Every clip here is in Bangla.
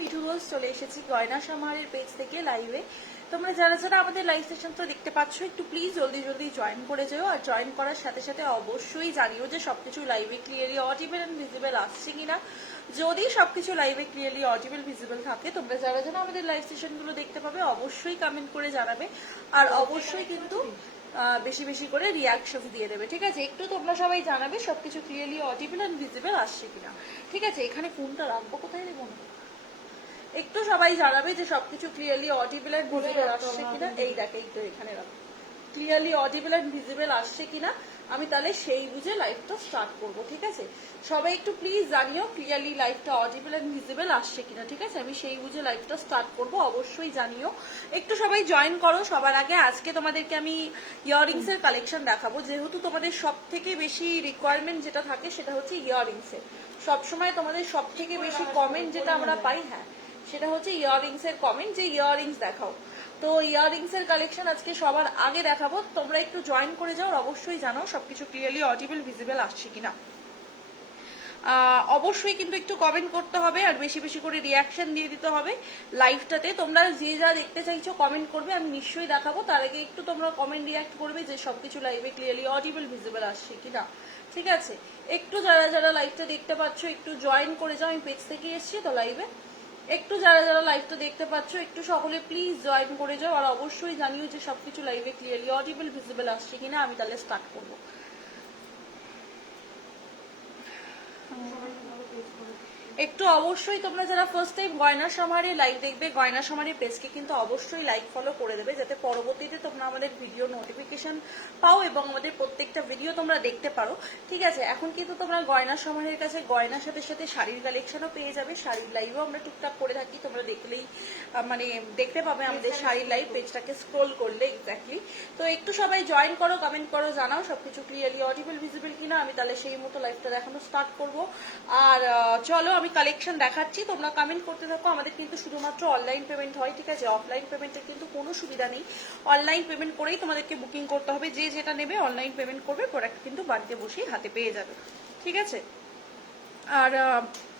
মিঠু রোজ চলে এসেছি গয়না সমাহারের পেজ থেকে লাইভে। তোমরা যারা যারা আমাদের লাইভ সেশন তো দেখতে পাচ্ছ, একটু প্লিজ জলদি জলদি জয়েন করে যেও। আর জয়েন করার সাথে সাথে অবশ্যই জানিও যে সবকিছু লাইভে ক্লিয়ারলি অডিবল এন্ড ভিজিবল আসছে কিনা। যদি সবকিছু লাইভে ক্লিয়ারলি অডিবল ভিজিবল থাকে, তোমরা যারা যারা আমাদের লাইভ সেশনগুলো দেখতে পাবে অবশ্যই কমেন্ট করে জানাবে। আর অবশ্যই কিন্তু বেশি বেশি করে রিয়াকশন দিয়ে দেবে, ঠিক আছে? একটু তোমরা সবাই জানাবে সবকিছু ক্লিয়ারলি অডিবল এন্ড ভিজিবল আসছে কিনা, ঠিক আছে? এখানে ফোনটা রাখবো কোথায় রে বোন? একটু সবাই জানাবে যে সবকিছু ক্লিয়ারলি অডিবল এন্ড ভিজিবল আসছে কিনা। এই দেখে একটু এখানে রাখো, ক্লিয়ারলি অডিবল এন্ড ভিজিবল আসছে কিনা। আমি তাহলে সেই বুঝে লাইভটা স্টার্ট করব, ঠিক আছে? সবাই একটু প্লিজ জানিও ক্লিয়ারলি লাইভটা অডিবল এন্ড ভিজিবল আসছে কিনা, ঠিক আছে? আমি সেই বুঝে লাইভটা স্টার্ট করব, অবশ্যই জানিও। একটু সবাই জয়েন করো। সবার আগে আজকে তোমাদেরকে আমি ইয়াররিংস এর কালেকশন দেখাবো, যেহেতু তোমাদের সব থেকে বেশি রিকোয়ারমেন্ট যেটা থাকে সেটা হচ্ছে ইয়াররিংস এর। সবসময় তোমাদের সব থেকে বেশি কমেন্ট যেটা আমরা পাই, হ্যাঁ, সেটা হচ্ছে ইয়াররিংস এর কমেন্ট, যে ইয়াররিংস দেখাও। তো ইয়াররিংস এর কালেকশন আজকে সবার আগে দেখাবো। তোমরা একটু জয়েন করে যাও, অবশ্যই জানাও সবকিছু ক্লিয়ারলি অডিবল ভিজিবল আসছে কিনা। অবশ্যই কিন্তু একটু কমেন্ট করতে হবে আর বেশি বেশি করে রিয়াকশন দিয়ে দিতে হবে লাইভটাতে। তোমরা যে যা দেখতে চাইছো কমেন্ট করবে, আমি নিশ্চয়ই দেখাবো। তার আগে একটু তোমরা কমেন্ট রিয়াক্ট করবে যে সবকিছু লাইভে ক্লিয়ারলি অডিবল ভিজিবল আসছে কিনা, ঠিক আছে? একটু যারা যারা লাইভটা দেখতে পাচ্ছ একটু জয়েন করে যাও। আমি পেজ থেকে এসেছি তো লাইভে। একটু যারা যারা লাইভটা দেখতে পাচ্ছ একটু সকলে প্লিজ জয়েন করে যাও। আর অবশ্যই জানিও যে সবকিছু লাইভে ক্লিয়ারলি অডিবল ভিজিবল আসছে কিনা। আমি তাহলে স্টার্ট করবো। একটু অবশ্যই তোমরা যারা ফার্স্ট টাইম গয়না সমাহারে লাইভ দেখবে, গয়না সমাহারের পেজকে কিন্তু অবশ্যই লাইক ফলো করে দেবে, যাতে পরবর্তীতে তোমরা আমাদের ভিডিও নোটিফিকেশন পাও এবং আমাদের প্রত্যেকটা ভিডিও তোমরা দেখতে পারো, ঠিক আছে? এখন কিন্তু তোমরা গয়না সমাহারের কাছে গয়নার সাথে সাথে শাড়ির কালেকশনও পেয়ে যাবে। শাড়ির লাইভও আমরা টুকটাক করে থাকি, তোমরা দেখলেই মানে দেখতে পাবে আমাদের শাড়ির লাইভ পেজটাকে স্ক্রোল করলে এক্স্যাক্টলি। তো একটু সবাই জয়েন করো, কমেন্ট করো, জানাও সবকিছু ক্লিয়ারলি অডিবল ভিজিবল কিনা। আমি তাহলে সেই মতো লাইভটা দেখানো স্টার্ট করবো। আর চলো আমি কালেকশন দেখাচ্ছি, তোমরা কমেন্ট করতে থাকো। আমাদের কিন্তু শুধুমাত্র অনলাইন পেমেন্ট হয়, ঠিক আছে? অফলাইন পেমেন্টের কিন্তু কোনো সুবিধা নেই। অনলাইন পেমেন্ট করেই তোমাদেরকে বুকিং করতে হবে। যে যেটা নেবে অনলাইন পেমেন্ট করবে, প্রোডাক্ট কিন্তু বাড়িতে বসেই হাতে পেয়ে যাবে, ঠিক আছে? আর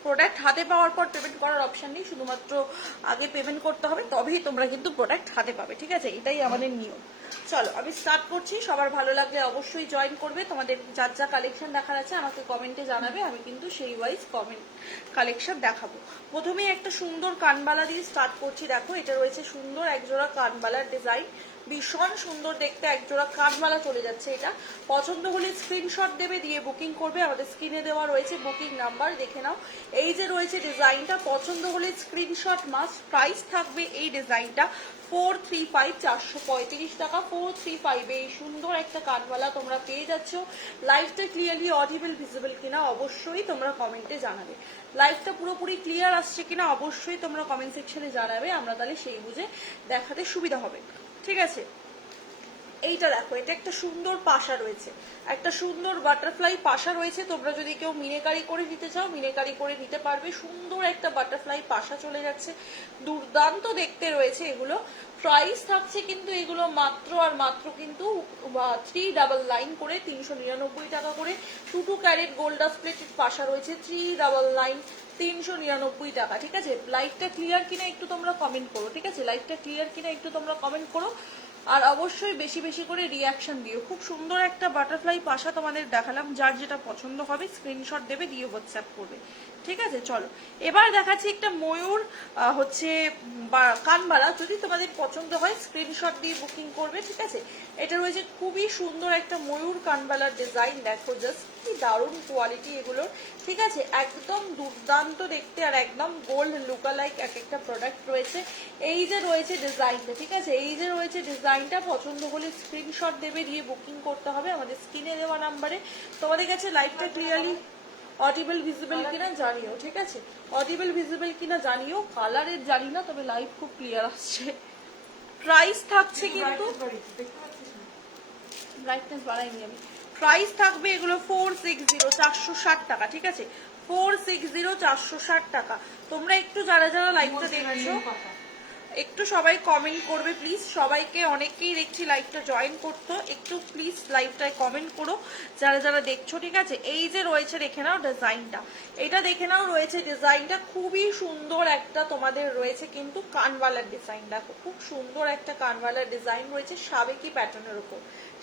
প্রোডাক্ট হাতে পাওয়ার পর পেমেন্ট করার অপশন নেই, শুধুমাত্র আগে পেমেন্ট করতে হবে, তবেই তোমরা কিন্তু প্রোডাক্ট হাতে পাবে, ঠিক আছে? এটাই আমাদের নিয়ম। চলো আমি স্টার্ট করছি। সবার ভালো লাগলে অবশ্যই জয়েন করবে। তোমাদের যার যা কালেকশন দেখার আছে আমাকে কমেন্টে জানাবে, আমি কিন্তু সেই ওয়াইজ কমেন্ট কালেকশন দেখাবো। প্রথমেই একটা সুন্দর কানবালা দিয়ে স্টার্ট করছি। দেখো, এটা রয়েছে সুন্দর একজোড়া কানবালার ডিজাইন, ভীষণ সুন্দর দেখতে। একজোড়া কানবালা চলে যাচ্ছে। এটা পছন্দ হলে স্ক্রিনশট দেবে, দিয়ে বুকিং করবে। আমাদের স্ক্রিনে দেওয়া রয়েছে বুকিং নাম্বার, দেখে নাও। এই যে রয়েছে ডিজাইনটা, পছন্দ হলে স্ক্রিনশট মাস্ট। প্রাইস থাকবে এই ডিজাইনটা 435, 435 টাকা। 435 এই সুন্দর একটা কানবালা তোমরা পেয়ে যাচ্ছ। লাইভটা ক্লিয়ারলি অডিবল ভিজিবল কিনা অবশ্যই তোমরা কমেন্টে জানাবে। লাইভটা পুরোপুরি ক্লিয়ার আসছে কিনা অবশ্যই তোমরা কমেন্ট সেকশনে জানাবে, আমরা তাহলে সেই বুঝে দেখাতে সুবিধা হবে, ঠিক আছে? এইটা দেখো, এটা একটা সুন্দর পাশা রয়েছে, একটা সুন্দর বাটারফ্লাই পাশা রয়েছে। তোমরা যদি কেউ মিনেকারি করে নিতে চাও মিনেকারি করে নিতে পারবে। সুন্দর একটা বাটারফ্লাই পাশা চলে যাচ্ছে, দুর্দান্ত দেখতে রয়েছে এগুলো। প্রাইস থাকছে কিন্তু এগুলো মাত্র আর মাত্র কিন্তু 3 ডাবল লাইন করে 399 টাকা করে। 2 ক্যারেট গোল্ডাস প্লেটেড পাশা রয়েছে, 3 ডাবল লাইন 399 টাকা, ঠিক আছে? লাইভটা ক্লিয়ার কিনা একটু তোমরা কমেন্ট করো, ঠিক আছে? লাইভটা ক্লিয়ার কিনা একটু তোমরা কমেন্ট করো। আর অবশ্যই বেশি বেশি করে রিয়াকশন দিও। খুব সুন্দর একটা বাটারফ্লাই পাশা তোমাদের দেখালাম, যার যেটা পছন্দ হবে স্ক্রিনশট দেবে, দিয়ে হোয়াটসঅ্যাপ করবে, ঠিক আছে? চলো এবার দেখাচ্ছি একটা ময়ূর হচ্ছে কানবালা। যদি তোমাদের পছন্দ হয় স্ক্রিনশট দিয়ে বুকিং করবে, ঠিক আছে? এটা রয়েছে খুবই সুন্দর একটা ময়ূর কানবালার ডিজাইন। দেখো জাস্ট কি দারুণ কোয়ালিটি এগুলোর, ঠিক আছে? একদম দুর্দান্ত দেখতে আর একদম গোল্ড লুকালাইক এক একটা প্রোডাক্ট রয়েছে। এই যে রয়েছে ডিজাইনটা, ঠিক আছে? এই যে রয়েছে ডিজাইনটা, পছন্দ হলে স্ক্রিনশট দেবে, দিয়ে বুকিং করতে হবে আমাদের স্ক্রিনে দেওয়া নাম্বারে। তোমাদের কাছে লাইভটা ক্লিয়ারলি অডিবল ভিজিবল কিনা জানিও, ঠিক আছে? অডিবল ভিজিবল কিনা জানিও। কালারের জানি না, তবে লাইভ খুব ক্লিয়ার আসছে। প্রাইস থাকছে কিন্তু ব্রাইটনেস বাড়াইনি আমি। প্রাইস থাকবে এগুলো 460, 460 টাকা, ঠিক আছে? 460, 460 টাকা। তোমরা একটু যারা যারা লাইভটা দেখছো একটু সবাই কমেন্ট করবে প্লিজ, সবাইকে অনেকেই দেখছি লাইভটা জয়েন করতো, একটু প্লিজ লাইভটায় কমেন্ট করো যারা যারা দেখছো, ঠিক আছে। এই যে রয়েছে দেখে নাও ডিজাইনটা, এটা দেখে নাও রয়েছে ডিজাইনটা খুবই সুন্দর একটা তোমাদের রয়েছে কিন্তু কানওয়ালার ডিজাইন, দেখো খুব সুন্দর একটা কানওয়ালার ডিজাইন রয়েছে সাবেকি প্যাটার্নের উপর,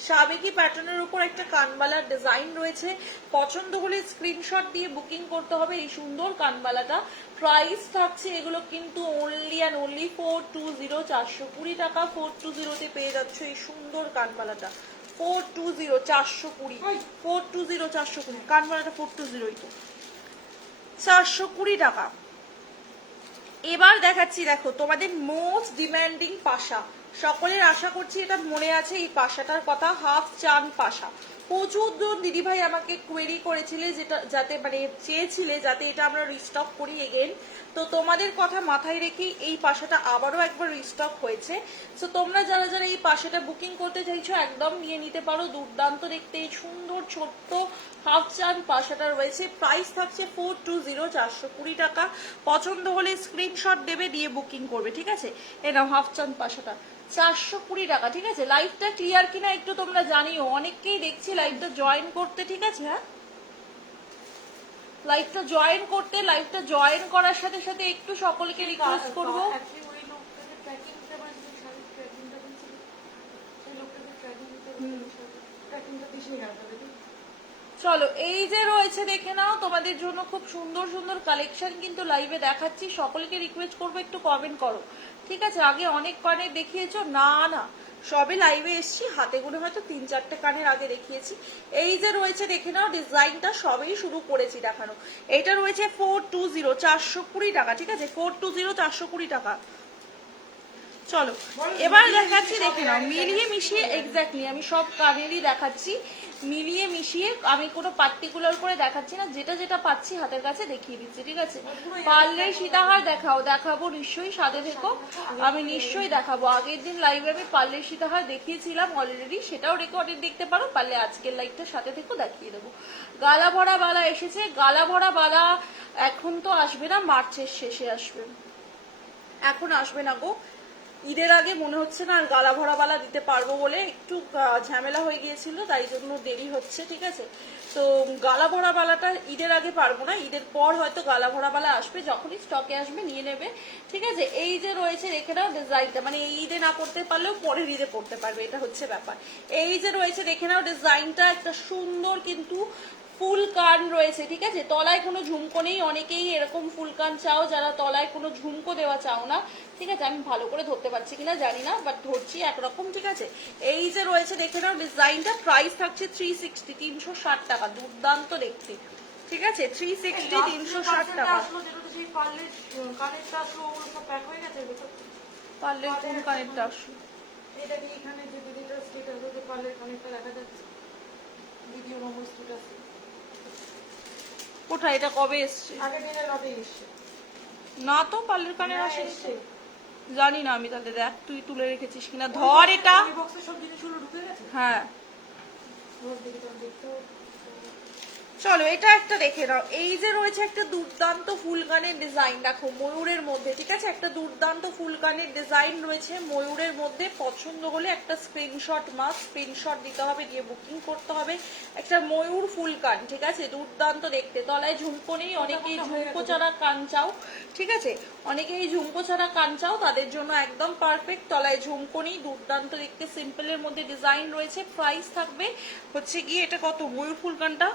সাবেকি প্যাটার্নের উপর একটা কানবালার ডিজাইন রয়েছে। পছন্দ হলে স্ক্রিনশট দিয়ে বুকিং করতে হবে এই সুন্দর কানবালাটা। প্রাইস থাকছে এগুলো কিন্তু অনলি অ্যান্ড অনলি 420, 420 টাকা। 420 পেয়ে যাচ্ছ এই সুন্দর কানবালাটা, 420, 420, 420, 420 কানবালাটা 420 তো 420 টাকা। এবার দেখাচ্ছি দেখো তোমাদের মোস্ট ডিমান্ডিং পাশা, সকলের আশা করছি এটা মনে আছে এই পাশাটার কথা, হাফ চান পাশা। প্রচুর জন দিদিভাই আমাকে কোয়েরি করেছিলে যেটা যাতে মানে চেয়েছিলে যাতে এটা আমরা রিস্টক করি এগেন, তো তোমাদের কথা মাথায় রেখেই এই পাশাটা আবারও একবার রিস্টক হয়েছে। সো তোমরা যারা যারা এই পাশাটা বুকিং করতে চাইছো একদম নিয়ে নিতে পারো, দুর্দান্ত দেখতে এই সুন্দর ছোট্ট হাফ চান পাশাটা রয়েছে। প্রাইস থাকছে 420, 420 টাকা। পছন্দ হলে স্ক্রিনশট দেবে দিয়ে বুকিং করবে, ঠিক আছে। এ নাও হাফ চান পাশাটা 420 টাকা, ঠিক আছে। লাইভটা ক্লিয়ার কিনা একটু তোমরা জানিও, অনেককেই দেখছি লাইভটা জয়েন করতে, ঠিক আছে। হ্যাঁ, লাইভটা জয়েন করতে, লাইভটা জয়েন করার সাথে সাথে একটু সকলকে রিকোয়েস্ট করবো, চলো এই যে রয়েছে দেখে নাও তোমাদের জন্য খুব সুন্দর সুন্দর কালেকশন কিন্তু লাইভে দেখাচ্ছি। সকলকে রিকোয়েস্ট করবো একটু কমেন্ট করো, ঠিক আছে। আগে অনেক কানের দেখিয়েছো, না না সবে লাইভে এসছি, হাতে গুনে হয়তো 3-4টে কানের আগে দেখিয়েছি। এই যে রয়েছে দেখে নাও ডিজাইনটা সবেই শুরু করেছি দেখানো। এটা রয়েছে 420, 420 টাকা, ঠিক আছে। 420, 420 টাকা। চলো এবার দেখাচ্ছি দেখে নাও মিলিয়ে মিশিয়ে, এক্স্যাক্টলি আমি সব কানেরই দেখাচ্ছি মিলিয়ে মিশিয়ে, আমি কোনো পার্টিকুলার করে দেখাচ্ছি না, যেটা যেটা পাচ্ছি হাতের কাছে দেখিয়ে দিচ্ছি, ঠিক আছে। পারলে সীতাহার দেখাবো নিশ্চয়ই, সাথে থেকো, আমি নিশ্চয়ই দেখাবো। আগের দিন লাইভে আমি পার্লে সীতাহার দেখিয়েছিলাম অলরেডি, সেটাও রেকর্ডেড দেখতে পারো, পারলে আজকের লাইভটার সাথে থেকো দেখিয়ে দেবো। গালা ভরা বালা এসেছে, গালা ভরা বালা এখন তো আসবে না, মার্চের শেষে আসবে, এখন আসবে না গো। ঈদের আগে মনে হচ্ছে না আর গালা ভরা বালা দিতে পারবো বলে, একটু ঝামেলা হয়ে গিয়েছিল তাই জন্য দেরি হচ্ছে, ঠিক আছে। তো গালা ভরা বালাটা ঈদের আগে পারবো না, ঈদের পর হয়তো গালা ভরা বালা আসবে, যখনই স্টকে আসবে নিয়ে নেবে, ঠিক আছে। এই যে রয়েছে রেখে নাও ডিজাইনটা, মানে এই ঈদে না পড়তে পারলেও পরের ঈদে পড়তে পারবে, এটা হচ্ছে ব্যাপার। এই যে রয়েছে দেখে নাও ডিজাইনটা, একটা সুন্দর কিন্তু ফুল কান রয়েছে, ঠিক আছে। তলায় কোনো ঝুমকো নেই, অনেকেই এরকম ফুল কান চাও যারা তলায় কোনো ঝুমকো দেওয়া চাও না, ঠিক আছে। আমি ভালো করে ধরতে পারছি কিনা জানি না, বাট ধরছি একরকম, ঠিক আছে। এই যে রয়েছে দেখে নাও ডিজাইনটা, প্রাইস থাকছে 360, 360 টাকা, দুর্দান্ত দেখতে, ঠিক আছে। 360, 360 টাকা। পার্লের কোন কানেরটা আসলো? এটা কি এখানে যে দিদিটা স্টেটাস ওদের পার্লের কানেরটা দেখা যাচ্ছে ভিডিও নম্বর স্টেটাসে, কোথায় এটা কবে এসছে? আগের দিনে লবে এসছে না তো পার্লের কানের আসে, জানি না আমি, তাহলে দেখ তুই তুলে রেখেছিস কিনা, ধর এটা। ওই বক্সে সব জিনিসগুলো ঢুকে গেছে, হ্যাঁ ওর দিকে তো দেখতে। চলো এটা একটা দেখে নাও। এই যে রয়েছে একটা দুর্দান্ত ফুলকানের ডিজাইন, দেখো ময়ূরের মধ্যে, ঠিক আছে। একটা দুর্দান্ত ফুলকানের ডিজাইন রয়েছে ময়ূরের মধ্যে। পছন্দ হলে একটা স্ক্রিনশট, মাস্ট স্ক্রিনশট দিতে হবে, দিয়ে বুকিং করতে হবে। একটা ময়ূর ফুলকান, ঠিক আছে, দুর্দান্ত দেখতে। তলায় ঝুমকো নেই, অনেকেই ঝুমকো ছাড়া কান চাও, ঠিক আছে। অনেকেই ঝুমকো ছাড়া কান চাও, তাদের জন্য একদম পারফেক্ট। তলায় ঝুমকো নেই, দুর্দান্ত দেখতে সিম্পলের মধ্যে ডিজাইন রয়েছে। প্রাইস থাকবে হচ্ছে গিয়ে, এটা কত ময়ূর ফুলকানটা,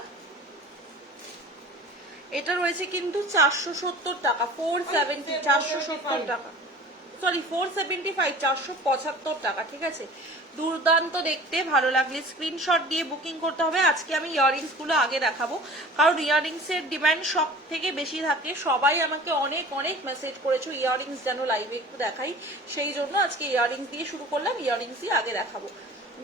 এটা রয়েছে কিন্তু 470 টাকা, 470, 470 টাকা, সরি 475, 475 টাকা, ঠিক আছে। দুর্দান্ত দেখতে, ভালো লাগলে স্ক্রিনশট দিয়ে বুকিং করতে হবে। আজকে আমি ইয়াররিংস গুলো আগে দেখাবো, কারণ ইয়াররিংস এর ডিমান্ড সব থেকে বেশি থাকে। সবাই আমাকে অনেক অনেক মেসেজ করেছো ইয়াররিংস যেন লাইভে একটু দেখাই, সেই জন্য আজকে ইয়াররিংস দিয়ে শুরু করলাম, ইয়াররিংসই আগে দেখাবো।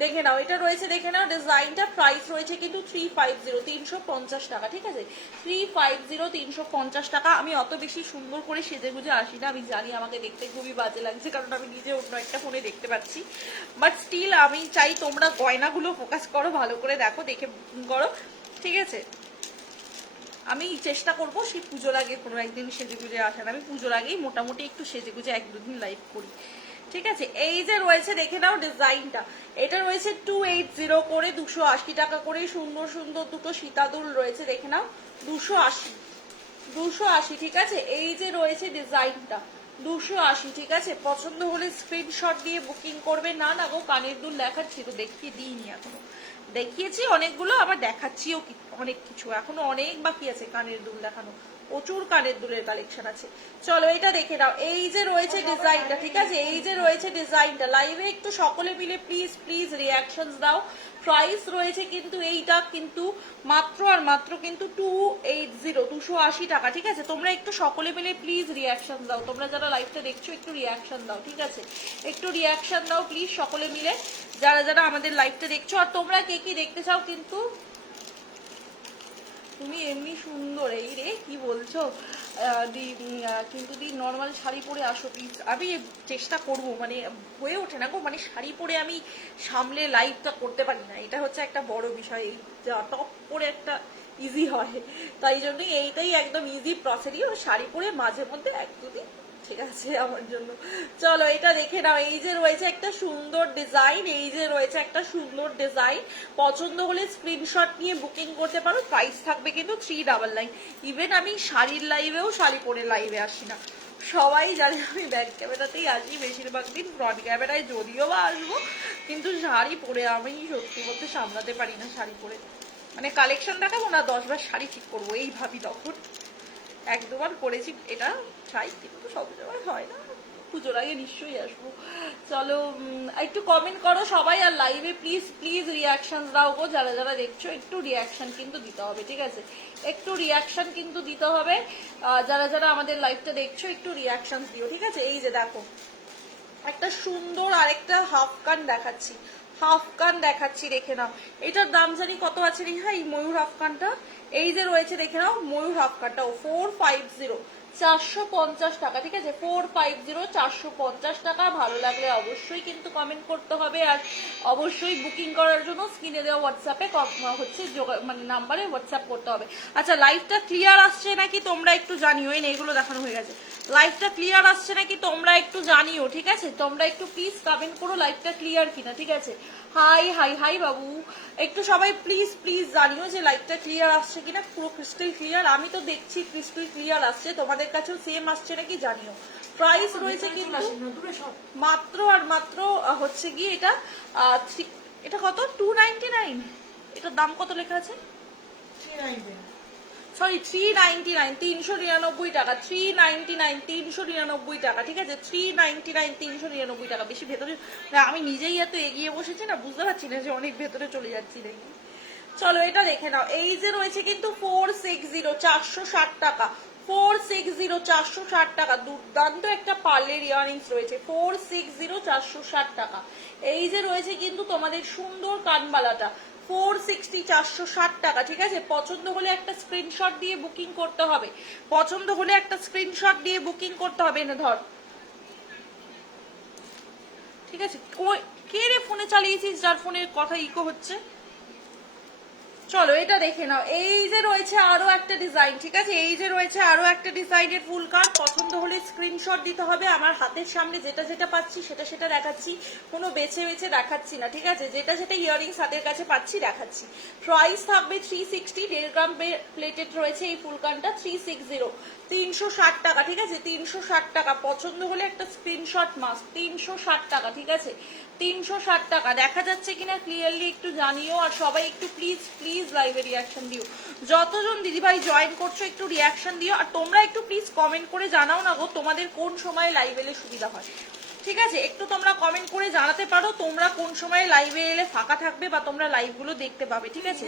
দেখে নাও এটা রয়েছে দেখে নাও ডিজাইনটা, প্রাইস রয়েছে কিন্তু 350, 350 টাকা, ঠিক আছে। 350, 350 টাকা। আমি অত বেশি সুন্দর করে সেজে গুজে আসি না, আমি জানি আমাকে দেখতে খুবই বাজে লাগছে, কারণ আমি নিজে অন্য একটা ফোনে দেখতে পাচ্ছি, বাট স্টিল আমি চাই তোমরা গয়নাগুলো ফোকাস করো, ভালো করে দেখো, দেখে করো, ঠিক আছে। আমি চেষ্টা করব সেই পুজোর আগে কোনো একদিন সেজে গুজে আসার, আমি পুজোর আগেই মোটামুটি একটু সেজে গুজে 1-2 দিন লাইভ করি, ঠিক আছে। এই যে রয়েছে দেখে নাও ডিজাইনটা, এটা রয়েছে 280 করে, 280 টাকা করে, সুন্দর সুন্দর দুটো সীতাদুল রয়েছে, দেখে নাও 280, ঠিক আছে। এই যে রয়েছে ডিজাইনটা 280, ঠিক আছে। পছন্দ হলে স্ক্রিনশট দিয়ে বুকিং করবে। না না গো, কানের দুল দেখাচ্ছি তো, দেখিয়ে দিইনি এখনো, দেখিয়েছি অনেকগুলো, আবার দেখাচ্ছিও অনেক কিছু, এখনো অনেক বাকি আছে কানের দুল দেখানো, প্রচুর কানের দুলের কালেকশন আছে। চলো এটা দেখে নাও, এই যে রয়েছে ডিজাইনটা, ঠিক আছে। এই যে রয়েছে ডিজাইনটা, লাইভে একটু সকলে মিলে প্লিজ প্লিজ রিয়াকশনস দাও। প্রাইস রয়েছে কিন্তু এইটা কিন্তু মাত্র আর মাত্র কিন্তু 280 টাকা, ঠিক আছে। তোমরা একটু সকলে মিলে প্লিজ রিয়াকশন দাও, তোমরা যারা লাইভটা দেখছো একটু রিয়াকশন দাও, ঠিক আছে। একটু রিয়াকশন দাও প্লিজ সকলে মিলে, যারা যারা আমাদের লাইভটা দেখছো। আর তোমরা কে কি দেখতে চাও কিন্তু, তুমি এমনি সুন্দর, এই রে কি বলছো কিন্তু দি নর্মাল শাড়ি পরে আসো প্লিজ। আমি চেষ্টা করব, মানে হয়ে ওঠে না গো, মানে শাড়ি পরে আমি সামলে লাইভটা করতে পারি না, এটা হচ্ছে একটা বড় বিষয়। এই টপ পরে একটা ইজি হয়, তাই জন্যই এইটাই একদম ইজি প্রসিডিওর, শাড়ি পরে মাঝে মধ্যে 1-2 দিন ঠিক আছে আমার জন্য। চলো এটা দেখে নাও, এই যে রয়েছে একটা সুন্দর ডিজাইন, এই যে রয়েছে একটা সুন্দর ডিজাইন, পছন্দ হলে স্ক্রিনশট নিয়ে বুকিং করতে পারো। প্রাইস থাকবে কিন্তু 399। ইভেন আমি শাড়ির লাইভেও শাড়ি পরে লাইভে আসি না, সবাই জানে আমি ব্যাক ক্যামেরাতেই আসি বেশিরভাগ দিন, ফ্রন্ট ক্যামেরায় যদিও বা আসবো, কিন্তু শাড়ি পরে আমি সত্যি বলতে সামলাতে পারি না শাড়ি পরে, মানে কালেকশন দেখাবো না 10 বার শাড়ি ঠিক করবো এই ভাবি, তখন 1-2 বার করেছি এটা ট্রাই, কিন্তু সব সময় হয় না, পুজোর আগে নিশ্চয়ই আসবো। চলো একটু কমেন্ট করো সবাই, আর লাইভে প্লিজ প্লিজ রিয়াকশন দাও গো, যারা যারা দেখছো একটু রিয়াকশন কিন্তু দিতে হবে, ঠিক আছে। একটু রিয়াকশন কিন্তু দিতে হবে, যারা যারা আমাদের লাইভটা দেখছো একটু রিয়াকশন দিও, ঠিক আছে। এই যে দেখো একটা সুন্দর আরেকটা হাফ কান দেখাচ্ছি, হাফ কান দেখাচ্ছি, দেখে নাও। এটার দাম জানি কত আছে রে ভাই, ময়ূর হাফ কানটা এই যে রয়েছে, দেখে নাও ময়ূর হাফ কানটা 450, 450 টাকা, ঠিক আছে। 450, 450 টাকা। ভালো লাগলে অবশ্যই কিন্তু কমেন্ট করতে হবে, আর অবশ্যই বুকিং করার জন্য স্ক্রিনে দেওয়া হোয়াটসঅ্যাপে হচ্ছে মানে নাম্বারে হোয়াটসঅ্যাপ করতে হবে। আচ্ছা লাইভটা ক্লিয়ার আসছে নাকি তোমরা একটু জানিও, এই এগুলো দেখানো হয়ে গেছে, লাইভটা ক্লিয়ার আসছে নাকি তোমরা একটু জানিও, ঠিক আছে। তোমরা একটু প্লিজ কমেন্ট করো লাইভটা ক্লিয়ার কিনা, ঠিক আছে। হাই হাই হাই বাবু, একটু সবাই প্লিজ প্লিজ জানিও যে লাইভটা ক্লিয়ার আসছে কিনা, পুরো ক্রিস্টাল ক্লিয়ার, আমি তো দেখছি ক্রিস্টাল ক্লিয়ার আসছে, তোমাদের কাছেও সেম আসছে নাকি জানিও। প্রাইস রয়েছে কিন্তু মাত্র আর মাত্র হচ্ছে গিয়ে এটা এটা কত 299, এটার দাম কত লেখা আছে, সরি 399, 399 টাকা, 399, 399 টাকা, ঠিক আছে। 399, 399 টাকা, বেশি ভেতরে আমি নিজেই এত এগিয়ে বসেছি না, বুঝতে পারছি না যে অনেক ভেতরে চলে যাচ্ছি দেখি। চলো এটা দেখে নাও, এই যে রয়েছে কিন্তু 460, 460 টাকা, 460, 460 টাকা, দুর্দান্ত একটা পার্লের ইয়াররিংস রয়েছে, 460, 460 টাকা। এই যে রয়েছে কিন্তু তোমাদের সুন্দর কানবালাটা 460, 460 টাকা, ঠিক আছে। পছন্দ হলে একটা স্ক্রিনশট দিয়ে বুকিং করতে হবে, পছন্দ হলে একটা স্ক্রিনশট দিয়ে বুকিং করতে হবে। এনে ধর, ঠিক আছে। কে রে ফোনে চালিয়েছিস যার ফোনের কথা ইকো হচ্ছে। চলো এটা দেখে নাও, এই যে রয়েছে আরো একটা ডিজাইন, ঠিক আছে। এই যে রয়েছে আরো একটা ডিজাইনের ফুল কাট, পছন্দ হলে স্ক্রিনশট দিতে হবে। আমার হাতের সামনে যেটা যেটা পাচ্ছি সেটা সেটা দেখাচ্ছি, কোনো বেছে বেছে দেখাচ্ছি না, ঠিক আছে। যেটা যেটা ইয়াররিংস হাতের কাছে পাচ্ছি দেখাচ্ছি। প্রাইস থাকবে 360, 1.5 গ্রাম প্লেটেড রয়েছে এই ফুল কানটা, 360, 360 টাকা, ঠিক আছে। 360 টাকা, পছন্দ হলে একটা স্ক্রিনশট মাস্ট, 360 টাকা, ঠিক আছে। 360 টাকা, দেখা যাচ্ছে কিনা ক্লিয়ারলি একটু জানিও, আর সবাই একটু প্লিজ প্লিজ লাইভে রিয়াকশন দিও, যতজন দিদিভাই জয়েন করছো একটু রিয়াকশন দিও, আর তোমরা একটু প্লিজ কমেন্ট করে জানাও না গো তোমাদের কোন সময় লাইভে এলে সুবিধা হয়, ঠিক আছে। একটু তোমরা কমেন্ট করে জানাতে পারো তোমরা কোন সময় লাইভে এলে ফাঁকা থাকবে বা তোমরা লাইভগুলো দেখতে পাবে, ঠিক আছে।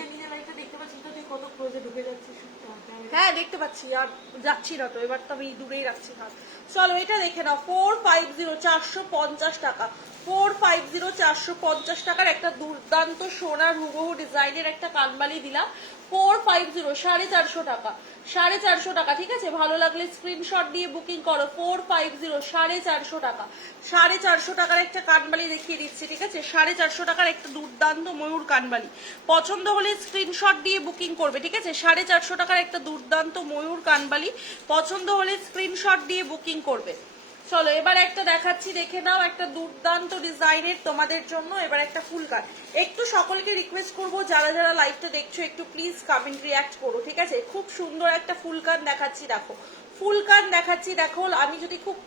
হ্যাঁ দেখতে পাচ্ছি, আর যাচ্ছি না তো, এবার তো আমি দূরেই রাখছি হাত। চলো এটা দেখে নাও, 450, 450 টাকা, 450, 450 টাকার একটা দুর্দান্ত সোনার হুবহু ডিজাইনের একটা কানবালি দিলাম, 450 450 টাকা 450 টাকা, ঠিক আছে? ভালো লাগলে স্ক্রিনশট দিয়ে বুকিং করো। 450 450 টাকা 450 টাকার একটা কানবালি দেখিয়ে দিচ্ছি, ঠিক আছে? 450 টাকার একটা দুর্দান্ত ময়ূর কানবালি, পছন্দ হলে স্ক্রিনশট দিয়ে বুকিং করবে, ঠিক আছে? 450 টাকার একটা দুর্দান্ত ময়ূর কানবালি, পছন্দ হলে স্ক্রিনশট দিয়ে বুকিং করবে। চলো এবার একটা দেখাচ্ছি, দেখে নাও, একটা দুর্দান্ত ডিজাইনের তোমাদের জন্য। এবার একটা ফুল কাট, একটু সকলকে রিকোয়েস্ট করবো যারা যারা লাইভটা দেখছো একটু প্লিজ কমেন্ট রিয়াক্ট করো, ঠিক আছে? খুব সুন্দর একটা ফুল কাট দেখাচ্ছি, দেখো ফুল কাট দেখাচ্ছি, দেখো আমি যদি খুব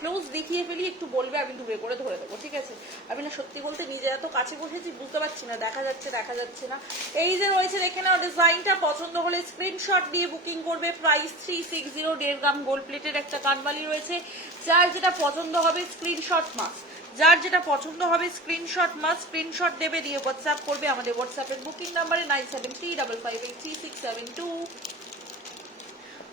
ক্লোজ দেখিয়ে ফেলি একটু বলবে, আমি দূরে করে ধরে দেবো, ঠিক আছে? আমি না সত্যি বলতে নিজে এত কাছে বসেছি বুঝতে পারছি না, দেখা যাচ্ছে না। এই যে রয়েছে দেখে নাও ডিজাইনটা, পছন্দ হলে স্ক্রিনশট দিয়ে বুকিং করবে। প্রাইস 360, 1.5 গ্রাম গোল্ড প্লেটের একটা কানবালি রয়েছে। যার যেটা পছন্দ হবে স্ক্রিনশট মাস্ট, যার যেটা পছন্দ হবে স্ক্রিনশট মাস্ট স্ক্রিনশট দেবে, দিয়ে হোয়াটসঅ্যাপ করবে আমাদের হোয়াটসঅ্যাপের বুকিং নাম্বারে 9735583672।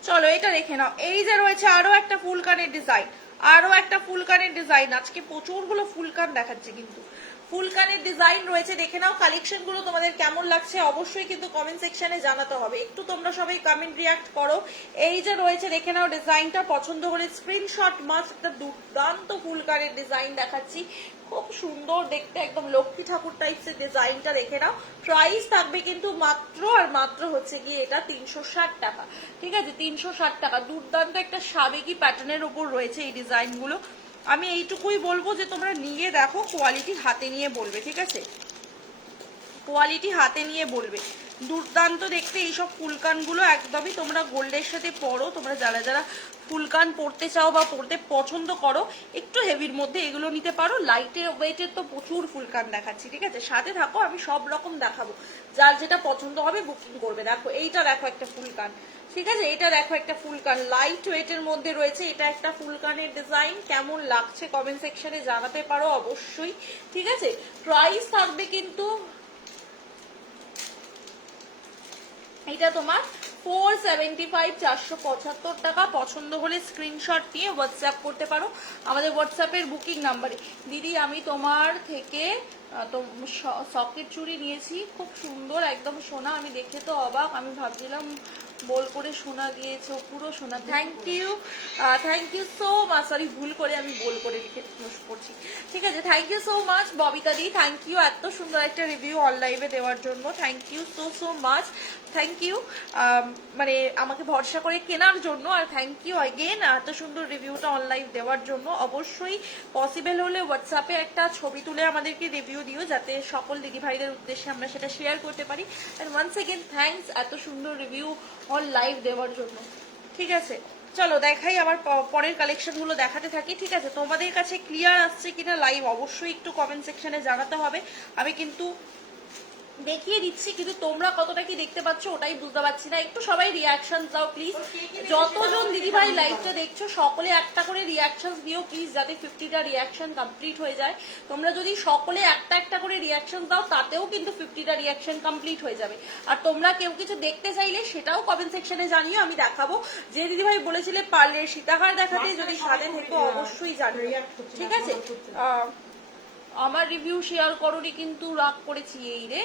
চলো এটা দেখে নাও, এই যে রয়েছে আরো একটা ফুল কানের ডিজাইন, আরো একটা ফুল কানের ডিজাইন। আজকে প্রচুরগুলো ফুল কান দেখাচ্ছে, কিন্তু ফুল কানের ডিজাইন রয়েছে, দেখে নাও। কালেকশন গুলো তোমাদের কেমন লাগছে অবশ্যই কিন্তু কমেন্ট সেকশনে জানাতে হবে, একটু তোমরা সবাই কমেন্ট রিয়াক্ট করো। এই যে রয়েছে দেখে নাও ডিজাইনটা, পছন্দ হলে স্ক্রিনশট মাস্ট। একটা দুর্দান্ত ফুল কানের ডিজাইন দেখাচ্ছি, খুব সুন্দর দেখতে, একদম লক্ষ্মী ঠাকুর টাইপসের ডিজাইনটা দেখে নাও। প্রাইস থাকবে কিন্তু মাত্র আর মাত্র হচ্ছে গিয়ে এটা 360 টাকা, ঠিক আছে? 360 টাকা। দুর্দান্ত একটা সাবেকি প্যাটার্নের উপর রয়েছে এই ডিজাইনগুলো। আমি এইটুকুই বলবো যে তোমরা নিয়ে দেখো, কোয়ালিটি হাতে নিয়ে বলবে, ঠিক আছে? কোয়ালিটি হাতে নিয়ে বলবে। দুর্দান্ত দেখতে এইসব ফুলকানগুলো, একদমই তোমরা গোল্ডের সাথে পরো, তোমরা যারা যারা ফুলকান পরতে চাও বা পরতে পছন্দ করো একটু হেভির মধ্যে এগুলো নিতে পারো। লাইটে ওয়েটের তো প্রচুর ফুলকান দেখাচ্ছি, ঠিক আছে? সাথে থাকো, আমি সব রকম দেখাবো, যার যেটা পছন্দ হবে বুকিং করবে। দেখো এইটা, দেখো একটা ফুলকান, ঠিক আছে? এটা দেখো একটা ফুলকান লাইট ওয়েটের মধ্যে রয়েছে, এটা একটা ফুলকানের ডিজাইন। কেমন লাগছে কমেন্ট সেকশনে জানাতে পারো অবশ্যই, ঠিক আছে? প্রাইস থাকবে কিন্তু এটা তোমার 475 475 টাকা। পছন্দ হলে স্ক্রিনশট দিয়ে হোয়াটসঅ্যাপ করতে পারো আমাদের হোয়াটসঅ্যাপের বুকিং নাম্বারে। দিদি আমি তোমার থেকে সকেট চুড়ি নিয়েছি, খুব সুন্দর একদম সোনা, আমি দেখে তো অবাক, আমি ভাবছিলাম বল করে সোনা দিয়েছো, পুরো সোনা। Thank you so much, sorry ভুল করে আমি বল করে লিখে পোস্ট করছি, ঠিক আছে? Thank you so much Babita দি, থ্যাংক ইউ এত সুন্দর একটা রিভিউ অনলাইনে দেওয়ার জন্য, thank you so much, thank you মানে আমাকে ভরসা করে কেনার জন্য, আর থ্যাংক ইউ অ্যাগেন এত সুন্দর রিভিউটা অনলাইন দেওয়ার জন্য। অবশ্যই পসিবল হলে হোয়াটসঅ্যাপে একটা ছবি তুলে আমাদেরকে রিভিউ দিও, যাতে সকল দিদিভাইদের উদ্দেশ্যে আমরা সেটা শেয়ার করতে পারি। অ্যান্ড ওয়ান্স এগেন থ্যাংকস এত সুন্দর রিভিউ অন লাইভ দেওয়ার জন্য, ঠিক আছে? চলো দেখাই, আবার পরের কালেকশনগুলো দেখাতে থাকি, ঠিক আছে? তোমাদের কাছে ক্লিয়ার আসছে কিনা লাইভ অবশ্যই একটু কমেন্ট সেকশনে জানাতে হবে। আমি কিন্তু দেখিয়ে দিচ্ছি, কিন্তু তোমরা কতটা কি দেখতে পাচ্ছ ওটাই বুঝতে পারছি না। একটু সবাই রিয়াকশন দাও প্লিজ, যতজন দিদিভাই লাইভটা দেখছো সকলে একটা করে রিয়াকশন দিও প্লিজ, যাতে 50টা রিয়াকশন কমপ্লিট হয়ে যায়। তোমরা যদি সকলে একটা একটা করে রিয়াকশন দাও তাতেও কিন্তু 50টা রিয়াকশন কমপ্লিট হয়ে যাবে। আর তোমরা কেউ কিছু দেখতে চাইলে সেটাও কমেন্ট সেকশনে জানিও, আমি দেখাবো। যে দিদিভাই বলেছিলে পার্লের সীতাহার দেখাতে, যদি সাথে থেকো অবশ্যই জানিও, ঠিক আছে? আমার রিভিউ শেয়ার করোনি কিন্তু রাগ করেছি, এই রে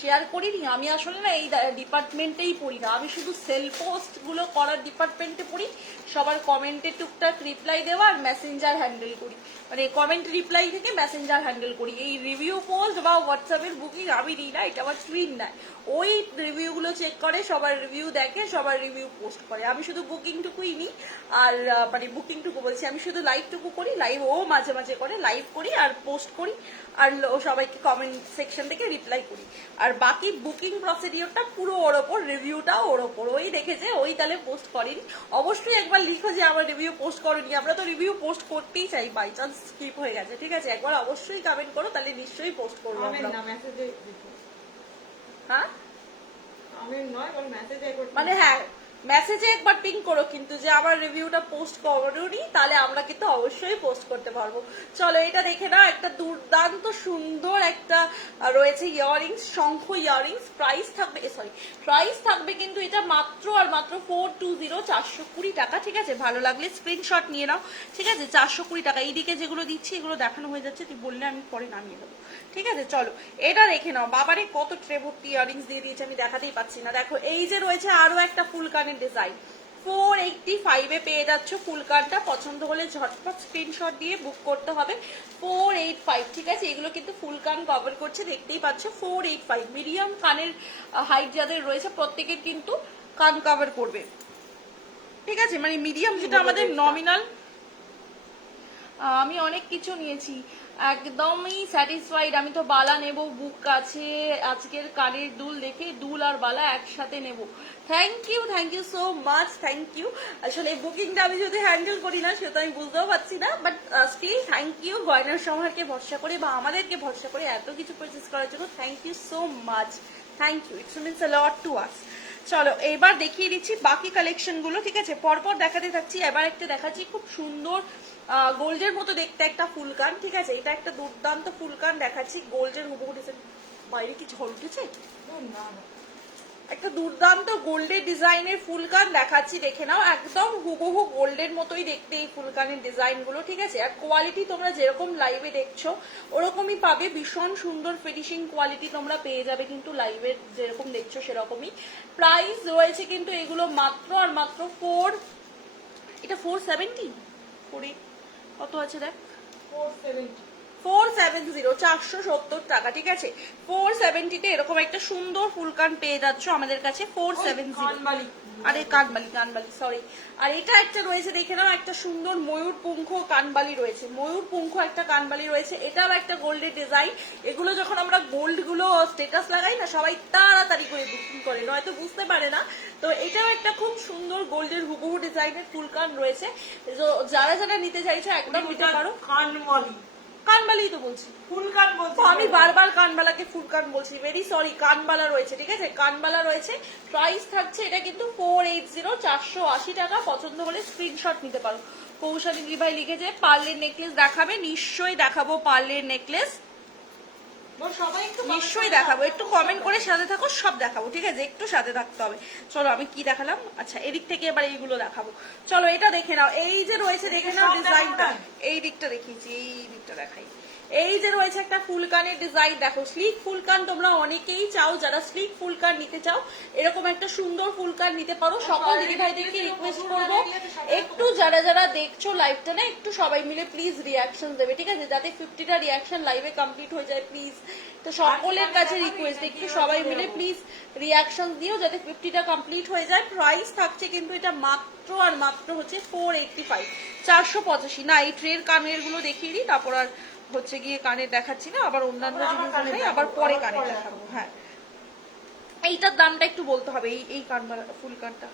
শেয়ার করিনি। আমি আসলে না এই ডিপার্টমেন্টেই পড়ি না, আমি শুধু সেল পোস্ট গুলো করার ডিপার্টমেন্টে পড়ি। সবার কমেন্টে টুকটাক রিপ্লাই দেওয়া আর মেসেঞ্জার হ্যান্ডেল করি, মানে কমেন্ট রিপ্লাই থেকে মেসেঞ্জার হ্যান্ডেল করি। এই রিভিউ পোস্ট বা হোয়াটসঅ্যাপের বুকিং আমি দিই না, এটা আমার টুইন নেয়। ওই রিভিউগুলো চেক করে, সবার রিভিউ দেখে, সবার রিভিউ পোস্ট করে। আমি শুধু বুকিংটুকুই নিই, আর মানে বুকিংটুকু বলছি, আমি শুধু লাইভটুকু করি। লাইভ ও মাঝে মাঝে করে, লাইভ করি আর পোস্ট করি, আর সবাইকে কমেন্ট সেকশন থেকে রিপ্লাই করি। আর বাকি বুকিং প্রসিডিওরটা পুরো ওর ওপর, রিভিউটাও ওর ওপর। ওই দেখেছে, ওই তাহলে পোস্ট করেনি। অবশ্যই একবার লিখো যে আমার রিভিউ পোস্ট করেনি, আমরা তো রিভিউ পোস্ট করতেই চাই, বাই চান্স স্কিপ হয়ে গেছে, ঠিক আছে? একবার অবশ্যই কমেন্ট করো, তাহলে নিশ্চয়ই পোস্ট করবো আমরা। হ্যাঁ মানে হ্যাঁ, মেসেজে একবার পিং করো কিন্তু যে আমার রিভিউটা পোস্ট করোনি, তাহলে আমরা কিন্তু অবশ্যই পোস্ট করতে পারবো। চলো এটা দেখে নাও, একটা দুর্দান্ত সুন্দর একটা রয়েছে ইয়াররিংস, শঙ্খ ইয়াররিংস। প্রাইস থাকবে কিন্তু এটা মাত্র আর মাত্র 420, 420 টাকা, ঠিক আছে? ভালো লাগলে স্ক্রিনশট নিয়ে নাও, ঠিক আছে? 420 টাকা। এইদিকে যেগুলো দিচ্ছি এগুলো দেখানো হয়ে যাচ্ছে, তুই বললে আমি পরে নামিয়ে দেবো, ঠিক আছে? চলো এটা দেখে নাও। বাবারে কত ট্রে ভর্তি ইয়াররিংস দিয়ে দিয়েছে, আমি দেখাতেই পাচ্ছি না। দেখো এই যে রয়েছে আরো একটা ফুলকানের ডিজাইন, 485 এ পেয়ে যাচ্ছ ফুলকানটা। পছন্দ হলে ঝটপট স্ক্রিনশট দিয়ে বুক করতে হবে। 485, ঠিক আছে? এগুলো কিন্তু ফুলকান কভার করছে, দেখতেই পাচ্ছ। 485 মিডিয়াম কানের হাইট যাদের রয়েছে প্রত্যেকের কিন্তু কান কভার করবে, ঠিক আছে? মানে মিডিয়াম যেটা আমাদের নমিনাল। আমি অনেক কিছু নিয়েছি, একদমই স্যাটিসফাইড। আমি তো বালা নেব, বুক আছে আজকের কানের দুল দেখে, দুল আর বালা একসাথে নেব। Thank you so much, thank you. আসলে বুকিংটা আমি যদি হ্যান্ডেল করি না সেটা আমি বুঝতেও পারছি না, বাট স্টিল থ্যাংক ইউ গয়নার সমারকে ভরসা করে বা আমাদেরকে ভরসা করে এত কিছু পারচেস করার জন্য। Thank you so much, thank you, it's means a lot to us. চলো এবার দেখিয়ে দিচ্ছি বাকি কালেকশন গুলো, ঠিক আছে? পরপর দেখাতে থাকছি। এবার একটা দেখাচ্ছি খুব সুন্দর গোল্ডের মতো দেখতে একটা ফুলকান, ঠিক আছে? এটা একটা দুর্দান্ত ফুলকান দেখাচ্ছি, গোল্ডের হুবহু ডিজাইন। বাইরে কি ঝড় উঠেছে? একটা দুর্দান্ত গোল্ডের ডিজাইনের ফুলকান দেখাচ্ছি, দেখে নাও। একদম হুবহু গোল্ডের মতোই দেখতে এই ফুলকানের ডিজাইন গুলো, ঠিক আছে? আর কোয়ালিটি তোমরা যেরকম লাইভে দেখছো ওরকমই পাবে, ভীষণ সুন্দর ফিনিশিং কোয়ালিটি তোমরা পেয়ে যাবে কিন্তু লাইভে যেরকম দেখছো সেরকমই। প্রাইস রয়েছে কিন্তু এগুলো মাত্র আর মাত্র এটা 470, কত আছে দেখ, 470, 470 টাকা, ঠিক আছে? 470 তে এরকম একটা সুন্দর ফুলকান পেয়ে যাচ্ছ আমাদের কাছে 470। আরে কানবালি সরি। আর এটা একটা রয়েছে, দেখে নাও, একটা সুন্দর ময়ূরপুঙ্খ কানবালি রয়েছে, ময়ূরপুঙ্খ একটা কানবালি রয়েছে। এটাও একটা গোল্ডের ডিজাইন। এগুলো যখন আমরা গোল্ড গুলো স্টেটাস লাগাই না, সবাই তাড়াতাড়ি করে বুকিং করে, নয়তো বুঝতে পারে না। তো এটাও একটা খুব সুন্দর গোল্ডের হুবহু ডিজাইনের ফুলকান রয়েছে। যারা যারা নিতে চাইছো একদম নিতে পারো। কানবালি তো বলছি, ফুলকান বলছি আমি বারবার কানবালাকে ফুলকান বলছি, ভেরি সরি। কানবালা রয়েছে, ঠিক আছে? কানবালা রয়েছে। প্রাইস থাকছে এটা কিন্তু 480, 480 টাকা। পছন্দ হলে স্ক্রিনশট নিতে পারো। কৌশালী ভাই লিখেছে পার্লের নেকলেস দেখাবে, নিশ্চয়ই দেখাবো পার্লের নেকলেস, নিশ্চয়ই দেখাবো। একটু কমেন্ট করে সাথে থাকো, সব দেখাবো, ঠিক আছে? একটু সাথে থাকতে হবে। চলো আমি কি দেখালাম, আচ্ছা এদিক থেকে এবার এইগুলো দেখাবো। চলো এটা দেখে নাও, এই যে রয়েছে দেখে নাও ডিজাইনটা। এই দিকটা দেখিয়েছি, এই দিকটা দেখাই। এই যে রয়েছে একটা ফুলকানের ডিজাইন, দেখো স্লিক ফুলকান তোমরা অনেকেই চাও, যারা স্লিক ফুলকান নিতে চাও এরকম একটা সুন্দর ফুলকান নিতে পারো। সকল দিদি ভাইদেরকে রিকোয়েস্ট করবো একটু যারা যারা দেখছো লাইভটা না, একটু সবাই মিলে প্লিজ রিয়াকশন দেবে, ঠিক আছে? যাতে 50টা রিয়াকশন লাইভে কমপ্লিট হয়ে যায় প্লিজ। তো সকলের কাছে রিকোয়েস্ট, একটু সবাই মিলে প্লিজ রিয়াকশন দিও যাতে 50টা কমপ্লিট হয়ে যায়। প্রাইস থাকছে কিন্তু এটা মাত্র আর মাত্র হচ্ছে 485, 485 না। এই ট্রের কানের গুলো দেখিয়ে দিই, তারপর আর হচ্ছে গিয়ে কানের দেখাচ্ছি না, আবার অন্যান্য জিনিস আবার পরে কানের দেখাবো। হ্যাঁ এইটার দামটা একটু বলতে হবে, এই কানবালা ফুলকানটা।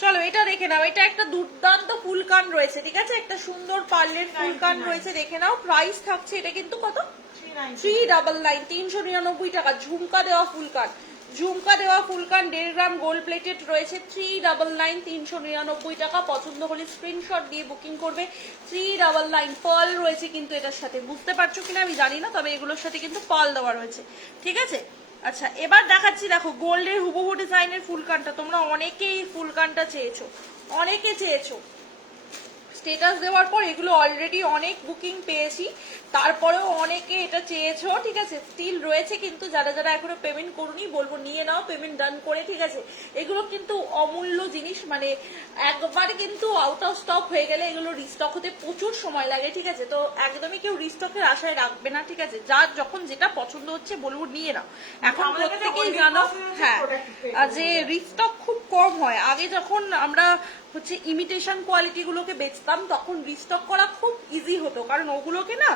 চলো এটা দেখে নাও, এটা একটা দুর্দান্ত ফুলকান রয়েছে, ঠিক আছে? একটা সুন্দর পার্লের ফুলকান রয়েছে, দেখে নাও। প্রাইস থাকছে এটা কিন্তু কত, 399, 399 টাকা। ঝুমকা দেওয়া ফুলকান, ঝুমকা দেওয়া ফুলকান 1.5 গ্রাম গোল্ড প্লেটেড রয়েছে, 399, 399 টাকা। পছন্দ হলে স্ক্রিনশট দিয়ে বুকিং করবে। 399 পার্ল রয়েছে কিন্তু এটার সাথে, বুঝতে পারছো কিনা আমি জানি না, তবে এগুলোর সাথে কিন্তু পার্ল দেওয়া রয়েছে, ঠিক আছে? আচ্ছা এবার দেখাচ্ছি, দেখো গোল্ডের হুবহু ডিজাইনের ফুলকানটা। তোমরা অনেকেই ফুলকানটা চেয়েছো, অনেকে চেয়েছো। স্টেটাস দেওয়ার পর এগুলো অলরেডি অনেক বুকিং পেয়েছি, তারপরেও অনেকে এটা চেয়েছো, ঠিক আছে? স্টিল রয়েছে কিন্তু, যারা যারা এখনো পেমেন্ট করুনি বলবো নিয়ে নাও পেমেন্ট ডান করে, ঠিক আছে? এগুলো কিন্তু অমূল্য জিনিস, মানে একবার কিন্তু আউট অফ স্টক হয়ে গেলে এগুলো রিস্টক হতে প্রচুর সময় লাগে, ঠিক আছে? তো একদমই কেউ রিস্টকের আশায় রাখবে না, ঠিক আছে? যার যখন যেটা পছন্দ হচ্ছে বলবো নিয়ে নাও। এখন প্রত্যেকেই জানো হ্যাঁ যে রিস্টক খুব কম হয়। আগে যখন আমরা হচ্ছে ইমিটেশন কোয়ালিটি গুলোকে বেচতাম তখন রিস্টক করা খুব ইজি হতো, কারণ ওগুলোকে না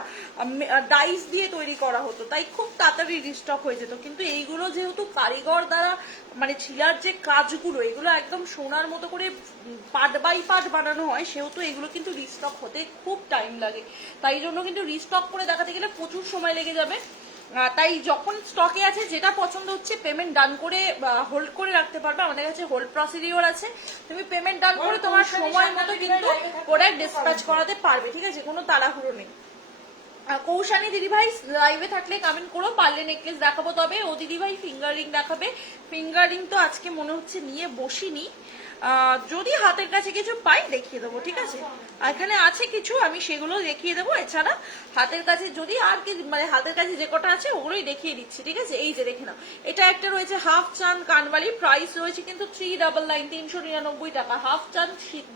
ডাইস দিয়ে তৈরি করা হতো, তাই খুব তাড়াতাড়ি রিস্টক হয়ে যেত। কিন্তু এইগুলো যেহেতু কারিগর দ্বারা মানে ছিলার যে কাজগুলো এগুলো একদম সোনার মতো করে পার্ট বাই পার্ট বানানো হয়, সেহেতু এগুলো কিন্তু রিস্টক হতে খুব টাইম লাগে। তাই জন্য কিন্তু রিস্টক করে দেখাতে গেলে প্রচুর সময় লেগে যাবে। তাই যখন স্টকে আছে যেটা পছন্দ হচ্ছে পেমেন্ট ডান করে হোল্ড করে রাখতে পারবে। আমাদের কাছে হোল্ড প্রসিডিওর আছে, তুমি পেমেন্ট ডান করে তোমার সময় মতো কিন্তু প্রোডাক্ট ডিসপ্যাচ করাতে পারবে, ঠিক আছে, কোনো তাড়াহুড়ো নেই। কৌশানী দিদিভাই লাইভে থাকলে কমেন্ট করো, পারলে নেকলেস দেখাবো, তবে ও দিদিভাই ফিঙ্গার রিং দেখাবে। ফিঙ্গার রিং তো আজকে মনে হচ্ছে নিয়ে বসিনি, যদি হাতের কাছে কিছু পাই দেখিয়ে দেবো, ঠিক আছে, এখানে আছে কিছু আমি সেগুলো দেখিয়ে দেবো। এছাড়া হাতের কাছে যদি আর কি মানে হাতের কাছে যে কটা আছে ওগুলোই দেখিয়ে দিচ্ছি, ঠিক আছে। এই যে দেখে নাও, এটা একটা রয়েছে হাফ চান কানবালি, প্রাইস রয়েছে কিন্তু 399 399 টাকা। হাফ চান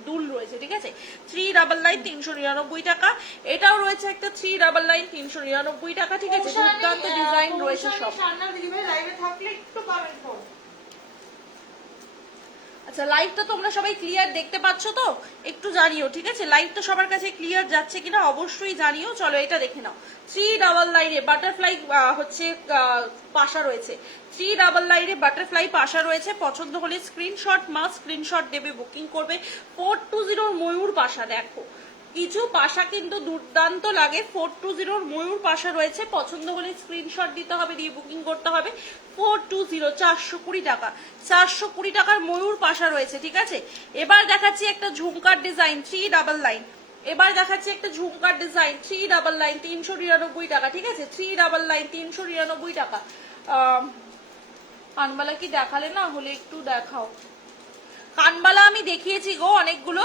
দুল রয়েছে, ঠিক আছে, 399 399 টাকা। এটাও রয়েছে একটা 399 399 টাকা, ঠিক আছে, দুর্দান্ত ডিজাইন রয়েছে সব। দিদিভাই লাইভে থাকলে একটু কমেন্ট করো। আচ্ছা, লাইভটা তোমরা সবাই ক্লিয়ার দেখতে পাচ্ছ তো? একটু জানিও, ঠিক আছে, লাইভটা সবার কাছে ক্লিয়ার যাচ্ছে কিনা অবশ্যই জানিও। চলো এটা দেখে নাও, 399 বাটারফ্লাই হচ্ছে পাশা রয়েছে, 399 বাটারফ্লাই পাশা রয়েছে। পছন্দ হলে স্ক্রিনশট স্ক্রিনশট দেবে, বুকিং করবে। 420 ময়ূর পাশা, দেখো কিছু পাশা কিন্তু দুর্দান্ত লাগে। 420 ময়ূর পাশা রয়েছে, পছন্দ হলে স্ক্রিনশট দিতে হবে, দিয়ে বুকিং করতে হবে। 420 420 টাকা, 420 টাকার ময়ূর পাশা রয়েছে, ঠিক আছে। এবার দেখাচ্ছি একটা ঝুমকার ডিজাইন 399, এবার দেখাচ্ছি একটা ঝুমকার ডিজাইন 399 399 টাকা, ঠিক আছে, 399 399 টাকা। কানবালা কি দেখালে না, হলে একটু দেখাও। কানবালা আমি দেখিয়েছি গো অনেকগুলো,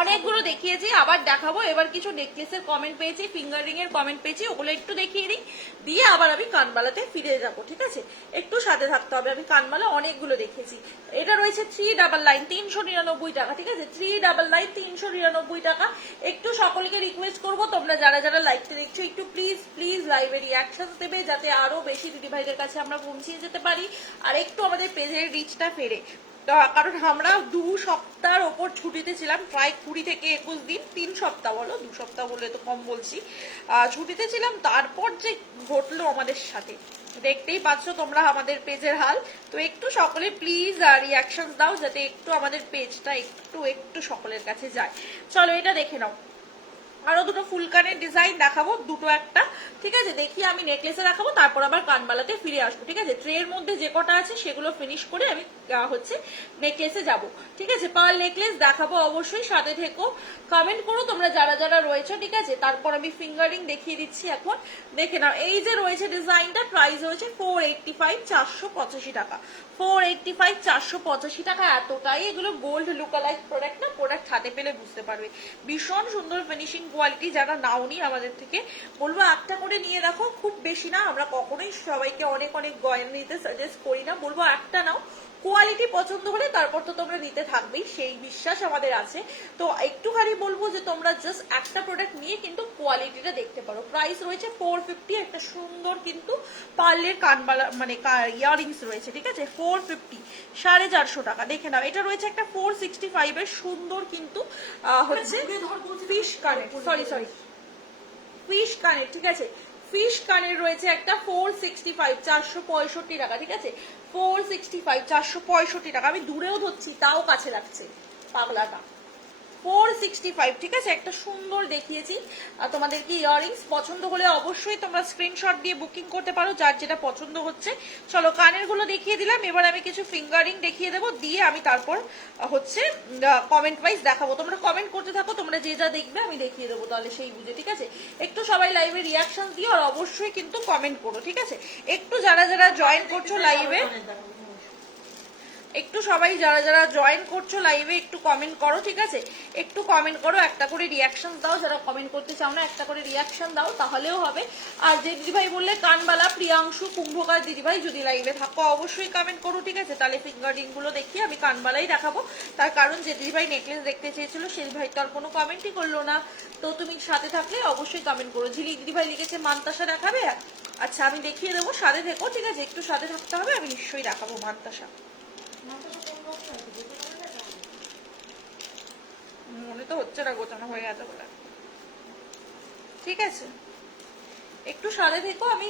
অনেকগুলো দেখিয়েছি, আবার দেখাবো। এবার কিছু নেকলেসের কমেন্ট পেয়েছি, ফিঙ্গার রিং এর কমেন্ট পেয়েছি, ওগুলো একটু দেখিয়ে দিই, দিয়ে আবার আমি কানবালাতে ফিরে যাব, ঠিক আছে, একটু সাথে থাকতে হবে। আমি কানবালা অনেকগুলো দেখিয়েছি। এটা রয়েছে 399 399 টাকা, ঠিক আছে, 399 399 টাকা। একটু সকলকে রিকোয়েস্ট করবো, তোমরা যারা যারা লাইভটা দেখছো একটু প্লিজ প্লিজ লাইভে রিয়াকশন দেবে, যাতে আরো বেশি দিদিভাইদের কাছে আমরা পৌঁছিয়ে যেতে পারি, আর একটু আমাদের পেজের রিচটা ফেরে। কারণ আমরা 2 সপ্তাহের ওপর ছুটিতে ছিলাম, প্রায় 20 থেকে 21 দিন, 3 সপ্তাহ বলো, 2 সপ্তাহ বললে তো কম বলছি, ছুটিতে ছিলাম। তারপর যে ঘটলো আমাদের সাথে দেখতেই পাচ্ছ তোমরা আমাদের পেজের হাল। তো একটু সকলে প্লিজ রিয়াকশন দাও, যাতে একটু আমাদের পেজটা একটু সকলের কাছে যায়। চলো এটা দেখে নাও, আরো দুটো ফুলকানের ডিজাইন দেখাবো, দুটো একটা, ঠিক আছে, দেখি আমি নেকলেসে দেখাবো, তারপর আবার কানবালাতে ফিরে আসবো, ঠিক আছে। ট্রের মধ্যে যে কটা আছে সেগুলো ফিনিশ করে আমি হচ্ছে নেকলেসে যাব, ঠিক আছে। পার্ল নেকলেস দেখাবো, অবশ্যই সাথে থেকো, কমেন্ট করো তোমরা যারা যারা রয়েছে, ঠিক আছে। তারপর আমি ফিঙ্গারিং দেখিয়ে দিচ্ছি এখন, দেখে নাও। এই যে রয়েছে ডিজাইনটা, প্রাইস হয়েছে 485 485 টাকা, 485 485 টাকা। এতটাই এগুলো গোল্ড লুকালাইক প্রোডাক্ট না, প্রোডাক্ট হাতে পেলে বুঝতে পারবে, ভীষণ সুন্দর ফিনিশিং কোয়ালিটি। যারা নাওনি আমাদের থেকে বলবো একটা করে নিয়ে দেখো, খুব বেশি না, আমরা কখনোই সবাইকে অনেক অনেক গয়না নিতে সাজেস্ট করি না, বলবো একটা নাও, কোয়ালিটি পছন্দ হলে তারপর তো তোমরা নিতে থাকবেই, সেই বিশ্বাস আমাদের আছে। তো একটুখানি বলবো যে তোমরা জাস্ট একটা প্রোডাক্ট নিয়ে কিন্তু কোয়ালিটিটা দেখতে পারো। প্রাইস রয়েছে 450, একটা সুন্দর কিন্তু পার্লের কানবালা মানে ইয়াররিংস রয়েছে, ঠিক আছে, 450 450 টাকা। দেখে নাও, এটা রয়েছে একটা 465 এর সুন্দর কিন্তু হচ্ছে ফিশ কানের, সরি ফিশ কানের, ঠিক আছে, ফিশ কানের রয়েছে একটা 465 465 টাকা, ঠিক আছে, 465 465 টাকা। আমি দূরেও ধরছি তাও কাছে লাগছে পাগলাটা, 465, ঠিক আছে, একটা সুন্দর দেখিয়েছি। আর তোমাদের কি ইয়াররিংস পছন্দ হলে অবশ্যই তোমরা স্ক্রিনশট দিয়ে বুকিং করতে পারো, যার যেটা পছন্দ হচ্ছে। চলো কানের গুলো দেখিয়ে দিলাম, এবার আমি কিছু ফিঙ্গারিং দেখিয়ে দেবো, দিয়ে আমি তারপর হচ্ছে কমেন্ট ওয়াইজ দেখাবো। তোমরা কমেন্ট করতে থাকো, তোমরা যে যা দেখবে আমি দেখিয়ে দেবো তাহলে সেই বুঝে, ঠিক আছে। একটু সবাই লাইভে রিয়াকশন দিও, আর অবশ্যই কিন্তু কমেন্ট করো, ঠিক আছে। একটু যারা যারা জয়েন করছো লাইভে, একটু সবাই যারা যারা জয়েন করছো লাইভে একটু কমেন্ট করো, ঠিক আছে, একটু কমেন্ট করো, একটা করে রিয়াকশন দাও। যারা কমেন্ট করতে চাও না একটা করে রিয়াকশন দাও, তাহলেও হবে। আর যে দিদিভাই বললে কানবালা, প্রিয়াংশু কুম্ভকার দিদিভাই, যদি লাইভে থাকো অবশ্যই কমেন্ট করো, ঠিক আছে। তাহলে ফিঙ্গারিং গুলো দেখিয়ে আমি কানবালাই দেখাবো, তার কারণ যে দিদিভাই নেকলেস দেখতে চেয়েছিল সেই ভাই তো আর কোনো কমেন্টই করলো না। তো তুমি সাথে থাকলে অবশ্যই কমেন্ট করো। ঝিলি দিদিভাই লিখেছে মানতাসা দেখাবে, আচ্ছা আমি দেখিয়ে দেবো, সাথে থেকো, ঠিক আছে, একটু সাথে থাকতে হবে, আমি নিশ্চয়ই দেখাবো মানতাসা। মনে তো হচ্ছে না, গোছানো হয়ে গেছে বলে, ঠিক আছে, একটু সাথে থেকো। আমি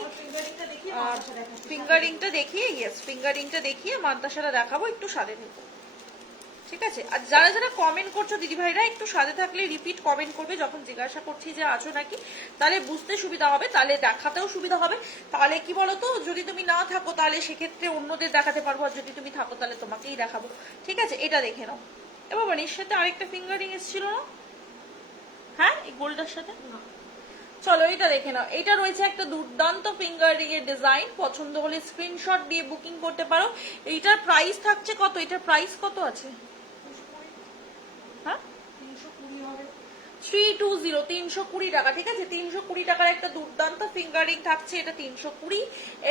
ফিঙ্গারিংটা দেখিয়ে, ইয়েস ফিঙ্গারিংটা দেখিয়ে মানতাসাটা দেখাবো, একটু সাথে থেকো। ঠিক আছে। আর যারা যারা কমেন্ট করছো দিদি ভাইরা একটু সাথে থাকলে রিপিট কমেন্ট করবে, যখন জিজ্ঞাসা করছি যে আছো নাকি, তাহলে বুঝতে সুবিধা হবে, তাহলে দেখাতেও সুবিধা হবে। তাহলে কি বলতো, যদি তুমি না থাকো তাহলে সেক্ষেত্রে অন্যদের দেখাতে পারবো, আর যদি তুমি থাকো তাহলে তোমাকেই দেখাবো। ঠিক আছে, এটা দেখে নাও। এবার এর সাথে আরেকটা ফিঙ্গারিং এসেছিল না? হ্যাঁ, এই গোল্ডের সাথে। চলো এটা দেখে নাও। এটা রয়েছে একটা দুর্দান্ত ফিঙ্গারিং এর ডিজাইন, পছন্দ হলে স্ক্রিনশট দিয়ে বুকিং করতে পারো। এইটার প্রাইস থাকছে কত? এটার প্রাইস কত আছে? হ্যাঁ, 320 হবে। 320, 320 টাকা। ঠিক আছে, 320 টাকার একটা দুর্দান্ত ফিঙ্গারিং থাকছে, এটা 320।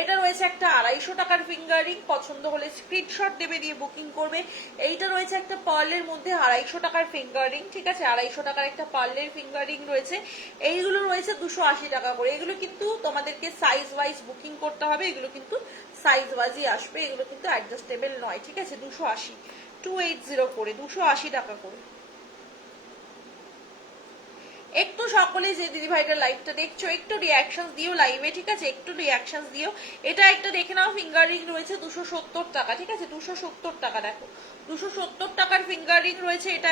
এটা রয়েছে একটা 250 টাকার ফিঙ্গারিং, পছন্দ হলে স্ক্রিনশট দেবে, দিয়ে বুকিং করবে। এইটা রয়েছে একটা পার্লের মধ্যে 250 টাকার ফিঙ্গারিং। ঠিক আছে, 250 টাকার একটা পার্লের ফিঙ্গারিং রয়েছে। এইগুলো রয়েছে 280 টাকা করে। এগুলো কিন্তু তোমাদেরকে সাইজ ওয়াইজ বুকিং করতে হবে, এগুলো কিন্তু সাইজ ওয়াইজই আসবে, এগুলো কিন্তু অ্যাডজাস্টেবল নয়। ঠিক আছে, 280, 280 করে, 280 টাকা করে। একটু সকলে যে দিদি ভাইটার লাইভটা দেখছো একটু রিয়াকশন দিও লাইভে। ঠিক আছে, একটু রিয়াকশন দিও। এটা একটা দেখে নাও, ফিঙ্গারিং রয়েছে 270 টাকা। ঠিক আছে, 270 টাকা। দেখো 270 টাকার ফিঙ্গারিং রয়েছে। এটা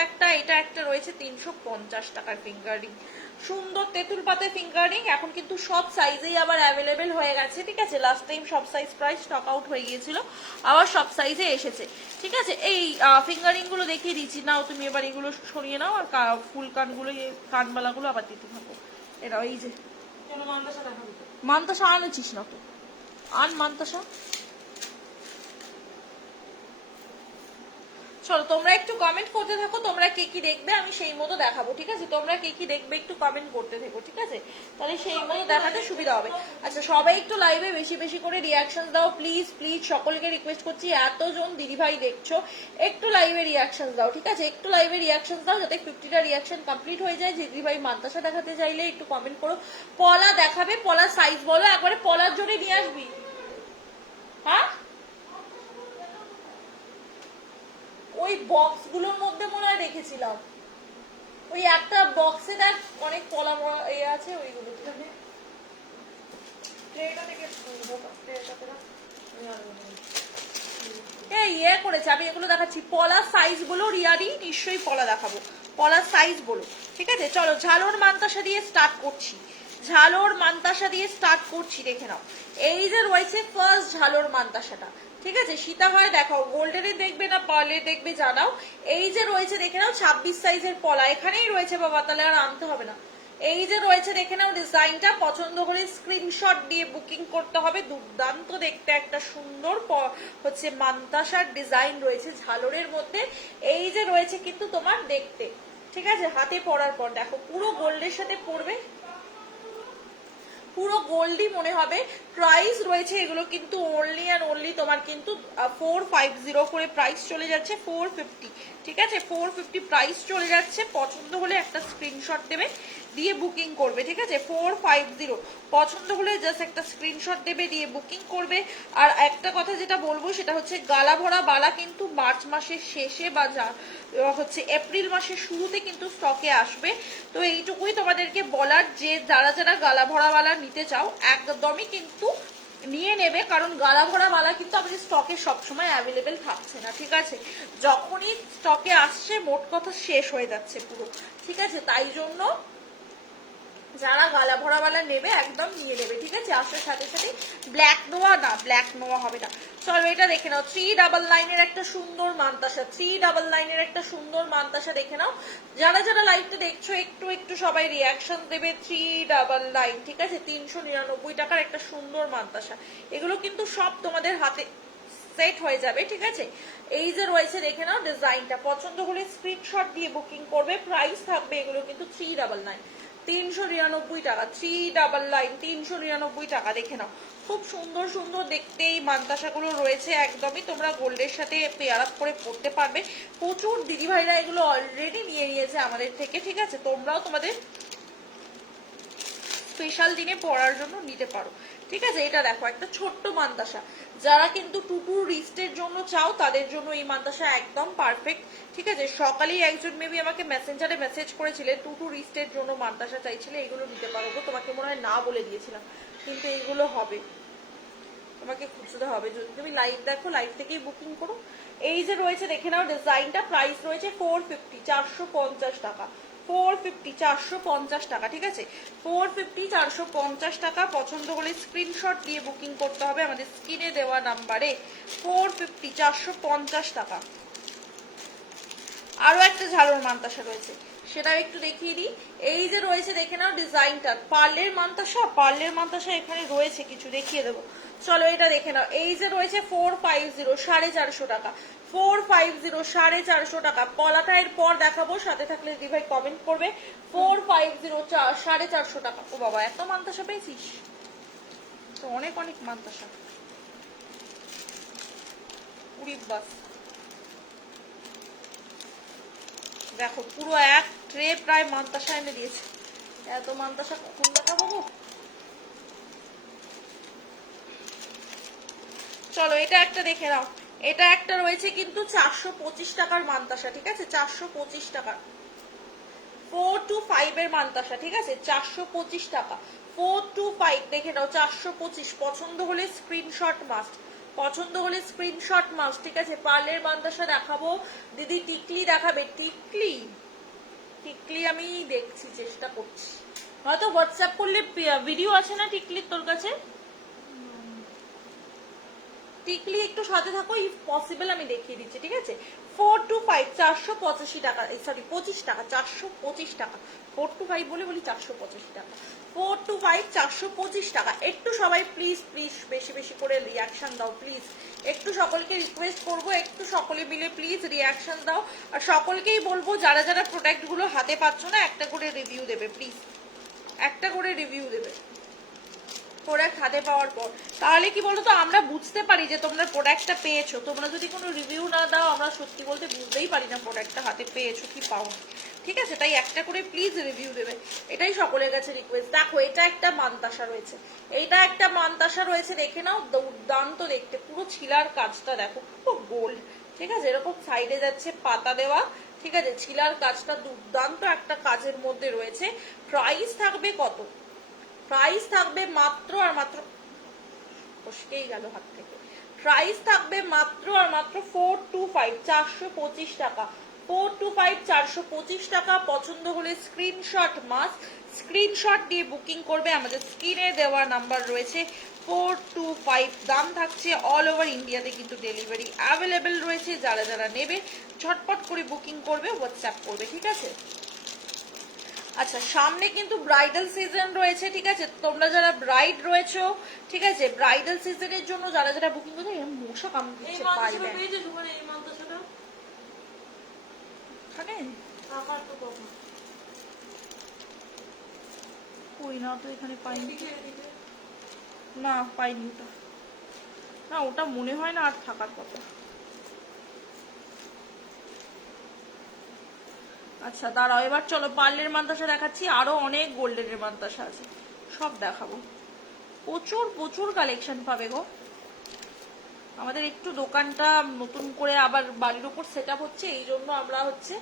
একটা রয়েছে 350 টাকার ফিঙ্গারিং। সুন্দর তেঁতুল পাতে ফিঙ্গারিং। এখন কিন্তু সব সাইজেই আবার অ্যাভেলেবেল হয়ে গেছে। ঠিক আছে, লাস্ট টাইম সব সাইজ প্রায় স্টক আউট হয়ে গিয়েছিল, আবার সব সাইজে এসেছে। ঠিক আছে, এই ফিঙ্গারিং গুলো দেখিয়ে দিচ্ছি। নাও তুমি এবার এগুলো সরিয়ে নাও, আর ফুল কানগুলো, কানবালাগুলো আবার দিতে থাকো। এরা এই যে চলো মান্দাসা দেখাবো। মান্তাসা আনেছিস না তো? আন মান্তাসা। চলো তোমরা একটু কমেন্ট করতে থাকো, তোমরা কে কি দেখবে আমি সেই মতো দেখাবো। ঠিক আছে, তোমরা কে কি দেখবে একটু কমেন্ট করতে থাকো। ঠিক আছে, তাহলে সেই মতো দেখাতে সুবিধা হবে। আচ্ছা, সবাই একটু লাইভে বেশি বেশি করে রিয়াকশন দাও প্লিজ প্লিজ, সকলকে রিকোয়েস্ট করছি। এতজন দিদিভাই দেখছো, একটু লাইভে রিয়াকশন দাও। ঠিক আছে, একটু লাইভে রিয়াকশন দাও, যাতে 50টা রিয়াকশন কমপ্লিট হয়ে যায়। দিদিভাই মান্তাসা দেখাতে চাইলে একটু কমেন্ট করো। পলা দেখাবে, পলার সাইজ বলো, একবারে পলার জন্য নিয়ে আসবি। হ্যাঁ, ওই বক্স গুলোর মধ্যে মনে হয় রেখেছিলাম, ওই একটা বক্সে দেখ অনেক পলা মলা এ আছে, ওইগুলো ট্রেটা থেকে ট্রেটাতে না এই ইয়ে করেছে। আমি এগুলো দেখাচ্ছি, পলার সাইজ বলো রিয়ারি, নিশ্চয়ই পলা দেখাবো, পলার সাইজ বলো। ঠিক আছে, চলো ঝালর মান্তাসা দিয়ে স্টার্ট করছি, ঝালর মান্তাসা দিয়ে স্টার্ট করছি। দেখে নাও, এই যে রয়েছে ফার্স্ট ঝালর মান্তাসাটা। ঠিক আছে, সীতাহার দেখাও, গোল্ডেনের দেখবে না পার্লের দেখবে জানাও। এই যে রয়েছে দেখে নাও 26 সাইজের পলা, এখানেই রয়েছে বাবা, তাহলে আর আনতে হবে না। এই যে রয়েছে দেখে নাও, ডিজাইনটা পছন্দ করে স্ক্রিনশট দিয়ে বুকিং করতে হবে। দুর্দান্ত দেখতে একটা সুন্দর হচ্ছে মান্তাসার ডিজাইন রয়েছে ঝালরের মধ্যে। এই যে রয়েছে কিন্তু তোমার দেখতে, ঠিক আছে, হাতে পরার পর দেখো পুরো গোল্ডের সাথে পরবে, পুরো গোল্ডই মনে হবে। প্রাইস রয়েছে এগুলো কিন্তু অনলি অ্যান্ড অনলি তোমার কিন্তু 450 করে প্রাইস চলে যাচ্ছে, 450। ঠিক আছে, 450 প্রাইস চলে যাচ্ছে। পছন্দ হলে একটা স্ক্রিনশট দেবে, দিয়ে বুকিং করবে। ঠিক আছে, 450 পছন্দ হলে জাস্ট একটা স্ক্রিনশট দেবে, দিয়ে বুকিং করবে। আর একটা কথা যেটা বলবো সেটা হচ্ছে, গালা ভরা বালা কিন্তু মার্চ মাসের শেষে বা হচ্ছে এপ্রিল মাসের শুরুতে কিন্তু স্টকে আসবে। তো এইটুকুই তোমাদেরকে বলার, যে যারা যারা গালা ভরা বালা নিতে চাও একদমই কিন্তু নিয়ে নেবে, কারণ গালা ভরা মালা কিন্তু আমাদের স্টকে সবসময় অ্যাভেলেবেল থাকছে না। ঠিক আছে, যখনই স্টকে আসছে মোট কথা শেষ হয়ে যাচ্ছে পুরো। ঠিক আছে, তাই জন্য যারা গালা ভরা বালা নেবে একদম নিয়ে নেবে। ঠিক আছে, আসার সাথে সাথে ব্ল্যাক নোয়া না, ব্ল্যাক নোয়া হবে না। চলো এটা দেখে নাও, 399 এর একটা সুন্দর মান্তাসা, 399 এর একটা সুন্দর মান্তাসা দেখে নাও। যারা যারা লাইভটা দেখছো একটু একটু সবাই রিয়াকশন দেবে। 399, ঠিক আছে, 399 টাকার একটা সুন্দর মান্তাসা। এগুলো কিন্তু সব তোমাদের হাতে সেট হয়ে যাবে। ঠিক আছে, এই যে রয়েছে দেখে নাও, ডিজাইনটা পছন্দ হলে স্ক্রিনশট দিয়ে বুকিং করবে। প্রাইস থাকবে এগুলো কিন্তু 399, 399 টাকা, 399, 399 টাকা। দেখে নাও, খুব সুন্দর সুন্দর দেখতে এই মান্তাসাগুলো রয়েছে, একদমই তোমরা গোল্ডের সাথে পেয়ার আপ করে পড়তে পারবে। প্রচুর দিদিভাইরা এগুলো অলরেডি নিয়ে নিয়েছে আমাদের থেকে। ঠিক আছে, তোমরাও তোমাদের স্পেশাল দিনে পরার জন্য নিতে পারো। ঠিক আছে, এটা দেখো একটা ছোট্ট মান্তাসা, যারা কিন্তু টুটু রিস্টের জন্য চাও তাদের জন্য এই মান্তাসা একদম পারফেক্ট। ঠিক আছে, সকালেই একজন মেবি আমাকে মেসেঞ্জারে মেসেজ করেছিলেন টুটু রিস্টের জন্য মান্তাসা চাইছিলে, এগুলো নিতে পারবো। তোমাকে মনে হয় না বলে দিয়েছিলাম, কিন্তু এগুলো হবে, তোমাকে খুঁজতে হবে। যদি তুমি লাইভ দেখো, লাইভ থেকেই বুকিং করো। এই যে রয়েছে দেখে নাও ডিজাইনটা, প্রাইস রয়েছে 450, 450 টাকা। 450, 450 টাকা, ঠিক আছে? 450, 450 টাকা। পছন্দ হলে স্ক্রিনশট দিয়ে বুকিং করতে হবে আমাদের স্ক্রিনে দেওয়া নাম্বারে। 450, 450 টাকা। আরো একটা ঝালোর মান্তাসা রয়েছে, সেটাও একটু দেখিয়ে দিই। এই যে রয়েছে দেখে নাও ডিজাইনটা, পার্লের মান্তাসা। পার্লের মান্তাসা এখানে রয়েছে কিছু, দেখিয়ে দেবো। চলো এটা দেখে নাও। এই যে রয়েছে 450, 450 টাকা। 450, 450 টাকা। পলাটাইয়ের পর দেখাবো, সাথে থাকলে দিদি ভাই কমেন্ট করবে। 450, 450 টাকা। ও বাবা, এত মান্তাসা পেয়েছিস তো, অনেক অনেক মান্তাসা। উড়ি বাস, দেখো পুরো এক ট্রে প্রায় মান্তাসা এনে দিয়েছে। এত মান্তাসা কখন দেখাবো গো। চলো এটা একটা দেখে নাও। এটা একটা রয়েছে কিন্তু 425 টাকার মান্তাসা, ঠিক আছে? 425 টাকা। 425 এর মান্তাসা, ঠিক আছে? 425 টাকা। 425 দেখে নাও, 425। পছন্দ হলে স্ক্রিনশট মাস্ট, পছন্দ হলে স্ক্রিনশট মাস্ট, ঠিক আছে? পার্লের মান্তাসা দেখাবো দিদি। টিকলি দেখাবে? টিকলি, টিকলি আমি দেখছি, চেষ্টা করছি। হয়তো হোয়াটসঅ্যাপ করলে ভিডিও আছে না টিকলির তোর কাছে? টিকলি একটু সাথে থাকো, ইফ পসিবল আমি দেখিয়ে দিচ্ছি, ঠিক আছে? 425, 485 টাকা, সরি 25 টাকা, 425 টাকা। 425 বলি 485 টাকা। 425, 425 টাকা। একটু সবাই প্লিজ প্লিজ বেশি বেশি করে রিয়াকশন দাও প্লিজ। একটু সকলকে রিকোয়েস্ট করবো, একটু সকলে মিলে প্লিজ রিয়াকশন দাও। আর সকলকেই বলবো যারা যারা প্রোডাক্টগুলো হাতে পাচ্ছ না, একটা করে রিভিউ দেবে প্লিজ, একটা করে রিভিউ দেবে প্রোডাক্ট হাতে পাওয়ার পর। তাহলে কি বলতো, আমরা বুঝতে পারি যে তোমরা প্রোডাক্টটা পেয়েছো। তোমরা যদি কোনো রিভিউ না দাও, আমরা সত্যি বলতে বুঝতেই পারি না প্রোডাক্টটা হাতে পেয়েছো কি পাও, ঠিক আছে? তাই একটা করে প্লিজ রিভিউ দেবে, এটাই সকলের কাছে রিকোয়েস্ট। দেখো এটা একটা মান্তাসা রয়েছে, এইটা একটা মান্তাসা রয়েছে, দেখে নাও। দুর্দান্ত দেখতে, পুরো ছিলার কাজটা দেখো, পুরো গোল্ড, ঠিক আছে? এরকম সাইডে যাচ্ছে পাতা দেওয়া, ঠিক আছে? ছিলার কাজটা দুর্দান্ত একটা কাজের মধ্যে রয়েছে। প্রাইস থাকবে কত? প্রাইস থাকবে মাত্র আর মাত্র, ফসকেই গেল হাত থেকে। প্রাইস থাকবে মাত্র আর মাত্র 425, 425 টাকা। 425, 425 টাকা। পছন্দ হলে স্ক্রিনশট মাস্ট, স্ক্রিনশট দিয়ে বুকিং করবে। আমাদের স্ক্রিনে দেওয়া নাম্বার রয়েছে। 425 দাম থাকছে। অল ওভার ইন্ডিয়াতে কিন্তু ডেলিভারি অ্যাভেলেবেল রয়েছে। যারা যারা নেবে ঝটপট করে বুকিং করবে, হোয়াটসঅ্যাপ করবে, ঠিক আছে? আচ্ছা, সামনে কিন্তু ব্রাইডাল সিজন রয়েছে, ঠিক আছে? তোমরা যারা ব্রাইড রয়েছো, ঠিক আছে, ব্রাইডাল সিজনের জন্য যারা যারা বুকিং করছে, মশা কামড় দিচ্ছে পাইলে থাকে কই না তো, এখানে পাইনি না, পাইনি ওটা না, ওটা মনে হয় না আর থাকার কথা। আচ্ছা দাঁড়াও, এবার চলো পার্লের মান্তাসা দেখাচ্ছি। আরো অনেক গোল্ডেনের মান্তাসা আছে, সব দেখাবো। প্রচুর প্রচুর কালেকশন পাবে গো। আমাদের একটু দোকানটা নতুন করে আবার বাড়ির উপর সেট আপ হচ্ছে, এই জন্য আমরা হচ্ছে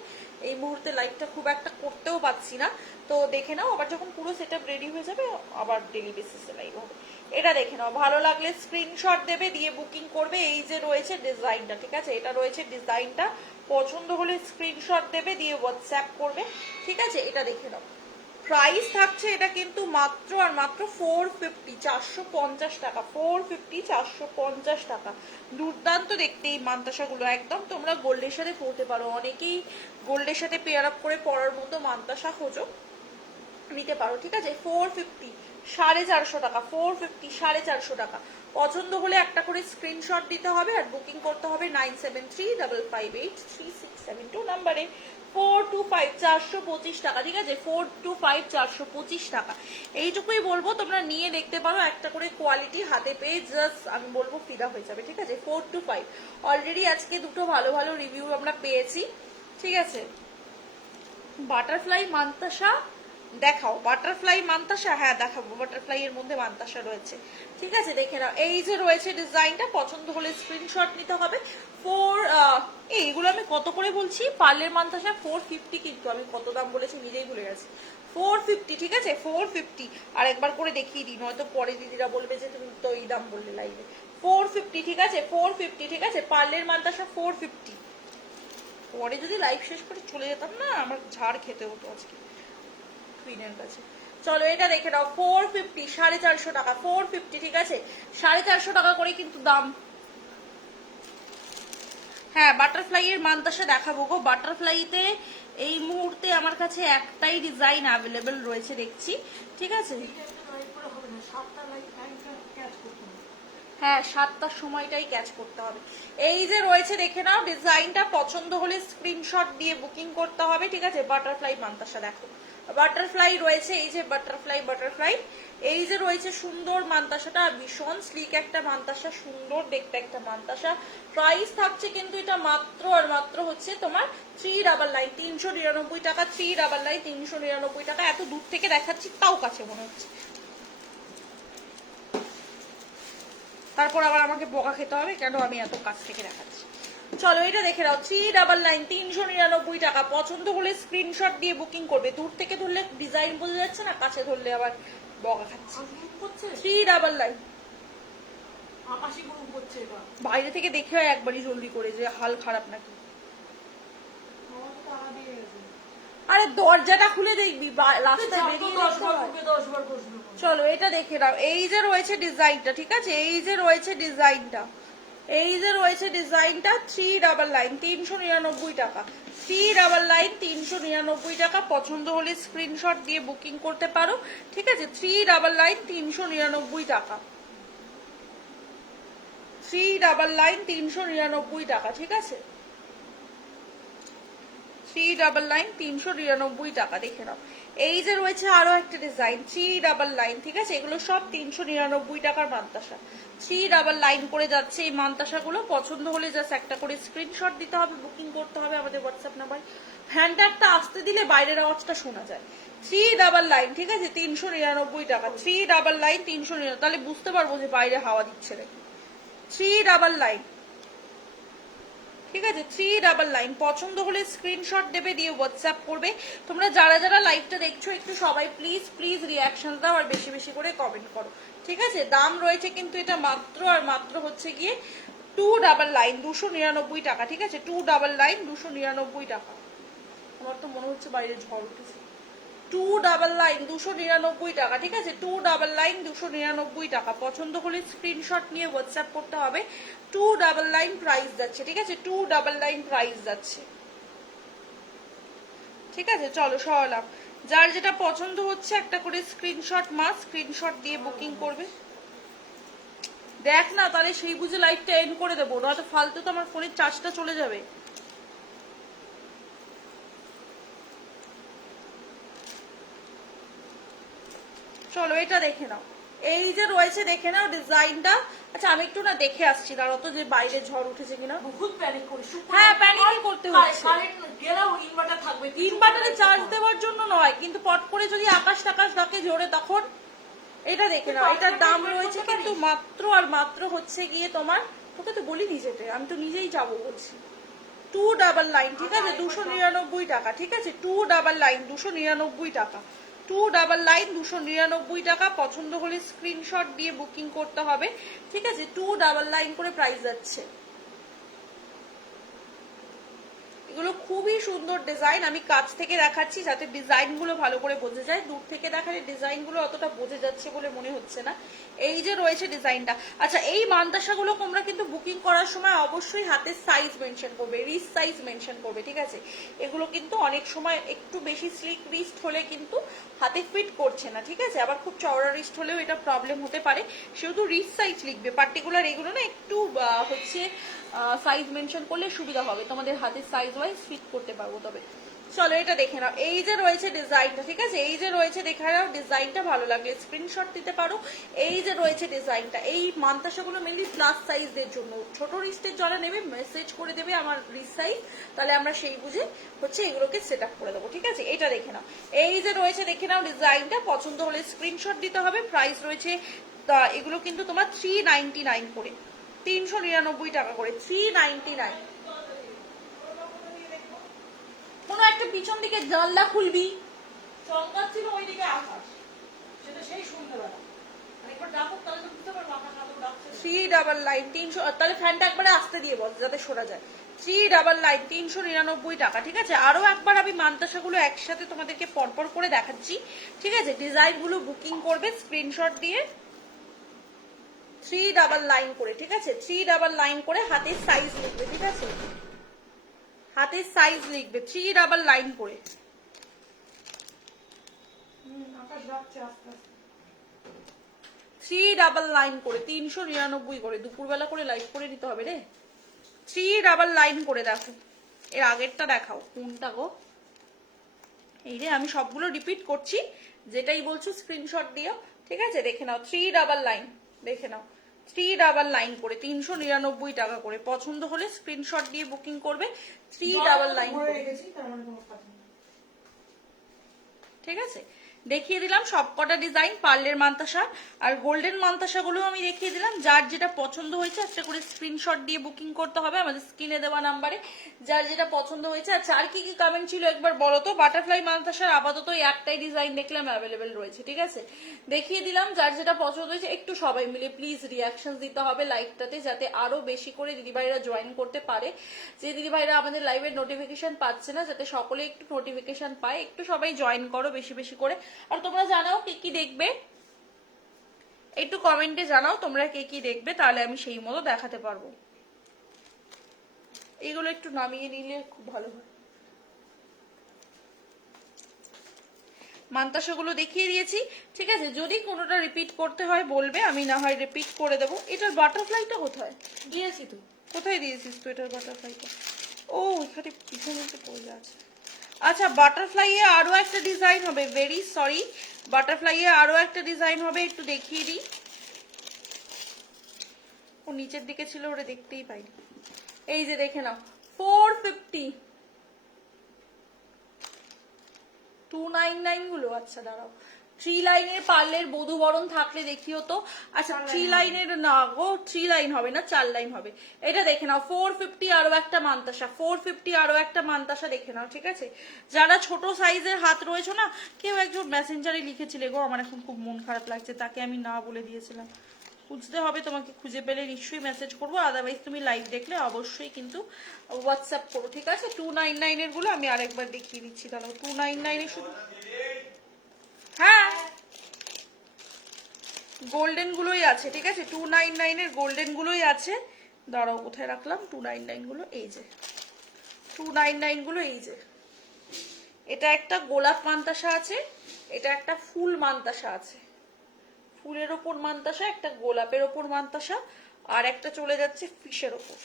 এই মুহূর্তে লাইভটা খুব একটা করতেও পারছি না। তো দেখে নাও, আবার যখন পুরো সেট আপ রেডি হয়ে যাবে আবার ডেলি বেসিসে লাইভ হবে। এটা দেখে নাও, ভালো লাগলে স্ক্রিনশট দেবে, দিয়ে বুকিং করবে। এই যে রয়েছে ডিজাইনটা, ঠিক আছে? এটা রয়েছে ডিজাইনটা, পছন্দ হলে স্ক্রিনশট দেবে, দিয়ে হোয়াটসঅ্যাপ করবে, ঠিক আছে? এটা দেখে নাও। প্রাইস থাকছে এটা কিন্তু মাত্র আর মাত্র 450, 450 টাকা। 450, 450 টাকা। দুর্দান্ত দেখতে এই মান্তাসাগুলো, একদম তোমরা গোল্ডের সাথে পরতে পারো। অনেকেই গোল্ডের সাথে পেয়ার আপ করে পরার মতো মান্তাসা খোঁজো, নিতে পারো, ঠিক আছে? 450, 450 টাকা। 450, 450 টাকা। পছন্দ হলে একটা করে স্ক্রিনশট দিতে হবে আর বুকিং করতে হবে 9735583672 নাম্বারে। 425, 425 টাকা, ঠিক আছে? 425, 425 টাকা। এইটুকুই বলবো, তোমরা নিয়ে দেখতে পারো, একটা করে কোয়ালিটি হাতে পেয়ে জাস্ট আমি বলবো ফিদা হয়ে যাবে, ঠিক আছে? 425। অলরেডি আজকে দুটো ভালো ভালো রিভিউ আমরা পেয়েছি, ঠিক আছে? বাটারফ্লাই মান্তাসা দেখাও, বাটারফ্লাই মান্তাসা, হ্যাঁ দেখাবো। বাটারফ্লাই এর মধ্যে মান্তাসা রয়েছে, ঠিক আছে? দেখে নাও। এই যে রয়েছে ডিজাইনটা, পছন্দ হলে স্ক্রিনশট নিতে হবে। এইগুলো আমি কত করে বলছি? পার্লের মান্তাসা 450, কিন্তু আমি কত দাম বলেছি নিজেই ভুলে গেছি। 450, ঠিক আছে? 450। আর একবার করে দেখিয়ে দিই, নয়তো পরে দিদিরা বলবে যে তুমি তো এই দাম বললে লাইভে। 450, ঠিক আছে 450, ঠিক আছে পার্লের মান্তাসা 450। পরে যদি লাইভ শেষ করে চলে যেতাম না, আমার ঝাড় খেতে হতো আজকে কুইনের কাছে। চলো এটা দেখে নাও 450, 450 টাকা 450, ঠিক আছে 450 টাকা করে কিন্তু দাম। হ্যাঁ বাটারফ্লাই এর মান্তাসা দেখাবো গো। বাটারফ্লাইতে এই মুহূর্তে আমার কাছে একটাই ডিজাইন অ্যাভেলেবেল রয়েছে দেখছি, ঠিক আছে। হ্যাঁ 7টার সময়টাই ক্যাচ করতে হবে। এই যে রয়েছে দেখে নাও, ডিজাইনটা পছন্দ হলে স্ক্রিনশট দিয়ে বুকিং করতে হবে, ঠিক আছে। বাটারফ্লাই মান্তাসা দেখো, বাটারফ্লাই রয়েছে, এই যে বাটারফ্লাই, এই যে রয়েছে সুন্দর মান্তাসাটা, ভীষণ স্লিক একটা মান্তাসা, সুন্দর দেখতে একটা মান্তাসা। প্রাইস থাকছে কিন্তু এটা মাত্র আর মাত্র হচ্ছে তোমার 399, 399 টাকা, 399, 399 টাকা। এত দূর থেকে দেখাচ্ছি তাও কাছে মনে হচ্ছে, তারপর আবার আমাকে বকা খেতে হবে কেন আমি এত কাছ থেকে দেখাচ্ছি। চলো এটা দেখে নাও 399, 399 টাকা। পছন্দ হলে স্ক্রিনশট দিয়ে বুকিং করবে। দূর থেকে ধরলে ডিজাইন বোঝা যাচ্ছে না, কাছে ধরলে আবার বকা খাচ্ছে। 399 বাইরে থেকে দেখে হয় একবারই জলদি করে যে হাল খারাপ নাকি। আরে দরজাটা খুলে দেখবি, রাস্তায় বেরিয়ে 10 বার বসবে। চলো এটা দেখে নাও, এই যে রয়েছে ডিজাইনটা, ঠিক আছে এই যে রয়েছে ডিজাইনটা, এই যে রয়েছে ডিজাইনটা 399, 399 টাকা, 399, 399 টাকা। পছন্দ হলে স্ক্রিনশট দিয়ে বুকিং করতে পারো, ঠিক আছে 399, 399 টাকা, 399, 399 টাকা, ঠিক আছে 399, 399 টাকা। দেখে নাও এই যে রয়েছে আরো একটা ডিজাইন 399, ঠিক আছে এগুলো সব 399 টাকার মান্তাসা। 399 করে যাচ্ছে এই মান্তাসাগুলো। পছন্দ হলে জাস্ট একটা করে স্ক্রিনশট দিতে হবে, বুকিং করতে হবে আমাদের হোয়াটসঅ্যাপ নাম্বার। ফ্যানটা একটা আসতে দিলে বাইরের আওয়াজটা শোনা যায়। 399, ঠিক আছে 399 টাকা, 399, 399, তাহলে বুঝতে পারবো যে বাইরে হাওয়া দিচ্ছে নাকি। 399, ঠিক আছে 399। পছন্দ হলে স্ক্রিনশট দেবে, দিয়ে হোয়াটসঅ্যাপ করবে। তোমরা যারা যারা লাইভটা দেখছো একটু সবাই প্লিজ রিয়াকশন দাও আর বেশি বেশি করে কমেন্ট করো, ঠিক আছে। দাম রয়েছে কিন্তু এটা মাত্র আর মাত্র হচ্ছে গিয়ে 299, 299 টাকা, ঠিক আছে 299, 299 টাকা। আমার তো মনে হচ্ছে বাইরে ঝড় উঠেছে। 299, 299 টাকা, ঠিক আছে 299, 299 টাকা। পছন্দ হলে স্ক্রিনশট নিয়ে হোয়াটসঅ্যাপ করতে হবে। 299 প্রাইস যাচ্ছে, ঠিক আছে 299 প্রাইস যাচ্ছে, ঠিক আছে। চলো সরালাম, যার যেটা পছন্দ হচ্ছে একটা করে স্ক্রিনশট স্ক্রিনশট দিয়ে বুকিং করবে। দেখ না তাহলে সেই বুঝে লাইভটা এন্ড করে দেবো, নয়তো ফালতু তো আমার ফোনের চার্জটা চলে যাবে। চলো এটা দেখে নাও, এই যে রয়েছে দেখে নাও ডিজাইনটা। আচ্ছা আমি একটু না দেখে আসছি, দাঁড়াও তো যে বাইরে ঝড় উঠেছে কিনা। বহুত প্যানিক করিস। হ্যাঁ প্যানিকই করতে হচ্ছে, কারেন্ট গেলেও ইনভার্টার থাকবে, ইনভার্টারে চার্জ দেওয়ার জন্য নয়, কিন্তু পট করে যদি আকাশ টাকাশ ডাকে জোরে তখন। এটা দেখে নাও, এটার দাম রয়েছে কিন্তু মাত্র আর মাত্র হচ্ছে গিয়ে তোমার, তোকে তো বলিনি যেতে, আমি তো নিজেই যাবো বলছি। 299, ঠিক আছে 299 টাকা, ঠিক আছে 299, 299 টাকা, 299, 299 টাকা। পছন্দ হলে স্ক্রিনশট দিয়ে বুকিং করতে হবে, ঠিক আছে 299 করে প্রাইস যাচ্ছে। এগুলো খুবই সুন্দর ডিজাইন, আমি কাছ থেকে দেখাচ্ছি যাতে ডিজাইনগুলো ভালো করে বোঝা যায়। দূর থেকে দেখালে ডিজাইনগুলো অতটা বোঝা যাচ্ছে বলে মনে হচ্ছে না। এই যে রয়েছে ডিজাইনটা। আচ্ছা এই মান্তাসাগুলো তোমরা কিন্তু বুকিং করার সময় অবশ্যই হাতের সাইজ মেনশন করবে, রিস্ট সাইজ মেনশন করবে, ঠিক আছে। এগুলো কিন্তু অনেক সময় একটু বেশি স্লিক রিস্ট হলে কিন্তু হাতে ফিট করছে না, ঠিক আছে। আবার খুব চওড়া রিস্ট হলেও এটা প্রবলেম হতে পারে, সেহেতু রিস্ট সাইজ লিখবে পার্টিকুলার। এগুলো না একটু হচ্ছে সাইজ মেনশন করলে সুবিধা হবে, তোমাদের হাতের সাইজ ওয়াইজ ফিট করতে পারবো। তবে চলো এটা দেখে নাও, এই যে রয়েছে ডিজাইনটা, ঠিক আছে এই যে রয়েছে দেখে নাও ডিজাইনটা। ভালো লাগলে স্ক্রিনশট দিতে পারো। এই যে রয়েছে ডিজাইনটা, এই মান্তাসাগুলো মেনলি প্লাস সাইজদের জন্য। ছোট রিস্টের যারা নেবে মেসেজ করে দেবে আমার রিস্ট সাইজ, তাহলে আমরা সেই বুঝে হচ্ছে এগুলোকে সেট আপ করে দেবো, ঠিক আছে। এটা দেখে নাও, এই যে রয়েছে দেখে নাও ডিজাইনটা। পছন্দ হলে স্ক্রিনশট দিতে হবে। প্রাইস রয়েছে এগুলো কিন্তু তোমার 399 করে, 399 টাকা করে, 399। কোনো একটা পিছন দিকে জানলা খুলবি, চমকাচ্ছিল ওইদিকে আকাশ, সেটা সেই সন্ধ্যাবেলা, মানে একবার ডাকো তাহলে তো বুঝতে পারবো আমার হাতও ডাকছে। 399 300, তাহলে ফ্যানটা একবারে আস্তে দিয়ে বল যাতে সরা যায়। 399 399 টাকা, ঠিক আছে। আরো একবার আমি মান্তাসাগুলো একসাথে তোমাদেরকে পরপর করে দেখাচ্ছি, ঠিক আছে। ডিজাইন গুলো বুকিং করবে স্ক্রিনশট দিয়ে 399 করে, ঠিক আছে। 399 করে হাতের সাইজ লিখবে, ঠিক আছে, হাতের সাইজ লিখবে 399 করে। আকাশ ডাকছে আস্তে আস্তে। 399 করে, 399 করে, দুপুরবেলা করে লাইভ করে নিতে হবে রে। 399 করে দেখো। এর আগেরটা দেখাও কোনটা গো, এই রে। আমি সবগুলো রিপিট করছি, যেটাই বলছো স্ক্রিনশট দিও, ঠিক আছে। দেখে নাও 399, দেখে নাও 399 করে, 399 টাকা করে। পছন্দ হলে স্ক্রিনশট দিয়ে বুকিং করবে 399 ভরে করে, রেখেছি, তার মানে তোমার কথা। ঠিক আছে। দেখিয়ে দিলাম সবকটা ডিজাইন পার্লের মান্তাসা আর গোল্ডেন মান্তাসা গুলো আমি দেখিয়ে দিলাম। যার যেটা পছন্দ হয়েছে একটা করে স্ক্রিনশট দিয়ে বুকিং করতে হবে আমাদের স্ক্রিনে দেওয়া নাম্বারে, যার যেটা পছন্দ হয়েছে। আচ্ছা আর কি কি কমেন্ট ছিল একবার বলো তো। বাটারফ্লাই মান্তাসার আপাতত একটাই ডিজাইন দেখলাম অ্যাভেলেবেল রয়েছে, ঠিক আছে। দেখিয়ে দিলাম যার যেটা পছন্দ হয়েছে। একটু সবাই মিলে প্লিজ রিয়াকশন দিতে হবে লাইভটাতে, যাতে আরো বেশি করে দিদিভাইরা জয়েন করতে পারে। যে দিদিভাইরা আমাদের লাইভের নোটিফিকেশন পাচ্ছে না, যাতে সকলে একটু নোটিফিকেশন পায়। একটু সবাই জয়েন করো বেশি বেশি করে। আর তোমরা জানাও কে কি দেখবে, একটু কমেন্টে জানাও তোমরা কে কি দেখবে, তাহলে আমি সেই মতো দেখাতে পারবো। এগুলো একটু নামিয়ে নিলে খুব ভালো হয়। মান্তাসাগুলো দেখিয়ে দিয়েছি, ঠিক আছে। যদি কোনোটা রিপিট করতে হয় বলবে, আমি না হয় রিপিট করে দেবো। এটার বাটারফ্লাইটা কোথায় দিয়েছি তো। কোথায় দিয়েছিস তো এটার বাটারফ্লাইটা? ও এখানে পিছনে পড়ে আছে। আচ্ছা বাটারফ্লাই এ আরো একটা ডিজাইন হবে, ভেরি সরি, বাটারফ্লাই এ আরো একটা ডিজাইন হবে, একটু দেখিয়ে দিই। ও নিচের দিকে ছিল, ওরে দেখতেই পাইনি। এই যে দেখে নাও 450, 299 গুলো। আচ্ছা দাঁড়াও, 3 লাইনের পার্লের বধূবরণ থাকলে দেখিও তো। আচ্ছা 3 লাইনের না গো, 3 লাইন হবে না, 4 লাইন হবে। এটা দেখে নাও 450 আরো একটা মান্তাসা, 450 আরো একটা মান্তাসা দেখে নাও, ঠিক আছে। যারা ছোট সাইজের হাত রয়েছে না, কেউ একজন মেসেঞ্জারে লিখেছিলে গো, আমার এখন খুব মন খারাপ লাগছে, তাকে আমি না বলে দিয়েছিলাম। খুঁজতে হবে তোমাকে, খুঁজে পেলে নিশ্চয়ই মেসেজ করবো, আদারওয়াইজ তুমি লাইভ দেখলে অবশ্যই কিন্তু হোয়াটসঅ্যাপ করো, ঠিক আছে। 299 এর গুলো আমি আরেকবার দেখিয়ে দিচ্ছি, তাহলে 299 এর শুধু, হ্যাঁ গোল্ডেন গুলোই আছে, ঠিক আছে। 299 এর গোল্ডেন গুলোই আছে। দাঁড়াও কোথায় রাখলাম 299 গুলো, এই যে 299 গুলো, এই যে। এটা একটা গোলাপ মান্তাসা আছে, এটা একটা ফুল মান্তাসা আছে। ফুলের ওপর মান্তাসা, একটা গোলাপের ওপর মান্তাসা, আর একটা চলে যাচ্ছে ফিশের ওপর,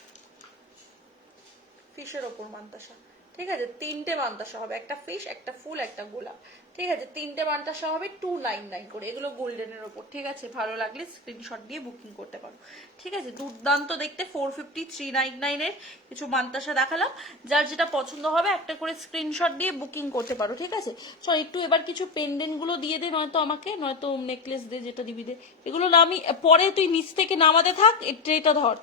ফিশের ওপর মান্তাসা, ঠিক আছে। তিনটে মান্তাসা হবে, একটা ফিশ, একটা ফুল, একটা গোলাপ, ঠিক আছে। তিনটে মান্তাসা হবে 299 করে। এগুলো গোল্ডেনের ওপর, ঠিক আছে। ভালো লাগলে স্ক্রিনশট দিয়ে বুকিং করতে পারো, ঠিক আছে। দুর্দান্ত দেখতে 450 399 এর কিছু মান্তাসা দেখালাম। যার যেটা পছন্দ হবে একটা করে স্ক্রিনশট দিয়ে বুকিং করতে পারো, ঠিক আছে। চল একটু এবার কিছু পেন্ডেন্ট গুলো দিয়ে দে, নয়তো আমাকে, নয়তো নেকলেস দে, যেটা দিবি দে। এগুলো নামি পরে, তুই নিচ থেকে নামাতে থাক, এটা ধর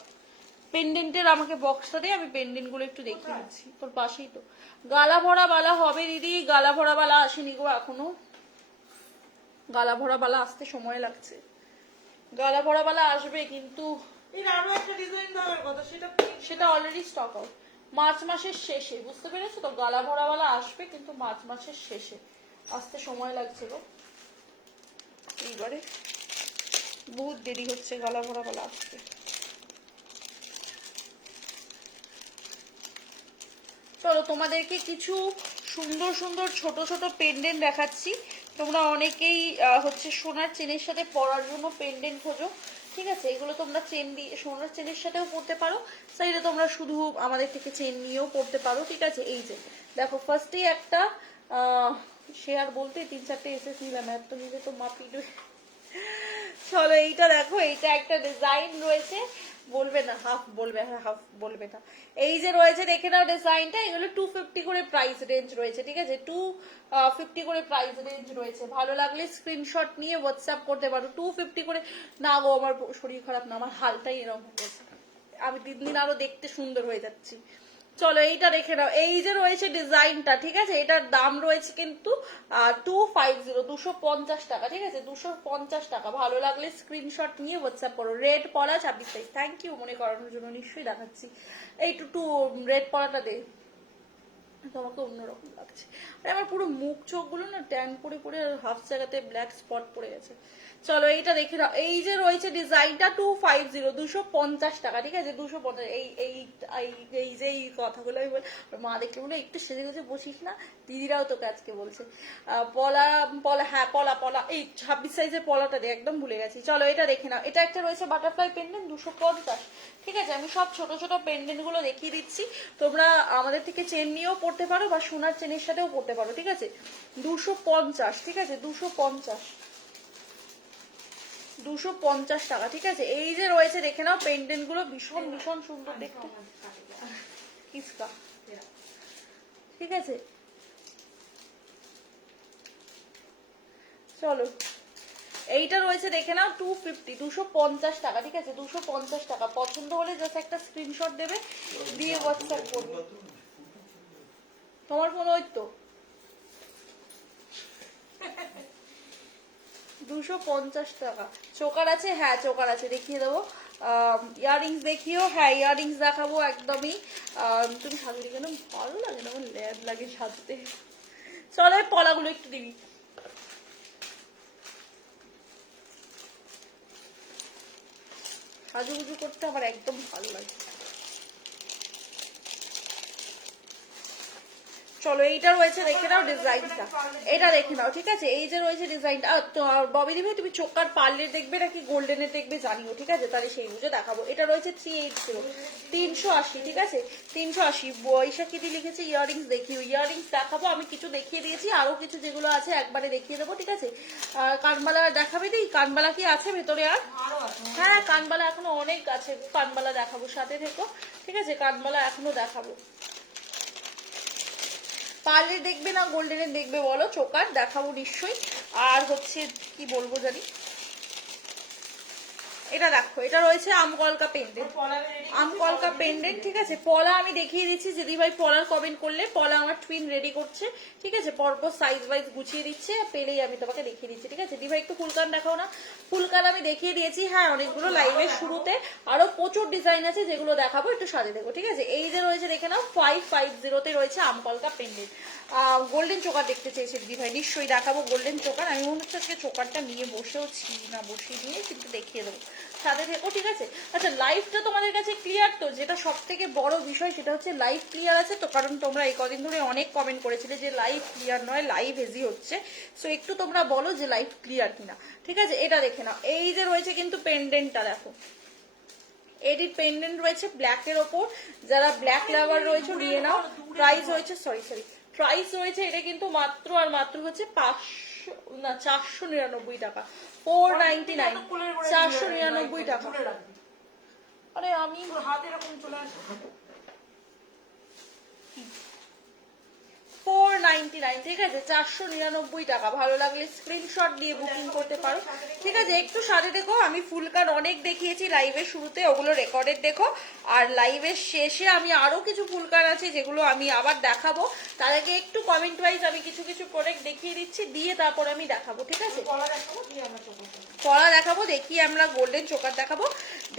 পেন্ডেন্টের আমাকে বক্সটা দিয়ে, আমি পেন্ডেন্ট গুলো একটু দেখিয়ে দিচ্ছি। তোর পাশেই তো গালা ভরা বালা হবে দিদি, গালা ভরা বালা আসেনি গো এখনো। গালা ভরা বালা আসতে সময় লাগছে, গালা ভরা বালা আসবে কিন্তু এর আরো একটা ডিজাইন দেওয়ার কথা, সেটা অলরেডি স্টক আউট। মার্চ মাসের শেষে, বুঝতে পেরেছো তো, গালা ভরা বালা আসবে কিন্তু মার্চ মাসের শেষে, আসতে সময় লাগছে গো। এইবারে বহুত দেরি হচ্ছে গালা ভরা বালা আসতে। চলো তোমাদেরকে কিছু সুন্দর সুন্দর ছোট ছোট পেন্ডেন্ট দেখাচ্ছি। তোমরা অনেকেই হচ্ছে সোনার চেনের সাথে পরার জন্য পেন্ডেন্ট খোঁজো, ঠিক আছে। এগুলো তোমরা চেন দিয়ে সোনার চেনের সাথেও পরতে পারো, সেইটা তোমরা শুধু আমাদের থেকে চেন নিয়েও পরতে পারো, ঠিক আছে। এই যে দেখো ফার্স্টেই একটা শেয়ার বলতে 3-4টে এসএস নিলাম, এত নিলে তো মাপি। চলো এইটা দেখো, এইটা একটা ডিজাইন রয়েছে, বলবে না হাফ বলবে, হ্যাঁ হাফ বলবে না। এই যে রয়েছে দেখে নাও ডিজাইনটা, এগুলো 250 করে প্রাইস রেঞ্জ রয়েছে, ঠিক আছে। 250 করে প্রাইস রেঞ্জ রয়েছে। ভালো লাগলে স্ক্রিনশট নিয়ে হোয়াটসঅ্যাপ করতে পারো। 250 করে না গো, আমার শরীর খারাপ না, আমার হালটাই এরকম হয়েছে, আমি দিন দিন আরো দেখতে সুন্দর হয়ে যাচ্ছি। চলো এইটা দেখে নাও, এই যে রয়েছে ডিজাইনটা, ঠিক আছে, এটার দাম রয়েছে কিন্তু 250, 250 টাকা, ঠিক আছে, 250 টাকা। ভালো লাগলে স্ক্রিনশট নিয়ে হোয়াটসঅ্যাপ করো। রেড পলা 26 সাইজ, থ্যাংক ইউ মনে করানোর জন্য, নিশ্চয়ই দেখাচ্ছি। এই টু রেড পলাটা দে, তোমাকে অন্যরকম লাগছে। আর আমার পুরো মুখ চোখগুলো না ট্যান পরে পরে হাফ জায়গাতে ব্ল্যাক স্পট পড়ে গেছে। চলো এইটা দেখে নাও, এই যে রয়েছে ডিজাইনটা 250, 250 টাকা, ঠিক আছে, 250। এই এই এই যে এই কথাগুলো আমি বলি, মা দেখলে বলে একটু সেজে গুজে বসিস না, দিদিরাও তোকে আজকে বলছে। পলা পলা, হ্যাঁ পলা পলা, এই 26 সাইজের পলাটা দিয়ে একদম ভুলে গেছি। চলো এটা দেখে নাও, এটা একটা রয়েছে বাটারফ্লাই পেন্ডেন্ট 250, ঠিক আছে। আমি সব ছোট ছোট পেন্ডেন্ট গুলো দেখিয়ে দিচ্ছি, তোমরা আমাদের থেকে চেন নিয়েও পড়তে পারো বা সোনার চেনের সাথেও পড়তে পারো, ঠিক আছে। 250, ঠিক আছে, 250, 250 টাকা, ঠিক আছে। এই যে রয়েছে দেখে নাও পেন্ডেন্ট গুলো, ভীষণ ভীষণ সুন্দর দেখতে, কিসকা, ঠিক আছে। চলো এইটা রয়েছে দেখে নাও 250, 250 টাকা, ঠিক আছে, 250 টাকা। পছন্দ হলে জাস্ট একটা স্ক্রিনশট দেবে, দিয়ে হোয়াটসঅ্যাপ করবে। তোমার ফোন ওই তো 250 টাকা। চোকার আছে, হ্যাঁ চোকার আছে, দেখিয়ে দেবো। ইয়াররিংস দেখিও, হ্যাঁ ইয়াররিংস দেখাবো একদমই। তুমি সাজতে কেন ভালো লাগে না, আমার ল্যাব লাগে সাজতে। চলো এই পলাগুলো একটু দিবি। সাজুগুজু করতে আমার একদম ভালো লাগে। চলো এইটা রয়েছে দেখে নাও ডিজাইনটা, এটা দেখে নাও, ঠিক আছে। এই যে রয়েছে ডিজাইনটা, ববি দিবে তুমি চোকার পার্লের দেখবে নাকি গোল্ডেনের দেখবে জানিও, ঠিক আছে, তাহলে সেই বুঝে দেখাবো। এটা রয়েছে 380, 380, ঠিক আছে, 380। বৈশাখী দি লিখেছে ইয়াররিংস দেখিও, ইয়াররিংস দেখাবো, আমি কিছু দেখিয়ে দিয়েছি, আরো কিছু যেগুলো আছে একবারে দেখিয়ে দেবো, ঠিক আছে। কানবালা দেখাবে দি, কানবালা কি আছে ভেতরে আর? হ্যাঁ কানবালা এখনো অনেক আছে, কানবালা দেখাবো, সাথে থেকো, ঠিক আছে, কানবালা এখনো দেখাবো। পার্লের দেখবে না গোল্ডেনের দেখবে বলো? চোকার দেখাবো নিশ্চয়ই। আর হচ্ছে কি বলবো জানি, এটা দেখো, এটা রয়েছে আমকলকা পেন্ডেন্ট, আমকলকা পেন্ডেন্ট, ঠিক আছে। পলা আমি দেখিয়ে দিচ্ছি, যদি ভাই পলার কমেন্ট করলে, পলা আমার টুইন রেডি করছে, ঠিক আছে, পরপর সাইজ ওয়াইজ গুছিয়ে দিচ্ছে, পেলেই আমি তোমাকে দেখিয়ে দিচ্ছি, ঠিক আছে। দিভাই একটু ফুলকান দেখাও না। ফুলকান আমি দেখিয়ে দিয়েছি, হ্যাঁ অনেকগুলো লাইভের শুরুতে, আরো প্রচুর ডিজাইন আছে যেগুলো দেখাবো, একটু সাজে দেখো, ঠিক আছে। এই যে রয়েছে দেখে নাও 550 রয়েছে আমকলকা পেন্ডেন্ট। গোল্ডেন চোকার দেখতে চেয়েছে দিদিভাই, নিশ্চয়ই দেখাবো গোল্ডেন চোকার। আমি মনে হচ্ছে আজকে চোকারটা নিয়ে বসেওছি না, বসিয়ে নিয়ে কিন্তু দেখিয়ে দেবো, সাথে থেকো, ঠিক আছে। আচ্ছা লাইভটা তোমাদের কাছে ক্লিয়ার তো? যেটা সব থেকে বড় বিষয় সেটা হচ্ছে লাইভ ক্লিয়ার আছে তো, কারণ তোমরা এই কদিন ধরে অনেক কমেন্ট করেছিলে যে লাইভ ক্লিয়ার নয়, লাইভ হেজি হচ্ছে। সো একটু তোমরা বলো যে লাইভ ক্লিয়ার কিনা, ঠিক আছে। এটা দেখে নাও, এই যে রয়েছে কিন্তু পেন্ডেন্টটা দেখো, এডিট পেন্ডেন্ট রয়েছে ব্ল্যাকের ওপর, যারা ব্ল্যাক লাভার রয়েছে নিয়ে নাও। প্রাইস হয়েছে প্রাইস রয়েছে এটা কিন্তু মাত্র আর মাত্র হচ্ছে 499 টাকা, 499, 499 টাকা। আরে আমি হাত এরকম চলে আসে, 499, ঠিক আছে, 499 টাকা। ভালো লাগলে স্ক্রিনশট দিয়ে বুকিং করতে পারো, ঠিক আছে। একটু সাথে দেখো, আমি ফুল কার্ড অনেক দেখিয়েছি লাইভের শুরুতে, ওগুলো রেকর্ডেড দেখো। আর লাইভের শেষে আমি আরো কিছু ফুল কার্ড আছে যেগুলো আমি আবার দেখাবো, তার আগে একটু কমেন্ট ওয়াইজ আমি কিছু কিছু প্রোডাক্ট দেখিয়ে দিচ্ছি, দিয়ে তারপর আমি দেখাবো, ঠিক আছে। পলা দেখাবো, দেখি আমরা গোল্ডেন চোকার দেখাবো,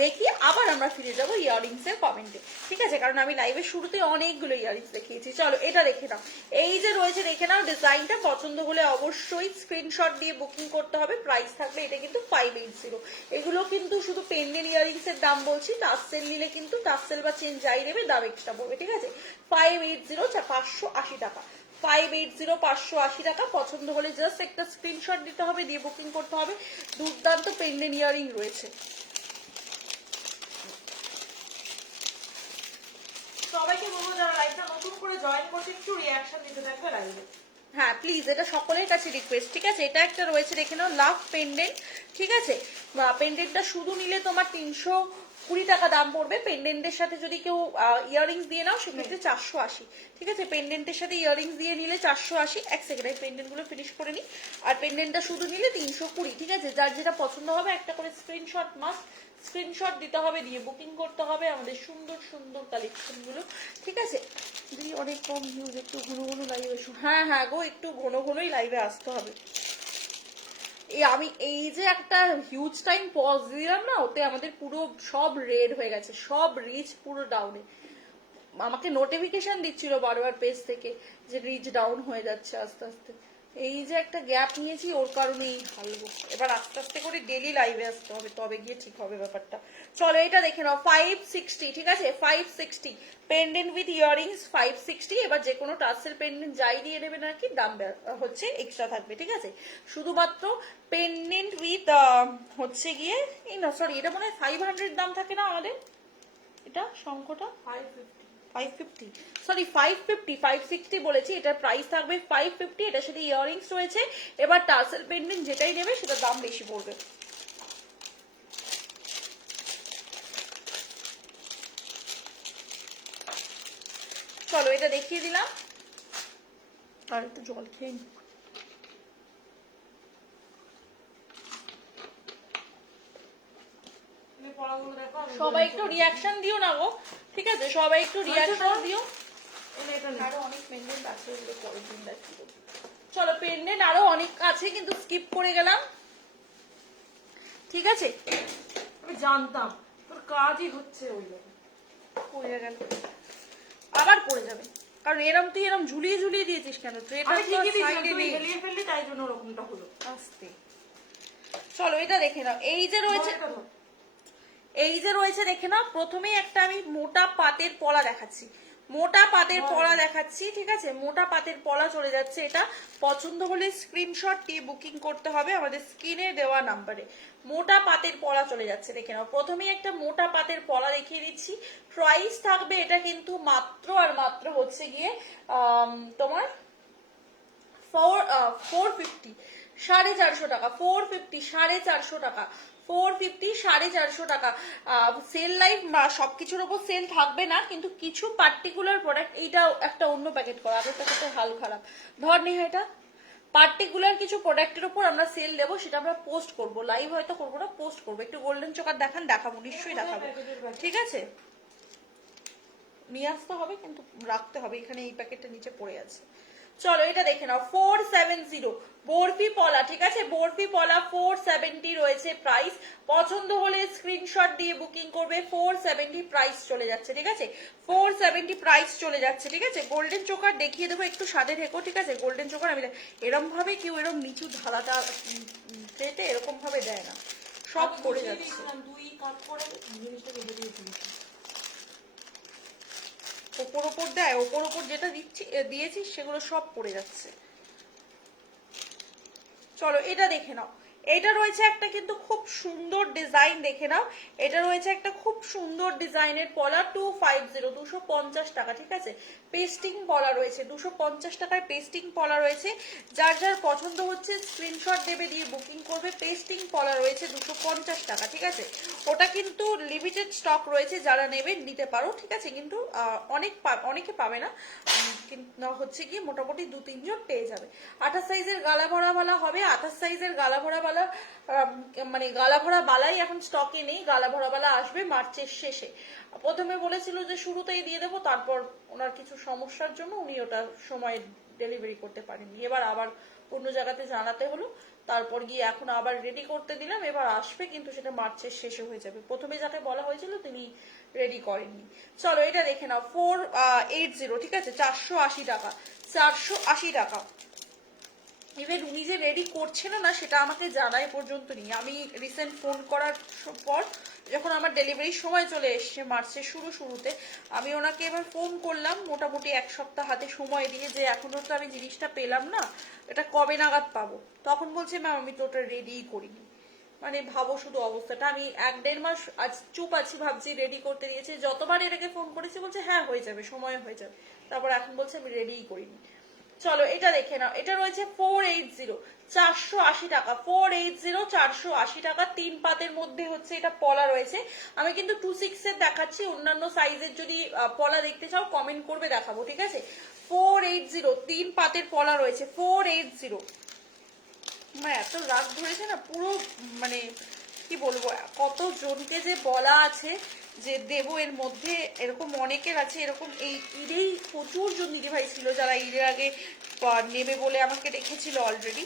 দেখি আবার আমরা ফিরে যাবো ইয়াররিংস এর কমেন্টে, ঠিক আছে, কারণ আমি লাইভের শুরুতে অনেকগুলো ইয়াররিংস দেখিয়েছি। চলো এটা দেখে নাও, এই যে রয়েছে দেখে নাও ডিজাইনটা, পছন্দ হলে অবশ্যই স্ক্রিনশট দিয়ে বুকিং করতে হবে। প্রাইস থাকবে এটা কিন্তু 580। এগুলো কিন্তু শুধু পেন্ডেন্ট ইয়াররিংস এর দাম বলছি, টাসেল নিলে কিন্তু টাসেল বা চেন যাই নেবে দাম এক্সট্রা পড়বে, ঠিক আছে। 580, 580 টাকা, 580, 580 টাকা। পছন্দ হলে জাস্ট একটা স্ক্রিনশট দিতে হবে, দিয়ে বুকিং করতে হবে। দুর্দান্ত পেন্ডেন্ট ইয়ারিং রয়েছে। সবাইকে বলবো যারা লাইভটা নতুন করে জয়েন করছে একটু রিঅ্যাকশন দিতে থাকবে লাইভে। হ্যাঁ প্লিজ, এটা সকলের কাছে রিকোয়েস্ট, ঠিক আছে। এটা একটা রয়েছে দেখে নাও লাভ পেন্ডেন্ট, ঠিক আছে। পেন্ডেন্টটা শুধু নিলে তোমার 20 টাকা দাম পড়বে। পেন্ডেন্টের সাথে যদি কেউ ইয়াররিংস দিয়ে নাও সেক্ষেত্রে 480, ঠিক আছে। পেন্ডেন্টের সাথে ইয়াররিংস দিয়ে নিলে 480। এক সেকেন্ড, এই পেন্ডেন্ট গুলো ফিনিশ করে নি। আর পেন্ডেন্টটা শুধু নিলে 320, ঠিক আছে। যার যেটা পছন্দ হবে একটা করে স্ক্রিনশট, মাস্ট স্ক্রিনশট দিতে হবে, দিয়ে বুকিং করতে হবে আমাদের সুন্দর সুন্দর কালেকশন গুলো, ঠিক আছে। যদি অনেক কম ভিউজ, একটু ঘন ঘন লাইভে এসো। হ্যাঁ হ্যাঁ গো, একটু ঘন ঘনই লাইভে আসতে হবে। আমি এই যে একটা হিউজ টাইম পজ দিলাম না, ওতে আমাদের পুরো সব রেড হয়ে গেছে, সব রিচ পুরো ডাউনে। আমাকে নোটিফিকেশন দিচ্ছিল বারবার পেজ থেকে যে রিচ ডাউন হয়ে যাচ্ছে আস্তে আস্তে। এই যে একটা গ্যাপ নিয়েছি ওর কারণেই হারবো। এবার আস্তে আস্তে করে ডেলি লাইভে আসতে হবে, তবে গিয়ে ঠিক হবে ব্যাপারটা। চলো এটা দেখে নাও, 560, ঠিক আছে। 560 পেন্ডেন্ট উইথ ইয়াররিংস 560। এবার যে কোনো টার্সেল পেন্ডেন্ট যাই দিয়ে নেবেন আর কি, দাম হচ্ছে এক্সট্রা থাকবে, ঠিক আছে। শুধুমাত্র পেন্ডেন্ট উইথ হচ্ছে গিয়ে এই না, সরি, এটা মনে হয় 500 দাম থাকে না আমাদের, এটা শঙ্খটা 550, সরি 550, 560 বলেছি। এটার প্রাইস থাকবে 550, এটার সাথে ইয়াররিংস রয়েছে। এবার টার্সেল পেন্ডেন্ট যেটাই নেবে সেটার দাম বেশি পড়বে। চলো এটা দেখিয়ে দিলাম, আর একটু জল খেয়ে নিই। সবাই একটু রিয়াকশন দিও না গো, ঠিক আছে, সবাই একটু রিয়াকশন দিও। আরো অনেক পেন্ডেন্ট আছে, ওগুলো পরের দিন দেখিয়ে দেবো। চলো পেন্ডেন্ট আরো অনেক আছে কিন্তু স্কিপ করে গেলাম, ঠিক আছে। আমি জানতাম তোর কাজই হচ্ছে ওই পড়ে গেল, আবার পড়ে যাবে, কারণ এরম তুই এরম ঝুলিয়ে ঝুলিয়ে দিয়েছিস কেন? ট্রেটা আমি ঠিকই দিয়েছিলাম, সাইডে তুই নেই, এলিয়ে ফেললি তাই জন্য ওরকমটা হলো। আস্তে। চলো এটা দেখে নাও, এই যে রয়েছে, এই যে রয়েছে দেখে নাও। প্রথমেই একটা আমি মোটা পাতের পলা দেখাচ্ছি, মোটা পাতের পলা দেখাচ্ছি, ঠিক আছে। মোটা পাতের পলা চলে যাচ্ছে। এটা পছন্দ হলে স্ক্রিনশট দিয়ে বুকিং করতে হবে আমাদের স্ক্রিনে দেওয়া নাম্বারে। মোটা পাতের পলা চলে যাচ্ছে, দেখে নাও। প্রথমেই একটা মোটা পাতের পলা দেখিয়ে দিচ্ছি। প্রাইস থাকবে এটা কিন্তু মাত্র আর মাত্র হচ্ছে গিয়ে তোমার 450, 450 টাকা। 450, 450 টাকা। 450, 450 টাকা। সেল লাইভ সবকিছুর উপর সেল থাকবে না, কিন্তু কিছু পার্টিকুলার প্রোডাক্ট, এইটা একটা অন্য প্যাকেট করা, আগের প্যাকেটের হাল খারাপ। ধর নেহা, এটা পার্টিকুলার কিছু প্রোডাক্টের উপর আমরা সেল দেবো, সেটা আমরা পোস্ট করব, লাইভ হয়তো করবো না, পোস্ট করবো। একটু গোল্ডেন চোকার দেখান, দেখাবো, নিশ্চয়ই দেখাবো, ঠিক আছে। নিয়ে আসতে হবে কিন্তু রাখতে হবে, এখানে এই প্যাকেটটা নিচে পড়ে আছে। চলো এটা দেখে নাও, 470 বরফি পলা, ঠিক আছে। বরফি পলা 470 রয়েছে প্রাইস। পছন্দ হলে স্ক্রিনশট দিয়ে বুকিং করবে। 470 প্রাইস চলে যাচ্ছে, ঠিক আছে। 470 প্রাইস চলে যাচ্ছে, ঠিক আছে। গোল্ডেন চোকার দেখিয়ে দেবো, একটু সাথে থেকো, ঠিক আছে। গোল্ডেন চোকার আমি এরম ভাবে কেউ এরম নিচু ধারাটা ট্রেতে এরকম ভাবে দেয় না, সব পড়ে যাচ্ছে। দুই কাট করে জিনিসটা বেঁধে দিয়েছিলাম। ওপর ওপর দেয়, ওপর ওপর যেটা দিয়েছিস সেগুলো সব পড়ে যাচ্ছে। চলো এটা দেখে নাও, এটা রয়েছে একটা কিন্তু খুব সুন্দর ডিজাইন, দেখে নাও। এটা রয়েছে একটা খুব সুন্দর ডিজাইনের পলা, 250, 250 টাকা, ঠিক আছে। পেস্টিং পলা রয়েছে 250 টাকায়, পেস্টিং পলা রয়েছে। যার যার পছন্দ হচ্ছে স্ক্রিনশট দেবে, দিয়ে বুকিং করবে। পেস্টিং পলা রয়েছে 250 টাকা, ঠিক আছে। ওটা কিন্তু লিমিটেড স্টক রয়েছে, যারা নেবে নিতে পারো, ঠিক আছে। কিন্তু অনেকে পাবে না, কিন্তু হচ্ছে কি মোটামুটি 2-3 জন পেয়ে যাবে। 28 সাইজের গালা ভরা বালা হবে, 28 সাইজের গালা ভরা বালা, মানে গালা ভরা বালাই এখন স্টকে নেই, গালা ভরা বালা আসবে মার্চের শেষে। প্রথমে বলেছিল যে শুরুতেই দিয়ে দেবো, তারপর ওনার কিছু সমস্যার জন্য উনি ওটা সময় ডেলিভারি করতে পারেননি। এবার আবার অন্য জায়গাতে জানাতে হলো, তারপর গিয়ে এখন আবার রেডি করতে দিলাম, এবার আসবে, কিন্তু সেটা মার্চের শেষে হয়ে যাবে। প্রথমে যাকে বলা হয়েছিল তিনি রেডি করেননি। চলো এটা দেখে নাও, 480, ঠিক আছে, 480 টাকা, 480 টাকা। ইভেন উনি যে রেডি করছেন না সেটা আমাকে জানাই পর্যন্ত নেই। আমি রিসেন্ট ফোন করার পর যখন আমার ডেলিভারির সময় চলে এসছে মার্চের শুরুতে, আমি ওনাকে এবার ফোন করলাম মোটামুটি 1 সপ্তাহ হাতে সময় দিয়ে, যে এখনো তো আমি জিনিসটা পেলাম না, এটা কবে নাগাদ পাবো। তখন বলছে ম্যাম আমি তো ওটা রেডিই করিনি। মানে ভাবো শুধু অবস্থাটা, আমি 1-1.5 মাস আজ চুপ আছি, ভাবছি রেডি করতে দিয়েছে। যতবার এটাকে ফোন করেছি বলছে হ্যাঁ হয়ে যাবে, সময় হয়ে যাবে, তারপর এখন বলছে আমি রেডিই করিনি। চলো এটা দেখে নাও, এটা রয়েছে 480, 480 টাকা, 480, 480 টাকা। 3 পাতের মধ্যে হচ্ছে এটা পলা রয়েছে। আমি কিন্তু 26 এর দেখাচ্ছি, অন্যান্য সাইজের যদি পলা দেখতে চাও কমেন্ট করবে, দেখাবো, ঠিক আছে। 480, 3 পাতের পলা রয়েছে, 480। আমার এত রাগ ধরেছে না পুরো, মানে কি বলবো, কত জনকে যে বলা আছে যে দেবো, এর মধ্যে এরকম অনেকের আছে এরকম। এই ঈদেই প্রচুর জন দিদিভাই ছিল যারা ঈদের আগে নেবে বলে আমাকে রেখেছিল অলরেডি,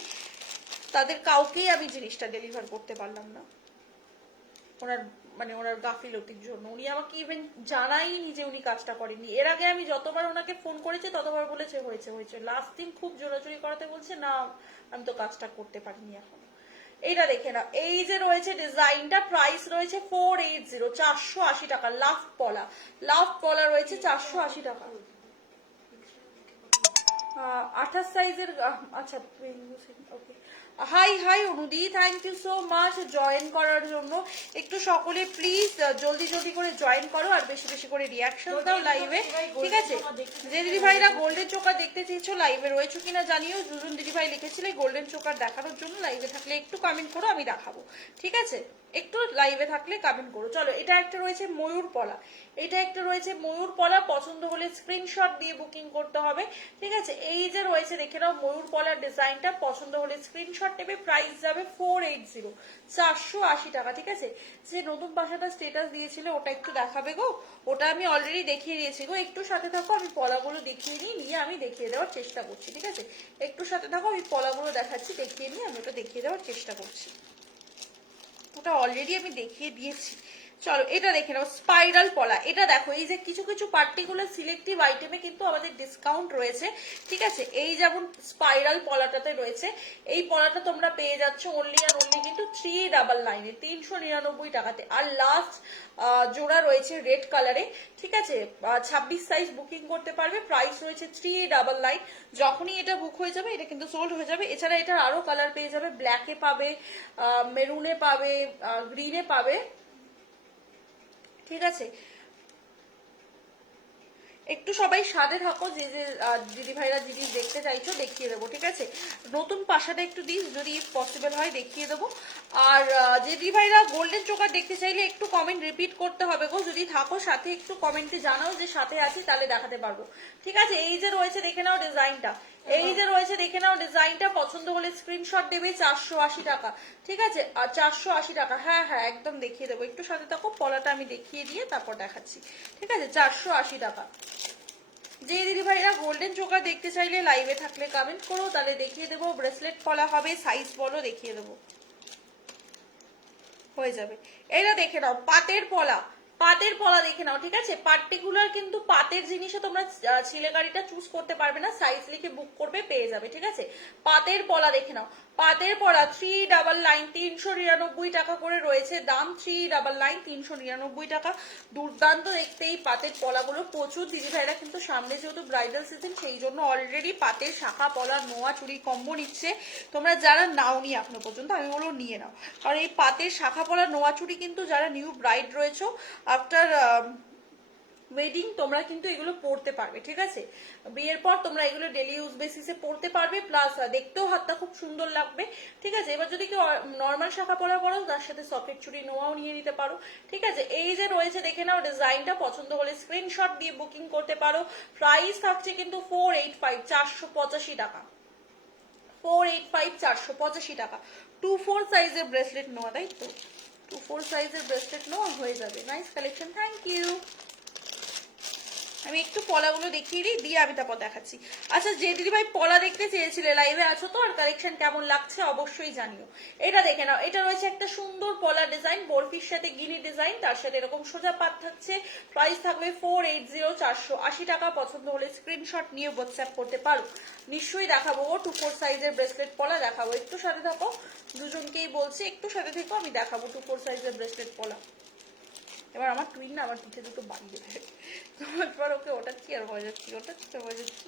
তাদের কাউকেই আমি জিনিসটা ডেলিভার করতে পারলাম না ওনার, মানে ওনার গাফিলতির জন্য। উনি আমাকে ইভেন জানাইনি যে উনি কাজটা করেননি। এর আগে আমি যতবার ওনাকে ফোন করেছি ততবার বলেছে হয়েছে হয়েছে, লাস্ট দিন খুব জোরাজোরি করাতে বলছে না আমি তো কাজটা করতে পারিনি এখন। এইটা দেখে না, এই যে রয়েছে ডিজাইনটা, প্রাইস রয়েছে 480, 480 টাকা। লাভ পলা, লাভ পলা রয়েছে 480 টাকা। 28 সাইজের, আচ্ছা ওকে। হাই হাই অনুদি, thank you so much join করার জন্য। একটু সকলে প্লিজ জলদি জলদি করে জয়েন করো আর বেশি বেশি করে রিয়াকশন দাও লাইভে, ঠিক আছে। যে দিদি ভাইরা গোল্ডেন চোকার দেখতে চেয়েছো লাইভে রয়েছো কিনা জানিও। দুজন দিদি ভাই লিখেছিলে গোল্ডেন চোকার দেখানোর জন্য, লাইভে থাকলে একটু কমেন্ট করো, আমি দেখাবো, ঠিক আছে। একটু লাইভে থাকলে কমেন্ট করো। চলো এটা একটা রয়েছে ময়ূর পলা, এটা একটা রয়েছে ময়ূর পলা। পছন্দ হলে স্ক্রিনশট দিয়ে বুকিং করতে হবে, ঠিক আছে। এই যে রয়েছে দেখে নাও ময়ূর পলার ডিজাইনটা, পছন্দ হলে স্ক্রিনশট নেবে। প্রাইস যাবে 480, 480 টাকা, ঠিক আছে। যে নতুন বাসাটা স্টেটাস দিয়েছিল ওটা একটু দেখাবে গো, ওটা আমি অলরেডি দেখিয়ে দিয়েছি গো। একটু সাথে থাকো, আমি পলাগুলো দেখিয়ে নিয়ে আমি দেখিয়ে দেওয়ার চেষ্টা করছি, ঠিক আছে। একটু সাথে থাকো, আমি পলাগুলো দেখাচ্ছি, দেখিয়ে নিয়ে আমি ওটা দেখিয়ে দেওয়ার চেষ্টা করছি। ওটা অলরেডি আমি দেখিয়ে দিয়েছি। চলো এটা দেখে নাও স্পাইরাল পলা। এটা দেখো, এই যে কিছু কিছু পার্টিকুলার সিলেক্টিভ আইটেমে কিন্তু আমাদের ডিসকাউন্ট রয়েছে, ঠিক আছে। এই যেমন স্পাইরাল পলাটাতে রয়েছে, এই পলাটা তোমরা পেয়ে যাচ্ছ অনলি আর অনলি কিন্তু 399, 399 টাকাতে। আর লাস্ট জোড়া রয়েছে রেড কালারে, ঠিক আছে। 26 সাইজ বুকিং করতে পারবে। প্রাইস রয়েছে 399। যখনই এটা বুক হয়ে যাবে এটা কিন্তু সোল্ড হয়ে যাবে। এছাড়া এটার আরো কালার পেয়ে যাবে, ব্ল্যাকে পাবে, মেরুনে পাবে, গ্রিনে পাবে, ঠিক আছে। একটু সবাই সাথে থাকো, যে যে দিদি ভাইরা জিনিস দেখতে চাইছো দেখিয়ে দেবো, ঠিক আছে। নতুন পাশাটা একটু দিই, যদি পসিবল হয় দেখিয়ে দেবো। আর যে দিদি ভাইরা গোল্ডেন চোকার দেখতে চাইলে একটু কমেন্ট রিপিট করতে হবে গো, যদি থাকো সাথে একটু কমেন্টে জানাও যে সাথে আছি, তাহলে দেখাতে পারবো, ঠিক আছে। এই যে রয়েছে দেখে নাও ডিজাইনটা, এই যে রয়েছে দেখে নাও ডিজাইনটা। পছন্দ হলে স্ক্রিনশট দেবে, 480 টাকা, ঠিক আছে। আর 480 টাকা, হ্যাঁ হ্যাঁ একদম দেখিয়ে দেবো। একটু সাথে থাকো, পলাটা আমি দেখিয়ে দিয়ে তারপর দেখাচ্ছি, ঠিক আছে। 480 টাকা। যে দিদি ভাইরা গোল্ডেন চোকার দেখতে চাইলে লাইভে থাকলে কমেন্ট করো, তাহলে দেখিয়ে দেবো। ব্রেসলেট পলা হবে, সাইজ বলো, দেখিয়ে দেবো, হয়ে যাবে। এটা দেখে নাও পাতের পলা, পাতের পলা দেখে নাও, ঠিক আছে। পার্টিকুলার কিন্তু পাতের জিনিসে তোমরা ছিলেকারিটা চুজ করতে পারবে না, সাইজ লিখে বুক করবে, পেয়ে যাবে, ঠিক আছে। পাতের পলা দেখে নাও, পাতের পলা 399, 399 টাকা করে রয়েছে দাম। 399, 399 টাকা। দুর্দান্ত দেখতে এই পাতের পলাগুলো। প্রচুর দিদি ভাইরা কিন্তু সামনে যেহেতু ব্রাইডাল সিজন, সেই জন্য অলরেডি পাতের শাখা পলা নোয়া চুড়ি কম্বো নিচ্ছে। তোমরা যারা নাওনি এখনো পর্যন্ত, আমি বলবো নিয়ে নাও, কারণ এই পাতের শাখা পলা নোয়া চুড়ি কিন্তু যারা নিউ ব্রাইড রয়েছে আফটার ওয়েডিং তোমরা কিন্তু এগুলো পরতে পারবে, ঠিক আছে। বিয়ের পর তোমরা এগুলো ডেলি ইউজ বেসিসে পরতে পারবে, প্লাস দেখতেও হাতটা খুব সুন্দর লাগবে, ঠিক আছে। এবার যদি কেউ নর্মাল শাখা পলা করো, তার সাথে সকেট চুড়ি নোয়াও নিয়ে নিতে পারো, ঠিক আছে। এই যে রয়েছে দেখে নাও ডিজাইনটা, পছন্দ হলে স্ক্রিনশট দিয়ে বুকিং করতে পারো। প্রাইস থাকছে কিন্তু 485, 485 টাকা, 485, 485 টাকা। 24 সাইজের ব্রেসলেট নেওয়া, তাই তো, 24 সাইজের ব্রেসলেট নেওয়া হয়ে যাবে। Nice collection, thank you. আমি একটু পলাগুলো দেখিয়ে দিই, দিয়ে আমি তারপর দেখাচ্ছি। আচ্ছা যে দিদিভাই পলা দেখতে চেয়েছিলে লাইভে আছো তো, আর কালেকশন কেমন লাগছে অবশ্যই জানিও। এটা দেখে নাও, এটা রয়েছে একটা সুন্দর পলা ডিজাইন, বরফির সাথে গিনি ডিজাইন, তার সাথে এরকম সোজা পাত থাকছে। প্রাইস থাকবে 480, 480 টাকা। পছন্দ হলে স্ক্রিনশট নিয়ে হোয়াটসঅ্যাপ করতে পারো। নিশ্চয়ই দেখাবো 24 সাইজের ব্রেসলেট পলা দেখাবো। একটু সাথে থাকো, দুজনকেই বলছি একটু সাথে থেকো, আমি দেখাবো 24 সাইজের ব্রেসলেট পলা। এবার আমার টুইন না আমার পিঠে দুটো বাড়িয়ে দেবে, তোমার পর ওকে ওটাচ্ছি আর বাজাচ্ছি, ওটাচ্ছি আর বাজাচ্ছি।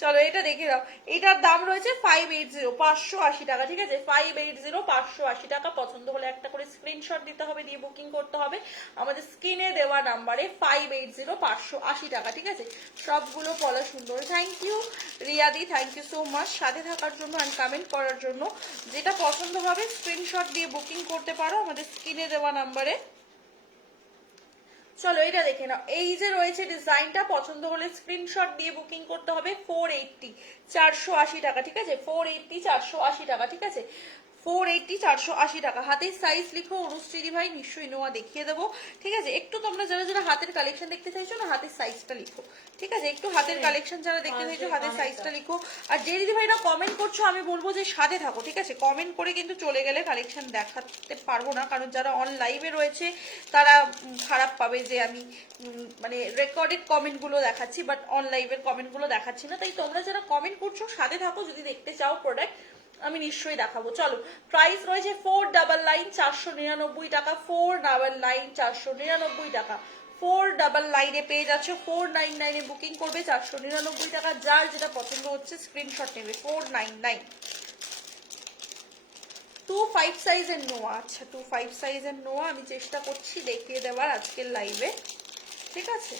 চলো এটা দেখে দাও, এটার দাম রয়েছে 580, 580 টাকা, ঠিক আছে? 580, 580 টাকা। পছন্দ হলে একটা করে স্ক্রিনশট দিতে হবে, দিয়ে বুকিং করতে হবে আমাদের স্ক্রিনে দেওয়া নাম্বারে। 580, 580 টাকা, ঠিক আছে? সবগুলো পলা সুন্দর। থ্যাংক ইউ রিয়াদি, থ্যাংক ইউ সো মাচ সাথে থাকার জন্য অ্যান্ড কমেন্ট করার জন্য। যেটা পছন্দ হবে স্ক্রিনশট দিয়ে বুকিং করতে পারো আমাদের স্ক্রিনে দেওয়া নাম্বারে। চলো এটা দেখে নাও, এই যে রয়েছে ডিজাইনটা, পছন্দ হলে স্ক্রিনশট দিয়ে বুকিং করতে হবে। 480, 480 টাকা, ঠিক আছে? 480, 480 টাকা, ঠিক আছে? 480, 480 টাকা। হাতের সাইজ লিখো অনুশ্রী ভাই, নিশ্চয়ই নোয়া দেখিয়ে দেবো, ঠিক আছে? একটু তোমরা যারা যারা হাতের কালেকশন দেখতে চাইছো না, হাতের সাইজটা লিখো, ঠিক আছে? একটু হাতের কালেকশন যারা দেখতে চাইছো হাতের সাইজটা লিখো। আর যে দিদি ভাইরা কমেন্ট করছো আমি বলবো যে সাথে থাকো, ঠিক আছে? কমেন্ট করে কিন্তু চলে গেলে কালেকশন দেখাতে পারবো না, কারণ যারা অন লাইভে রয়েছে তারা খারাপ পাবে যে আমি মানে রেকর্ডেড কমেন্টগুলো দেখাচ্ছি বাট অন লাইভের কমেন্টগুলো দেখাচ্ছি না। তাই তোমরা যারা কমেন্ট করছো সাথে থাকো, যদি দেখতে চাও প্রোডাক্ট আমি নিশ্চয়ই দেখাবো। চলো প্রাইস রয়েছে 499, 499 টাকা। 499, 499 টাকা। 499 এ পেয়ে যাচ্ছে, 499 এ বুকিং করবে, 499 টাকা। যার যেটা পছন্দ হচ্ছে স্ক্রিনশট নেবে। 499। 25 সাইজের নোয়া, আচ্ছা 25 সাইজের নোয়া আমি চেষ্টা করছি দেখিয়ে দেওয়ার আজকের লাইভে, ঠিক আছে?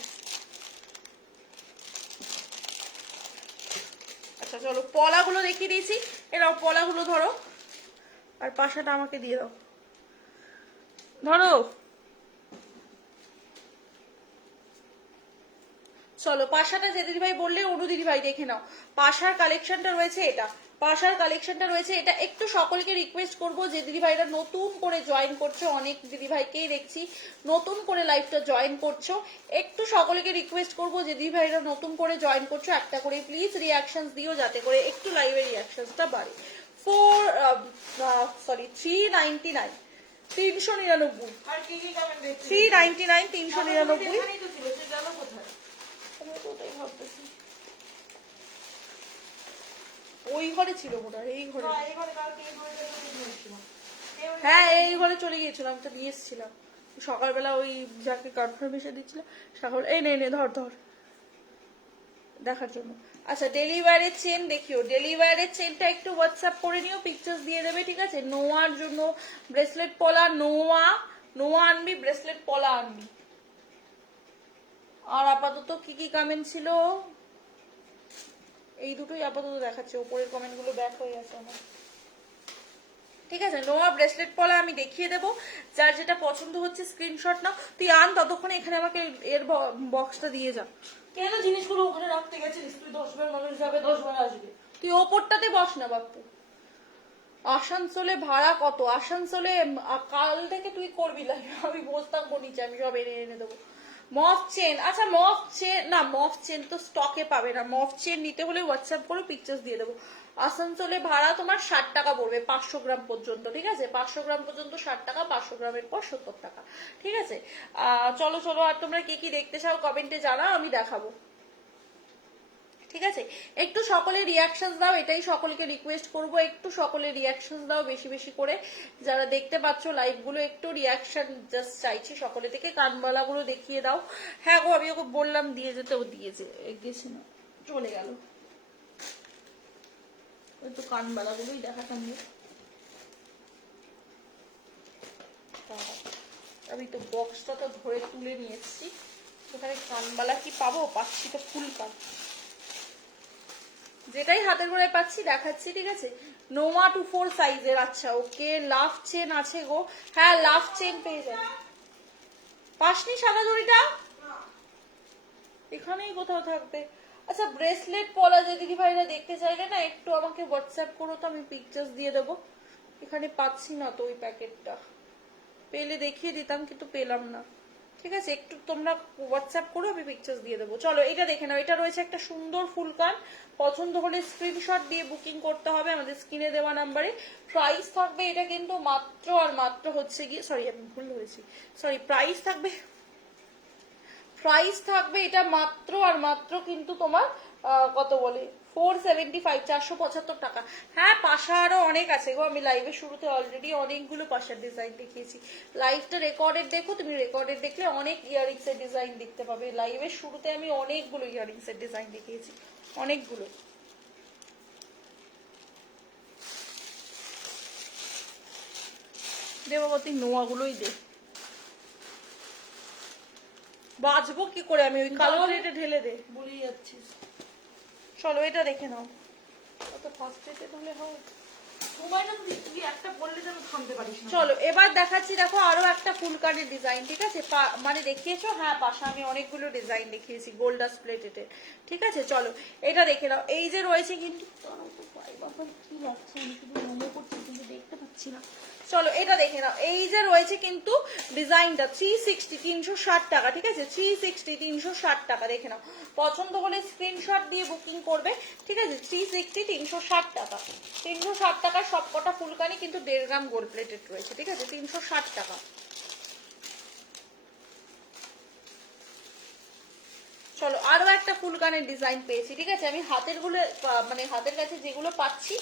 আচ্ছা চলো পলাগুলো দেখিয়ে দিয়েছি, এরাও পলাগুলো ধরো আর পাশাটা আমাকে দিয়ে দাও, ধরো। চলো পাশাটা যে দিদিভাই বললে অনু দিদিভাই দেখে নাও, পাশার কালেকশনটা রয়েছে এটা, পাশার কালেকশনটা রয়েছে এটা। একটু সকলকে রিকোয়েস্ট করবো যে দিদিভাইরা নতুন করে জয়েন করছো, অনেক দিদিভাইকেই দেখছি নতুন করে লাইভটা জয়েন করছো, একটু সকলকে রিকোয়েস্ট করবো যে দিদিভাইরা নতুন করে জয়েন করছো একটা করে প্লিজ রিয়াকশনস দিও, যাতে করে একটু লাইভের রিয়াকশনসটা বাড়ে। 399, 399, আর কি কি কমেন্ট দেখছি? 399, 399। এখানেই তো ছিল, সে গেল কোথায়? আমি তো ওটাই ভাবতেছি, ওই ঘরে ছিল মনে হয়, এই ঘরে। হ্যাঁ, এই ঘরে কালকে এই ঘরে যেতে বলেছিল। হ্যাঁ এই ঘরে চলে গিয়েছিলাম, তো নিয়ে এসেছিলাম সকালবেলা, ওই যাকে কনফার্মেশন দিচ্ছিল সকাল। এই নে নে ধর ধর দেখার জন্য। আচ্ছা ডেলিভারের চেন দেখিও, ডেলিভারের চেনটা একটু হোয়াটসঅ্যাপ করে নিও, পিকচার্স দিয়ে দেবে, ঠিক আছে? নোয়ার জন্য ব্রেসলেট পলা, নোয়া নোয়া আনবি, ব্রেসলেট পলা আনবি। আর আপাতত কি কি কমেন্ট ছিল, এই দুটোই আপাতত দেখাচ্ছে, উপরের কমেন্ট গুলো ব্যাক হয়ে গেছে আমার, ঠিক আছে? নোয়া ব্রেসলেট পলা আমি দেখিয়ে দেবো, যার যেটা পছন্দ হচ্ছে স্ক্রিনশট নাও। তুই আন ততক্ষণে এখানে আমাকে এর বক্সটা দিয়ে যা। কেন জিনিসগুলো ওখানে রাখতে গেছিলিস? তুই 10 বার মানুষ যাবে, 10 বার আসবে। তুই ওপরটাতে বস না বাপু। আসানসোলে ভাড়া কত? আসানসোলে কাল থেকে তুই করবি লাইভ, আমি বসতাম নিচে, আমি সব এনে এনে দেবো। মফ চেন, আচ্ছা মফ চেন না, মফ চেন তো স্টকে পাবে না, মফ চেন নিতে হলে হোয়াটসঅ্যাপ করে পিকচার্স দিয়ে দেবো। আসানসোলে ভাড়া তোমার 60 টাকা পড়বে 500 গ্রাম পর্যন্ত, ঠিক আছে? 500 গ্রাম পর্যন্ত 60 টাকা, 500 গ্রামের পর 70 টাকা, ঠিক আছে? চলো চলো, আর তোমরা কি কি দেখতে চাও কমেন্টে জানাও, আমি দেখাবো, ঠিক আছে? একটু সকলে রিয়াকশন দাও, এটাই সকলকে রিকোয়েস্ট করব, একটু সকলে রিয়াকশন দাও বেশি বেশি করে, যারা দেখতে পাচ্ছ লাইভ গুলো একটু রিয়াকশন জাস্ট চাইছি সকলে থেকে। কানবালা গুলো দেখিয়ে দাও। হ্যাঁ গো আমি ওকে বললাম দিয়ে যেতে, ও দিয়েছে, গেছে না চলে গেল, ওই তো কানবালা গুলোই দেখাতাম। আমি তো বক্সটা তো ধরে তুলে নিয়ে এসেছি, ওখানে কানবালা কি পাবো, পাচ্ছি তো ফুল কান, যেটাই হাতের গোড়ায় পাচ্ছি দেখাচ্ছি, ঠিক আছে? নোমা 24 সাইজের, আচ্ছা ওকে। লাভ চেন আছে গো, হ্যাঁ লাভ চেন পেয়ে যাবে। পাসনি সাদা দড়িটা? এখানেই কোথাও থাকবে। আচ্ছা ব্রেসলেট পলা যে দিদি ভাইরা দেখতে চাইলে না, একটু আমাকে হোয়াটসঅ্যাপ করো তো, আমি পিকচার্স দিয়ে দেবো। এখানে পাচ্ছি না তো ওই প্যাকেটটা, পেলে দেখিয়ে দিতাম কিন্তু পেলাম না, ঠিক আছে? একটু তোমরা হোয়াটসঅ্যাপ করো, আমি পিকচার্স দিয়ে দেবো। চলো এটা দেখে নাও, এটা রয়েছে একটা সুন্দর ফুলকান, পছন্দ হলে স্ক্রিনশট দিয়ে বুকিং করতে হবে আমাদের স্ক্রিনে দেওয়া নাম্বারে। প্রাইস থাকবে এটা কিন্তু মাত্র আর মাত্র হচ্ছে গিয়ে, সরি আমি ভুল হয়েছি, সরি প্রাইস থাকবে এটা মাত্র আর মাত্র কিন্তু তোমার কত বলে 475, 475 টাকা। হ্যাঁ পাশা আরো অনেক আছে গো, আমি লাইভের শুরুতে অলরেডি অনেকগুলো পাশার ডিজাইন দেখিয়েছি। লাইভটা রেকর্ডেড দেখো, তুমি রেকর্ডেড দেখলে অনেক ইয়ারিংস এর ডিজাইন দেখতে পাবে। লাইভের শুরুতে আমি অনেকগুলো ইয়ারিংস এর ডিজাইন দেখিয়েছি, অনেকগুলো। দেবাবতী নোয়াগুলোই দে। বাঁচবো কি করে আমি, ওই কালো প্লেটে ঢেলে দে। বলে যাচ্ছিস। চলো এটা দেখে নাও। অত ফার্স্ট রেটে হলে হয়। সময়টা তুই একটা বললে যেন থামতে পারিস না। চলো এবার দেখাচ্ছি, দেখো আরো একটা ফুলকানের ডিজাইন, ঠিক আছে? মানে দেখিয়েছো, হ্যাঁ পাশে আমি অনেকগুলো ডিজাইন দেখিয়েছি গোল্ডাস প্লেটেড, ঠিক আছে? চলো এটা দেখে নাও। এই যে রয়েছে কিন্তু, কি লাগছে আমি শুধু মোমো করছি কিন্তু দেখতে পাচ্ছি না। চলো এটা দেখে নাও। এই যে রয়েছে কিন্তু ডিজাইনটা 360 360 টাকা, ঠিক আছে? 360 360 টাকা, দেখে নাও। পছন্দ হলে স্ক্রিনশট দিয়ে বুকিং করবে, ঠিক আছে? 360 360 টাকা। 360 টাকার সবকটা ফুলকানি কিন্তু 1.5 গ্রাম গোল্ড প্লেটেড রয়েছে, ঠিক আছে? 360 টাকা। চলো আরো একটা ফুলকানের ডিজাইন পেয়েছি, ঠিক আছে? আমি হাতের গুলো মানে হাতের কাছে যেগুলো পাচ্ছি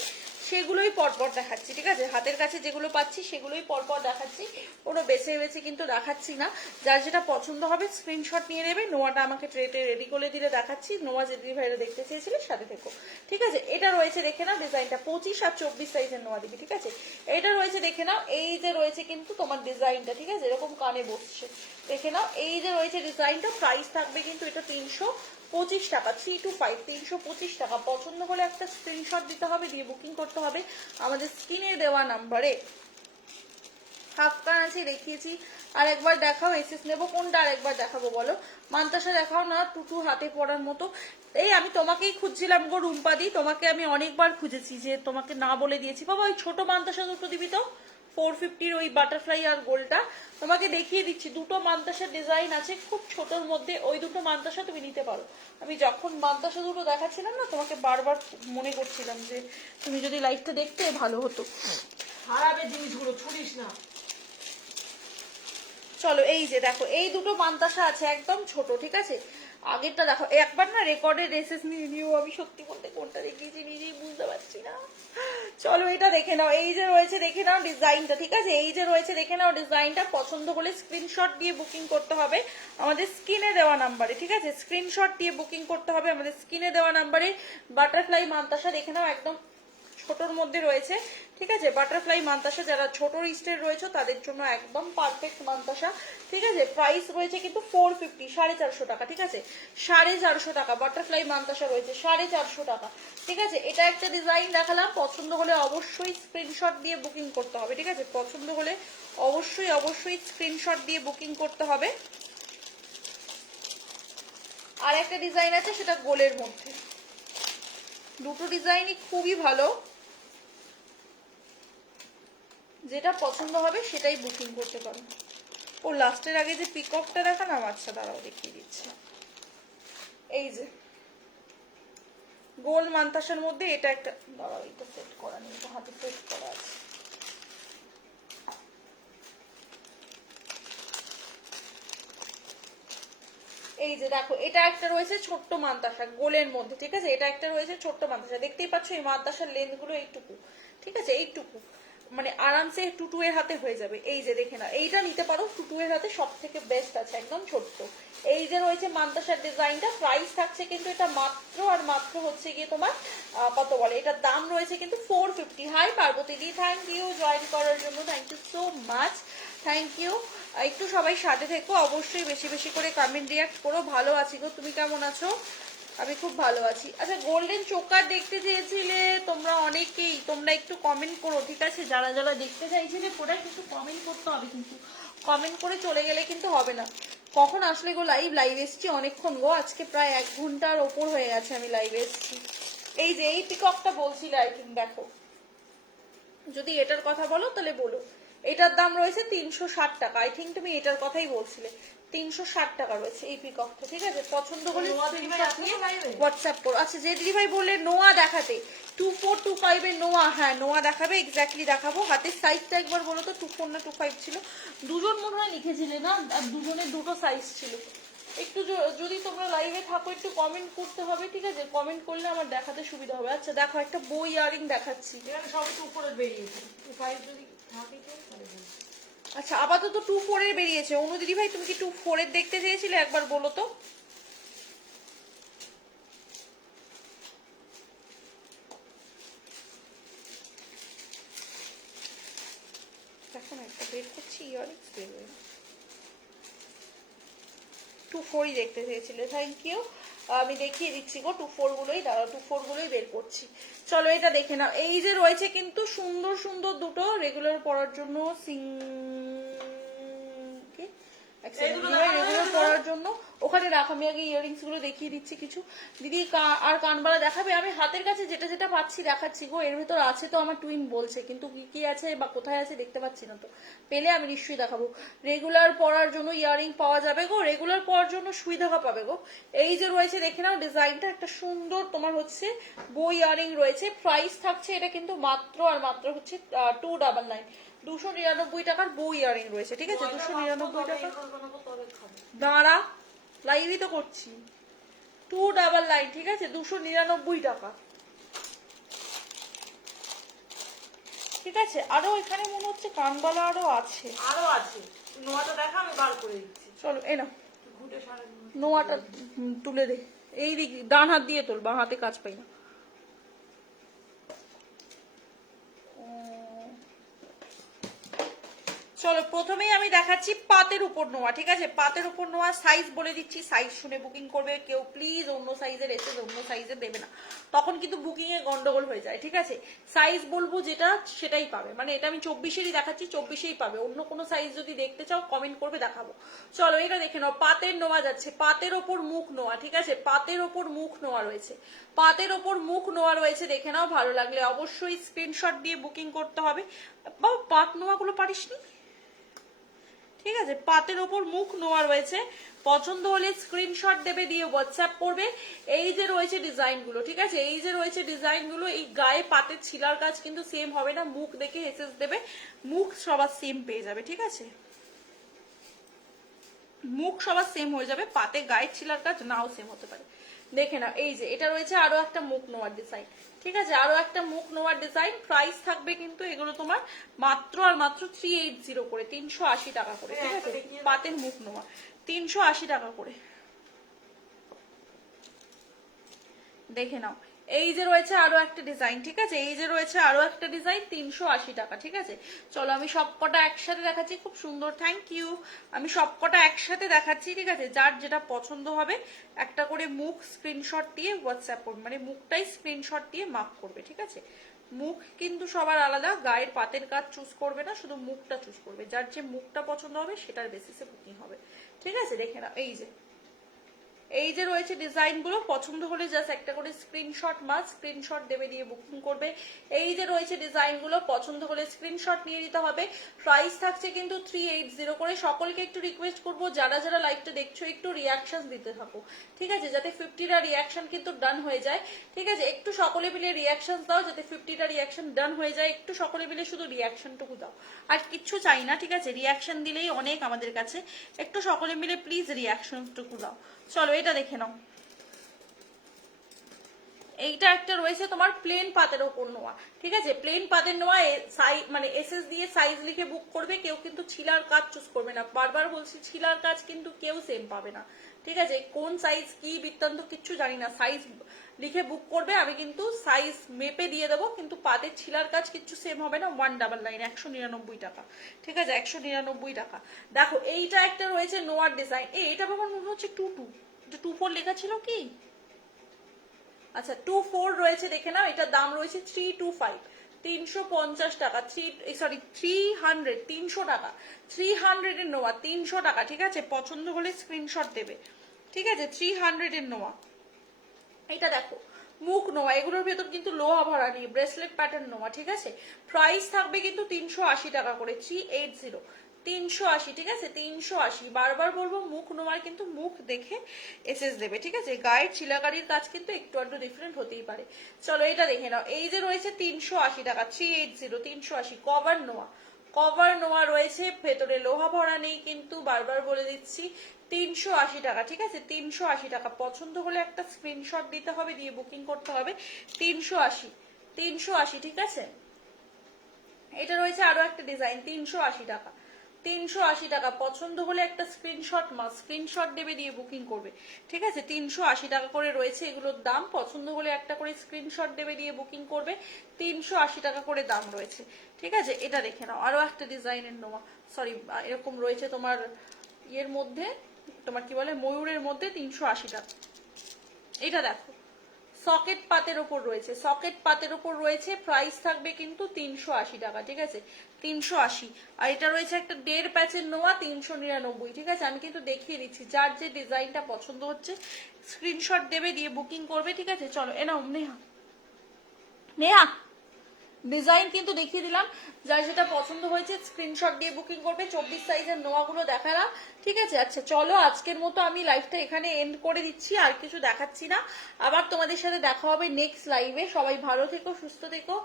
সেগুলোই পরপর দেখাচ্ছি, ঠিক আছে? হাতের কাছে যেগুলো পাচ্ছি সেগুলোই পরপর দেখাচ্ছি, কোনো বেছে বেছে কিন্তু দেখাচ্ছি না। যার যেটা পছন্দ হবে স্ক্রিনশট নিয়ে নেবে। নোয়াটা আমাকে ট্রেতে রেডি করে দিলে দেখাচ্ছি। নোয়া যে ভাইরা দেখতে চেয়েছিলে সাথে থেকো, ঠিক আছে? এটা রয়েছে দেখে নাও ডিজাইনটা, 25 আর 24 সাইজের নোয়া দিবি, ঠিক আছে? এটা রয়েছে দেখে নাও। এই যে রয়েছে কিন্তু তোমার ডিজাইনটা, ঠিক আছে? এরকম কানে বসছে, দেখে নাও। এই যে রয়েছে ডিজাইনটা, প্রাইস থাকবে কিন্তু এটা 325 টাকা, 325 325 টাকা। পছন্দ হলে একটা স্ক্রিনশট দিতে হবে, দিয়ে বুকিং করতে হবে আমাদের স্ক্রিনে দেওয়া নাম্বারে। হাফ কান আছে দেখিয়েছি, আর একবার দেখাও। এসএস নেবো কোনটা, আর একবার দেখাবো বলো? মান্তাসা দেখাও না, টুটু হাতে পড়ার মতো। এই আমি তোমাকেই খুঁজছিলাম গো রুম্পাদি, তোমাকে আমি অনেকবার খুঁজেছি, যে তোমাকে না বলে দিয়েছি। বাবা ওই ছোট মান্তাসা দুটো দিবি তো, 450 ওই বাটারফ্লাই আর গোলটা তোমাকে দেখিয়ে দিচ্ছি। দুটো মান্তাসার ডিজাইন আছে খুব ছোটর মধ্যে, ওই দুটো মান্তাসা তুমি নিতে পারো। আমি যখন মান্তাসা দুটো দেখাচ্ছিলাম না, তোমাকে বারবার মনে করছিলাম যে তুমি যদি লাইভটা দেখতে ভালো হতো। হারাবে জিনিসগুলো, ছুড়িস না। চলো এই যে দেখো, এই দুটো মান্তাসা আছে একদম ছোট, ঠিক আছে? আগেরটা দেখো, একবার না রেকর্ডের রেসেস নিয়ে নিও। আমি সত্যি বলতে কোনটা দেখিয়েছি নিজেই বুঝতে পারছি না। চলো এটা দেখে নাও। এই যে রয়েছে দেখে নাও ডিজাইনটা, ঠিক আছে? এই যে রয়েছে দেখে নাও ডিজাইনটা। পছন্দ হলে স্ক্রিনশট দিয়ে বুকিং করতে হবে আমাদের স্ক্রিনে দেওয়া নাম্বারে, ঠিক আছে? স্ক্রিনশট দিয়ে বুকিং করতে হবে আমাদের স্ক্রিনে দেওয়া নাম্বারে। বাটারফ্লাই মান্তাসা দেখে নাও, একদম ছোটর মধ্যে রয়েছে, ঠিক আছে? বাটারফ্লাই মান্তাসা যারা ছোট রিস্টের রয়েছে তাদের জন্য একদম পারফেক্ট মান্তাসা, ঠিক আছে? প্রাইস রয়েছে কিন্তু 450, 450 টাকা, ঠিক আছে? 450 টাকা বাটারফ্লাই মান্তাসা রয়েছে, 450 টাকা, ঠিক আছে? এটা একটা ডিজাইন দেখালাম। পছন্দ হলে অবশ্যই স্ক্রিনশট দিয়ে বুকিং করতে হবে, ঠিক আছে? পছন্দ হলে অবশ্যই অবশ্যই স্ক্রিনশট দিয়ে বুকিং করতে হবে। আর একটা ডিজাইন আছে, সেটা গোলের মধ্যে। দুটো ডিজাইনই খুবই ভালো, যেটা পছন্দ হবে সেটাই বুকিং করতে পারো। ও লাস্টের আগে যে পিককটা দেখালাম, আচ্ছা দাঁড়াও দেখিয়ে দিচ্ছি। এই যে গোল মান্তাসার মধ্যে এটা একটা, দাঁড়াও এটা সেট করা নেই, এটা হাতে সেট করা আছে। এই যে দেখো, এটা একটা রয়েছে ছোট্ট মান্তাসা গোলের মধ্যে, ঠিক আছে? এটা একটা রয়েছে ছোট্ট মান্তাসা, দেখতেই পাচ্ছ এই মান্তাসার লেন্থ গুলো এইটুকু, ঠিক আছে? এইটুকু, মানে আরামসে টুটু এর হাতে হয়ে যাবে। এই যে দেখে না, এইটা নিতে পারো, টুটু এর হাতে সব থেকে বেস্ট আছে, একদম ছোট্ট। এই যে রয়েছে মান্তাসার ডিজাইনটা, প্রাইস থাকছে কিন্তু এটা মাত্র আর মাত্র হচ্ছে গিয়ে তোমার কত বলে, এটার দাম রয়েছে কিন্তু 450। হাই পার্বতী দি, থ্যাংক ইউ জয়েন করার জন্য, thank you so much, thank you. একটু সবাই সাথে থেকো, অবশ্যই বেশি বেশি করে কমেন্ট রিয়াক্ট করো। ভালো আছি গো, তুমি কেমন আছো? আমি খুব ভালো আছি। আচ্ছা গোল্ডেন চোকার দেখতে চেয়েছিলে তোমরা অনেকেই, তোমরা একটু কমেন্ট করো, ঠিক আছে? যারা যারা দেখতে চাইছিলে প্রোডাক্ট একটু কমেন্ট করতে হবে, কিন্তু কমেন্ট করে চলে গেলে কিন্তু হবে না। কখন আসলে গো লাইভ? লাইভ এসছি অনেকক্ষণ গো, আজকে প্রায় 1 ঘন্টার ওপর হয়ে গেছে আমি লাইভে এসছি। এই যে এই পিককটা বলছিলে, আই থিঙ্ক, দেখো যদি এটার কথা বলো তাহলে বলো। এটার দাম রয়েছে 360 টাকা, আই থিঙ্ক তুমি এটার কথাই বলছিলে। 360 টাকা রয়েছে এই পিককটা, ঠিক আছে? পছন্দ হলে হোয়াটসঅ্যাপ করো। আচ্ছা যে দিদি ভাই বললে নোয়া দেখাতে, 2425 এর নোয়া, হ্যাঁ নোয়া দেখাবে, এক্স্যাক্টলি দেখাবো। হাতের সাইজটা একবার বলো তো, 24 না 25 ছিল? দুজন মনে হয় লিখেছিলে না, আর দুজনের দুটো সাইজ ছিল। একটু যদি তোমরা লাইভে থাকো একটু কমেন্ট করতে হবে, ঠিক আছে? কমেন্ট করলে আমার দেখাতে সুবিধা হবে। আচ্ছা দেখো একটা বই ইয়ারিং দেখাচ্ছি, এখানে সবই তো উপরে বেরিয়েছে, 25 যদি থাকে কেউ তাহলে বলছি। আচ্ছা আপাতত 24 এর বেরিয়েছে। অনু দিদি ভাই তুমি কি 24 এর দেখতে চেয়েছিলে, একবার বলো তো। দেখো না, একটা বের করছি, ইয়ারিংস বেরোয় না। 2-4 দেখতে চেয়েছিলে, থ্যাংক ইউ। আমি দেখিয়ে দিচ্ছি গো 2-4 গুলোই, দাঁড়াও 2-4 গুলোই বের করছি। চলো এটা দেখে নাও। এই যে রয়েছে কিন্তু সুন্দর সুন্দর দুটো রেগুলার পরার জন্য রেগুলার পরার জন্য ওখানে রাখ। আমি আগে ইয়ারিংস গুলো দেখিয়ে দিচ্ছি কিছু। দিদি আর কানবালা দেখাবে? আমি হাতের কাছে যেটা যেটা পাচ্ছি দেখাচ্ছি গো। এর ভেতর আছে তো আমার টুইন বলছে, কিন্তু কি কি আছে বা কোথায় আছে দেখতে পাচ্ছি না তো। পেলে আমি নিশ্চয়ই দেখাবো। রেগুলার পরার জন্য ইয়ারিং পাওয়া যাবে গো, রেগুলার পরার জন্য সুই দেখা পাবে গো। এই যে রয়েছে দেখে নাও ডিজাইনটা, একটা সুন্দর তোমার হচ্ছে বো ইয়ারিং রয়েছে। প্রাইস থাকছে এটা কিন্তু মাত্র আর মাত্র হচ্ছে 299, 299 টাকার বো ইয়ারিং রয়েছে, ঠিক আছে? 299 টাকা। দাঁড়া, লাইভই তো করছি। 299, ঠিক আছে? 299 টাকা, ঠিক আছে? আরো এখানে মনে হচ্ছে কানবালা আরো আছে। নোয়াটা দেখা, আমি বার করে দিচ্ছি। চলো এ না, ঘুটে সারা নোয়াটা তুলে দে। এই দিক ডান হাত দিয়ে তোল, বাঁ হাতে কাজ পাই না। চলো প্রথমেই আমি দেখাচ্ছি পাতের উপর নোয়া, ঠিক আছে? পাতের উপর নোয়া সাইজ বলে দিচ্ছি, সাইজ শুনে বুকিং করবে। কেউ প্লিজ অন্য সাইজের এসে অন্য সাইজের দেবে না, তখন কিন্তু বুকিং এ গন্ডগোল হয়ে যায়, ঠিক আছে? সাইজ বলবো যেটা সেটাই পাবে, মানে এটা আমি 24-এরই দেখাচ্ছি, 24-এই পাবে। অন্য কোনো সাইজ যদি দেখতে চাও কমেন্ট করবে, দেখাবো। চলো এটা দেখে নাও, পাতের নোয়া যাচ্ছে, পাতের ওপর মুখ নোয়া, ঠিক আছে? পাতের ওপর মুখ নোয়া রয়েছে, পাতের ওপর মুখ নোয়া রয়েছে, দেখে নাও। ভালো লাগলে অবশ্যই স্ক্রিনশট দিয়ে বুকিং করতে হবে। বাবা পাত নোয়াগুলো পারিসনি, ঠিক আছে? পাতের ওপর মুখ নোয়া রয়েছে, পছন্দ হলে স্ক্রিনশট দেবে, দিয়ে হোয়াটসঅ্যাপ করবে। এই যে রয়েছে ডিজাইন গুলো, ঠিক আছে? এই যে রয়েছে ডিজাইন গুলো, এই গায়ে পাতের ছিলার কাজ কিন্তু সেম হবে না, মুখ দেখে এসএস দেবে, মুখ সবার সেম পেয়ে যাবে, ঠিক আছে? মুখ সবার সেম হয়ে যাবে, পাতে গায়ের ছিলার কাজ নাও সেম হতে পারে। দেখে নাও, এই যে এটা রয়েছে আরো একটা মুখ নোয়ার ডিজাইন, ঠিক আছে? আরো একটা মুখ নোয়ার ডিজাইন। প্রাইস থাকবে কিন্তু এগুলো তোমার মাত্র আর মাত্র 380 করে, 380 টাকা করে, ঠিক আছে? পাতের মুখ নোয়া 380 টাকা করে। দেখে নাও, এই যে রয়েছে আরো একটা ডিজাইন, ঠিক আছে? এই যে রয়েছে আরো একটা ডিজাইন, 380 টাকা, ঠিক আছে? চলো আমি সবকটা একসাথে দেখাচ্ছি, খুব সুন্দর, থ্যাংক ইউ। আমি সবকটা একসাথে দেখাচ্ছি, ঠিক আছে? যার যেটা পছন্দ হবে একটা করে মুখ স্ক্রিনশট দিয়ে হোয়াটসঅ্যাপ করবে, মানে মুখটাই স্ক্রিনশট দিয়ে মার্ক করবে, ঠিক আছে? মুখ কিন্তু সবার আলাদা, গায়ের পাতের কাজ চুজ করবে না, শুধু মুখটা চুজ করবে। যার যে মুখটা পছন্দ হবে সেটার বেসিসে বুকিং হবে, ঠিক আছে? দেখে নাও, এই যে রয়েছে ডিজাইন গুলো, পছন্দ হলে জাস্ট একটা করে স্ক্রিনশট মাস্ট স্ক্রিনশট দেবে, দিয়ে বুকিং করবে। এই যে রয়েছে ডিজাইন গুলো, পছন্দ হলে স্ক্রিনশট নিয়ে নিতে হবে। প্রাইস থাকছে কিন্তু 380 করে। সকলকে একটু রিকোয়েস্ট করবো, যারা যারা লাইভটা দেখছো একটু রিয়াকশন দিতে থাকো, ঠিক আছে? যাতে 50টা রিয়াকশন কিন্তু ডান হয়ে যায়, ঠিক আছে? একটু সকলে মিলে রিয়াকশন দাও, যাতে 50টা রিয়াকশন ডান হয়ে যায়। একটু সকলে মিলে শুধু রিয়াকশনটুকু দাও, আর কিচ্ছু চাই না, ঠিক আছে? রিয়াকশন দিলেই অনেক আমাদের কাছে। একটু সকলে মিলে প্লিজ রিয়াকশনটুকু দাও। চলো এটা দেখে নাও, এইটা একটা রয়েছে তোমার প্লেন পাতের ওপর নোয়া, ঠিক আছে? প্লেন পাতের নোয়া, মানে এসএস দিয়ে সাইজ লিখে বুক করবে। কেউ কিন্তু ছিলার কাজ চুজ করবে না, বারবার বলছি, ছিলার কাজ কিন্তু কেউ সেম পাবে না, ঠিক আছে? কোন সাইজ কি বৃত্তান্ত কিচ্ছু জানি না, সাইজ লিখে বুক করবে। আমি কিন্তু সাইজ মেপে দিয়ে দেবো, কিন্তু পাতের ছিলার কাজ কিচ্ছু সেম হবে না। 199, 199 টাকা, ঠিক আছে? 199 টাকা। দেখো এইটা একটা রয়েছে নোয়ার ডিজাইন, এটা আমার মনে হচ্ছে 24 লেখা ছিল কি? আচ্ছা 24 রয়েছে, দেখে নাও। এটার দাম রয়েছে 325, 350 টাকা, 300, 300 টাকা, 300 এর নোয়া, 300 টাকা, ঠিক আছে? পছন্দ হলে স্ক্রিনশট দেবে, ঠিক আছে? 300 এর নোয়া। এটা দেখো মুখ নোয়া, এগুলোর ভেতর কিন্তু লোহা ভরা নেই, ব্রেসলেট প্যাটার্ন নোয়া, ঠিক আছে? প্রাইস থাকবে কিন্তু 380 টাকা করে, 380, 380, ঠিক আছে? 380। বারবার বলবো, মুখ নোয়ার কিন্তু মুখ দেখে এসএস দেবে, ঠিক আছে? গায়ের চিলাকারির কাজ কিন্তু একটু আধটু ডিফারেন্ট হতেই পারে। চলো এটা দেখে নাও, এই যে রয়েছে 380 টাকা, 380, 380 কভার নোয়া, কভার নোয়া রয়েছে, ভেতরে লোহা ভরা নেই কিন্তু, বারবার বলে দিচ্ছি 380 টাকা, ঠিক আছে? 380 টাকা। পছন্দ হলে একটা স্ক্রিনশট দিতে হবে, দিয়ে বুকিং করতে হবে। 380, 380, ঠিক আছে? এটা রয়েছে আরো একটা ডিজাইন, 380 টাকা, 380 টাকা। পছন্দ হলে একটা স্ক্রিনশট দেবে, দিয়ে বুকিং করবে। ঠিক আছে, 380 টাকা করে রয়েছে এগুলোর দাম। পছন্দ হলে একটা করে স্ক্রিনশট দেবে, দিয়ে বুকিং করবে। 380 টাকা করে দাম রয়েছে। ঠিক আছে, এটা দেখে নাও। আরো একটা ডিজাইনের নোয়া, সরি এরকম রয়েছে তোমার ইয়ের মধ্যে, তোমার কি বলে ময়ূরের মধ্যে 380 টাকা। এটা দেখো সকেট পাতের ওপর রয়েছে, সকেট পাতের ওপর রয়েছে, প্রাইস থাকবে কিন্তু 380 টাকা। ঠিক আছে, 380। আর এটা রয়েছে একটা 1.5 প্যাচের নোয়া, 399। ঠিক আছে, আমি কিন্তু দেখিয়ে দিচ্ছি, যার যে ডিজাইনটা পছন্দ হচ্ছে স্ক্রিনশট দেবে, দিয়ে বুকিং করবে। ঠিক আছে, চলো এনাও নেহা, নেহা ডিজাইন কিন্তু দেখিয়ে দিলাম, যার যেটা পছন্দ হয়েছে স্ক্রিনশট দিয়ে বুকিং করবে। 24 সাইজের নোয়াগুলো দেখালাম। ঠিক আছে, আচ্ছা চলো আজকের মতো আমি লাইভটা এখানে এন্ড করে দিচ্ছি, আর কিছু দেখাচ্ছি না। আবার তোমাদের সাথে দেখা হবে নেক্সট লাইভে। সবাই ভালো থেকো, সুস্থ থেকো।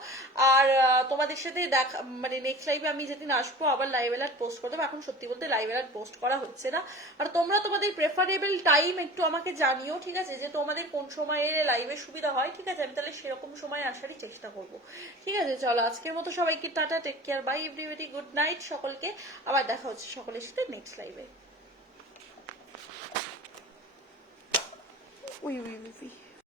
আর তোমাদের সাথে দেখা মানে নেক্সট লাইভে আমি যেদিন আসবো আবার লাইভ অ্যালার্ট পোস্ট করে দেবো। এখন সত্যি বলতে লাইভ অ্যালার্ট পোস্ট করা হচ্ছে না। আর তোমরা তোমাদের প্রেফারেবল টাইম একটু আমাকে জানিও। ঠিক আছে, যে তোমাদের কোন সময়ে লাইভে সুবিধা হয়। ঠিক আছে, আমি তাহলে সেরকম সময় আসারই চেষ্টা করবো। ঠিক আছে, চলো আজকের মতো সবাইকে tata, take care, bye everybody, good night সকলকে। আবার দেখা হচ্ছে সকলের সাথে নেক্সট লাইভে। We we we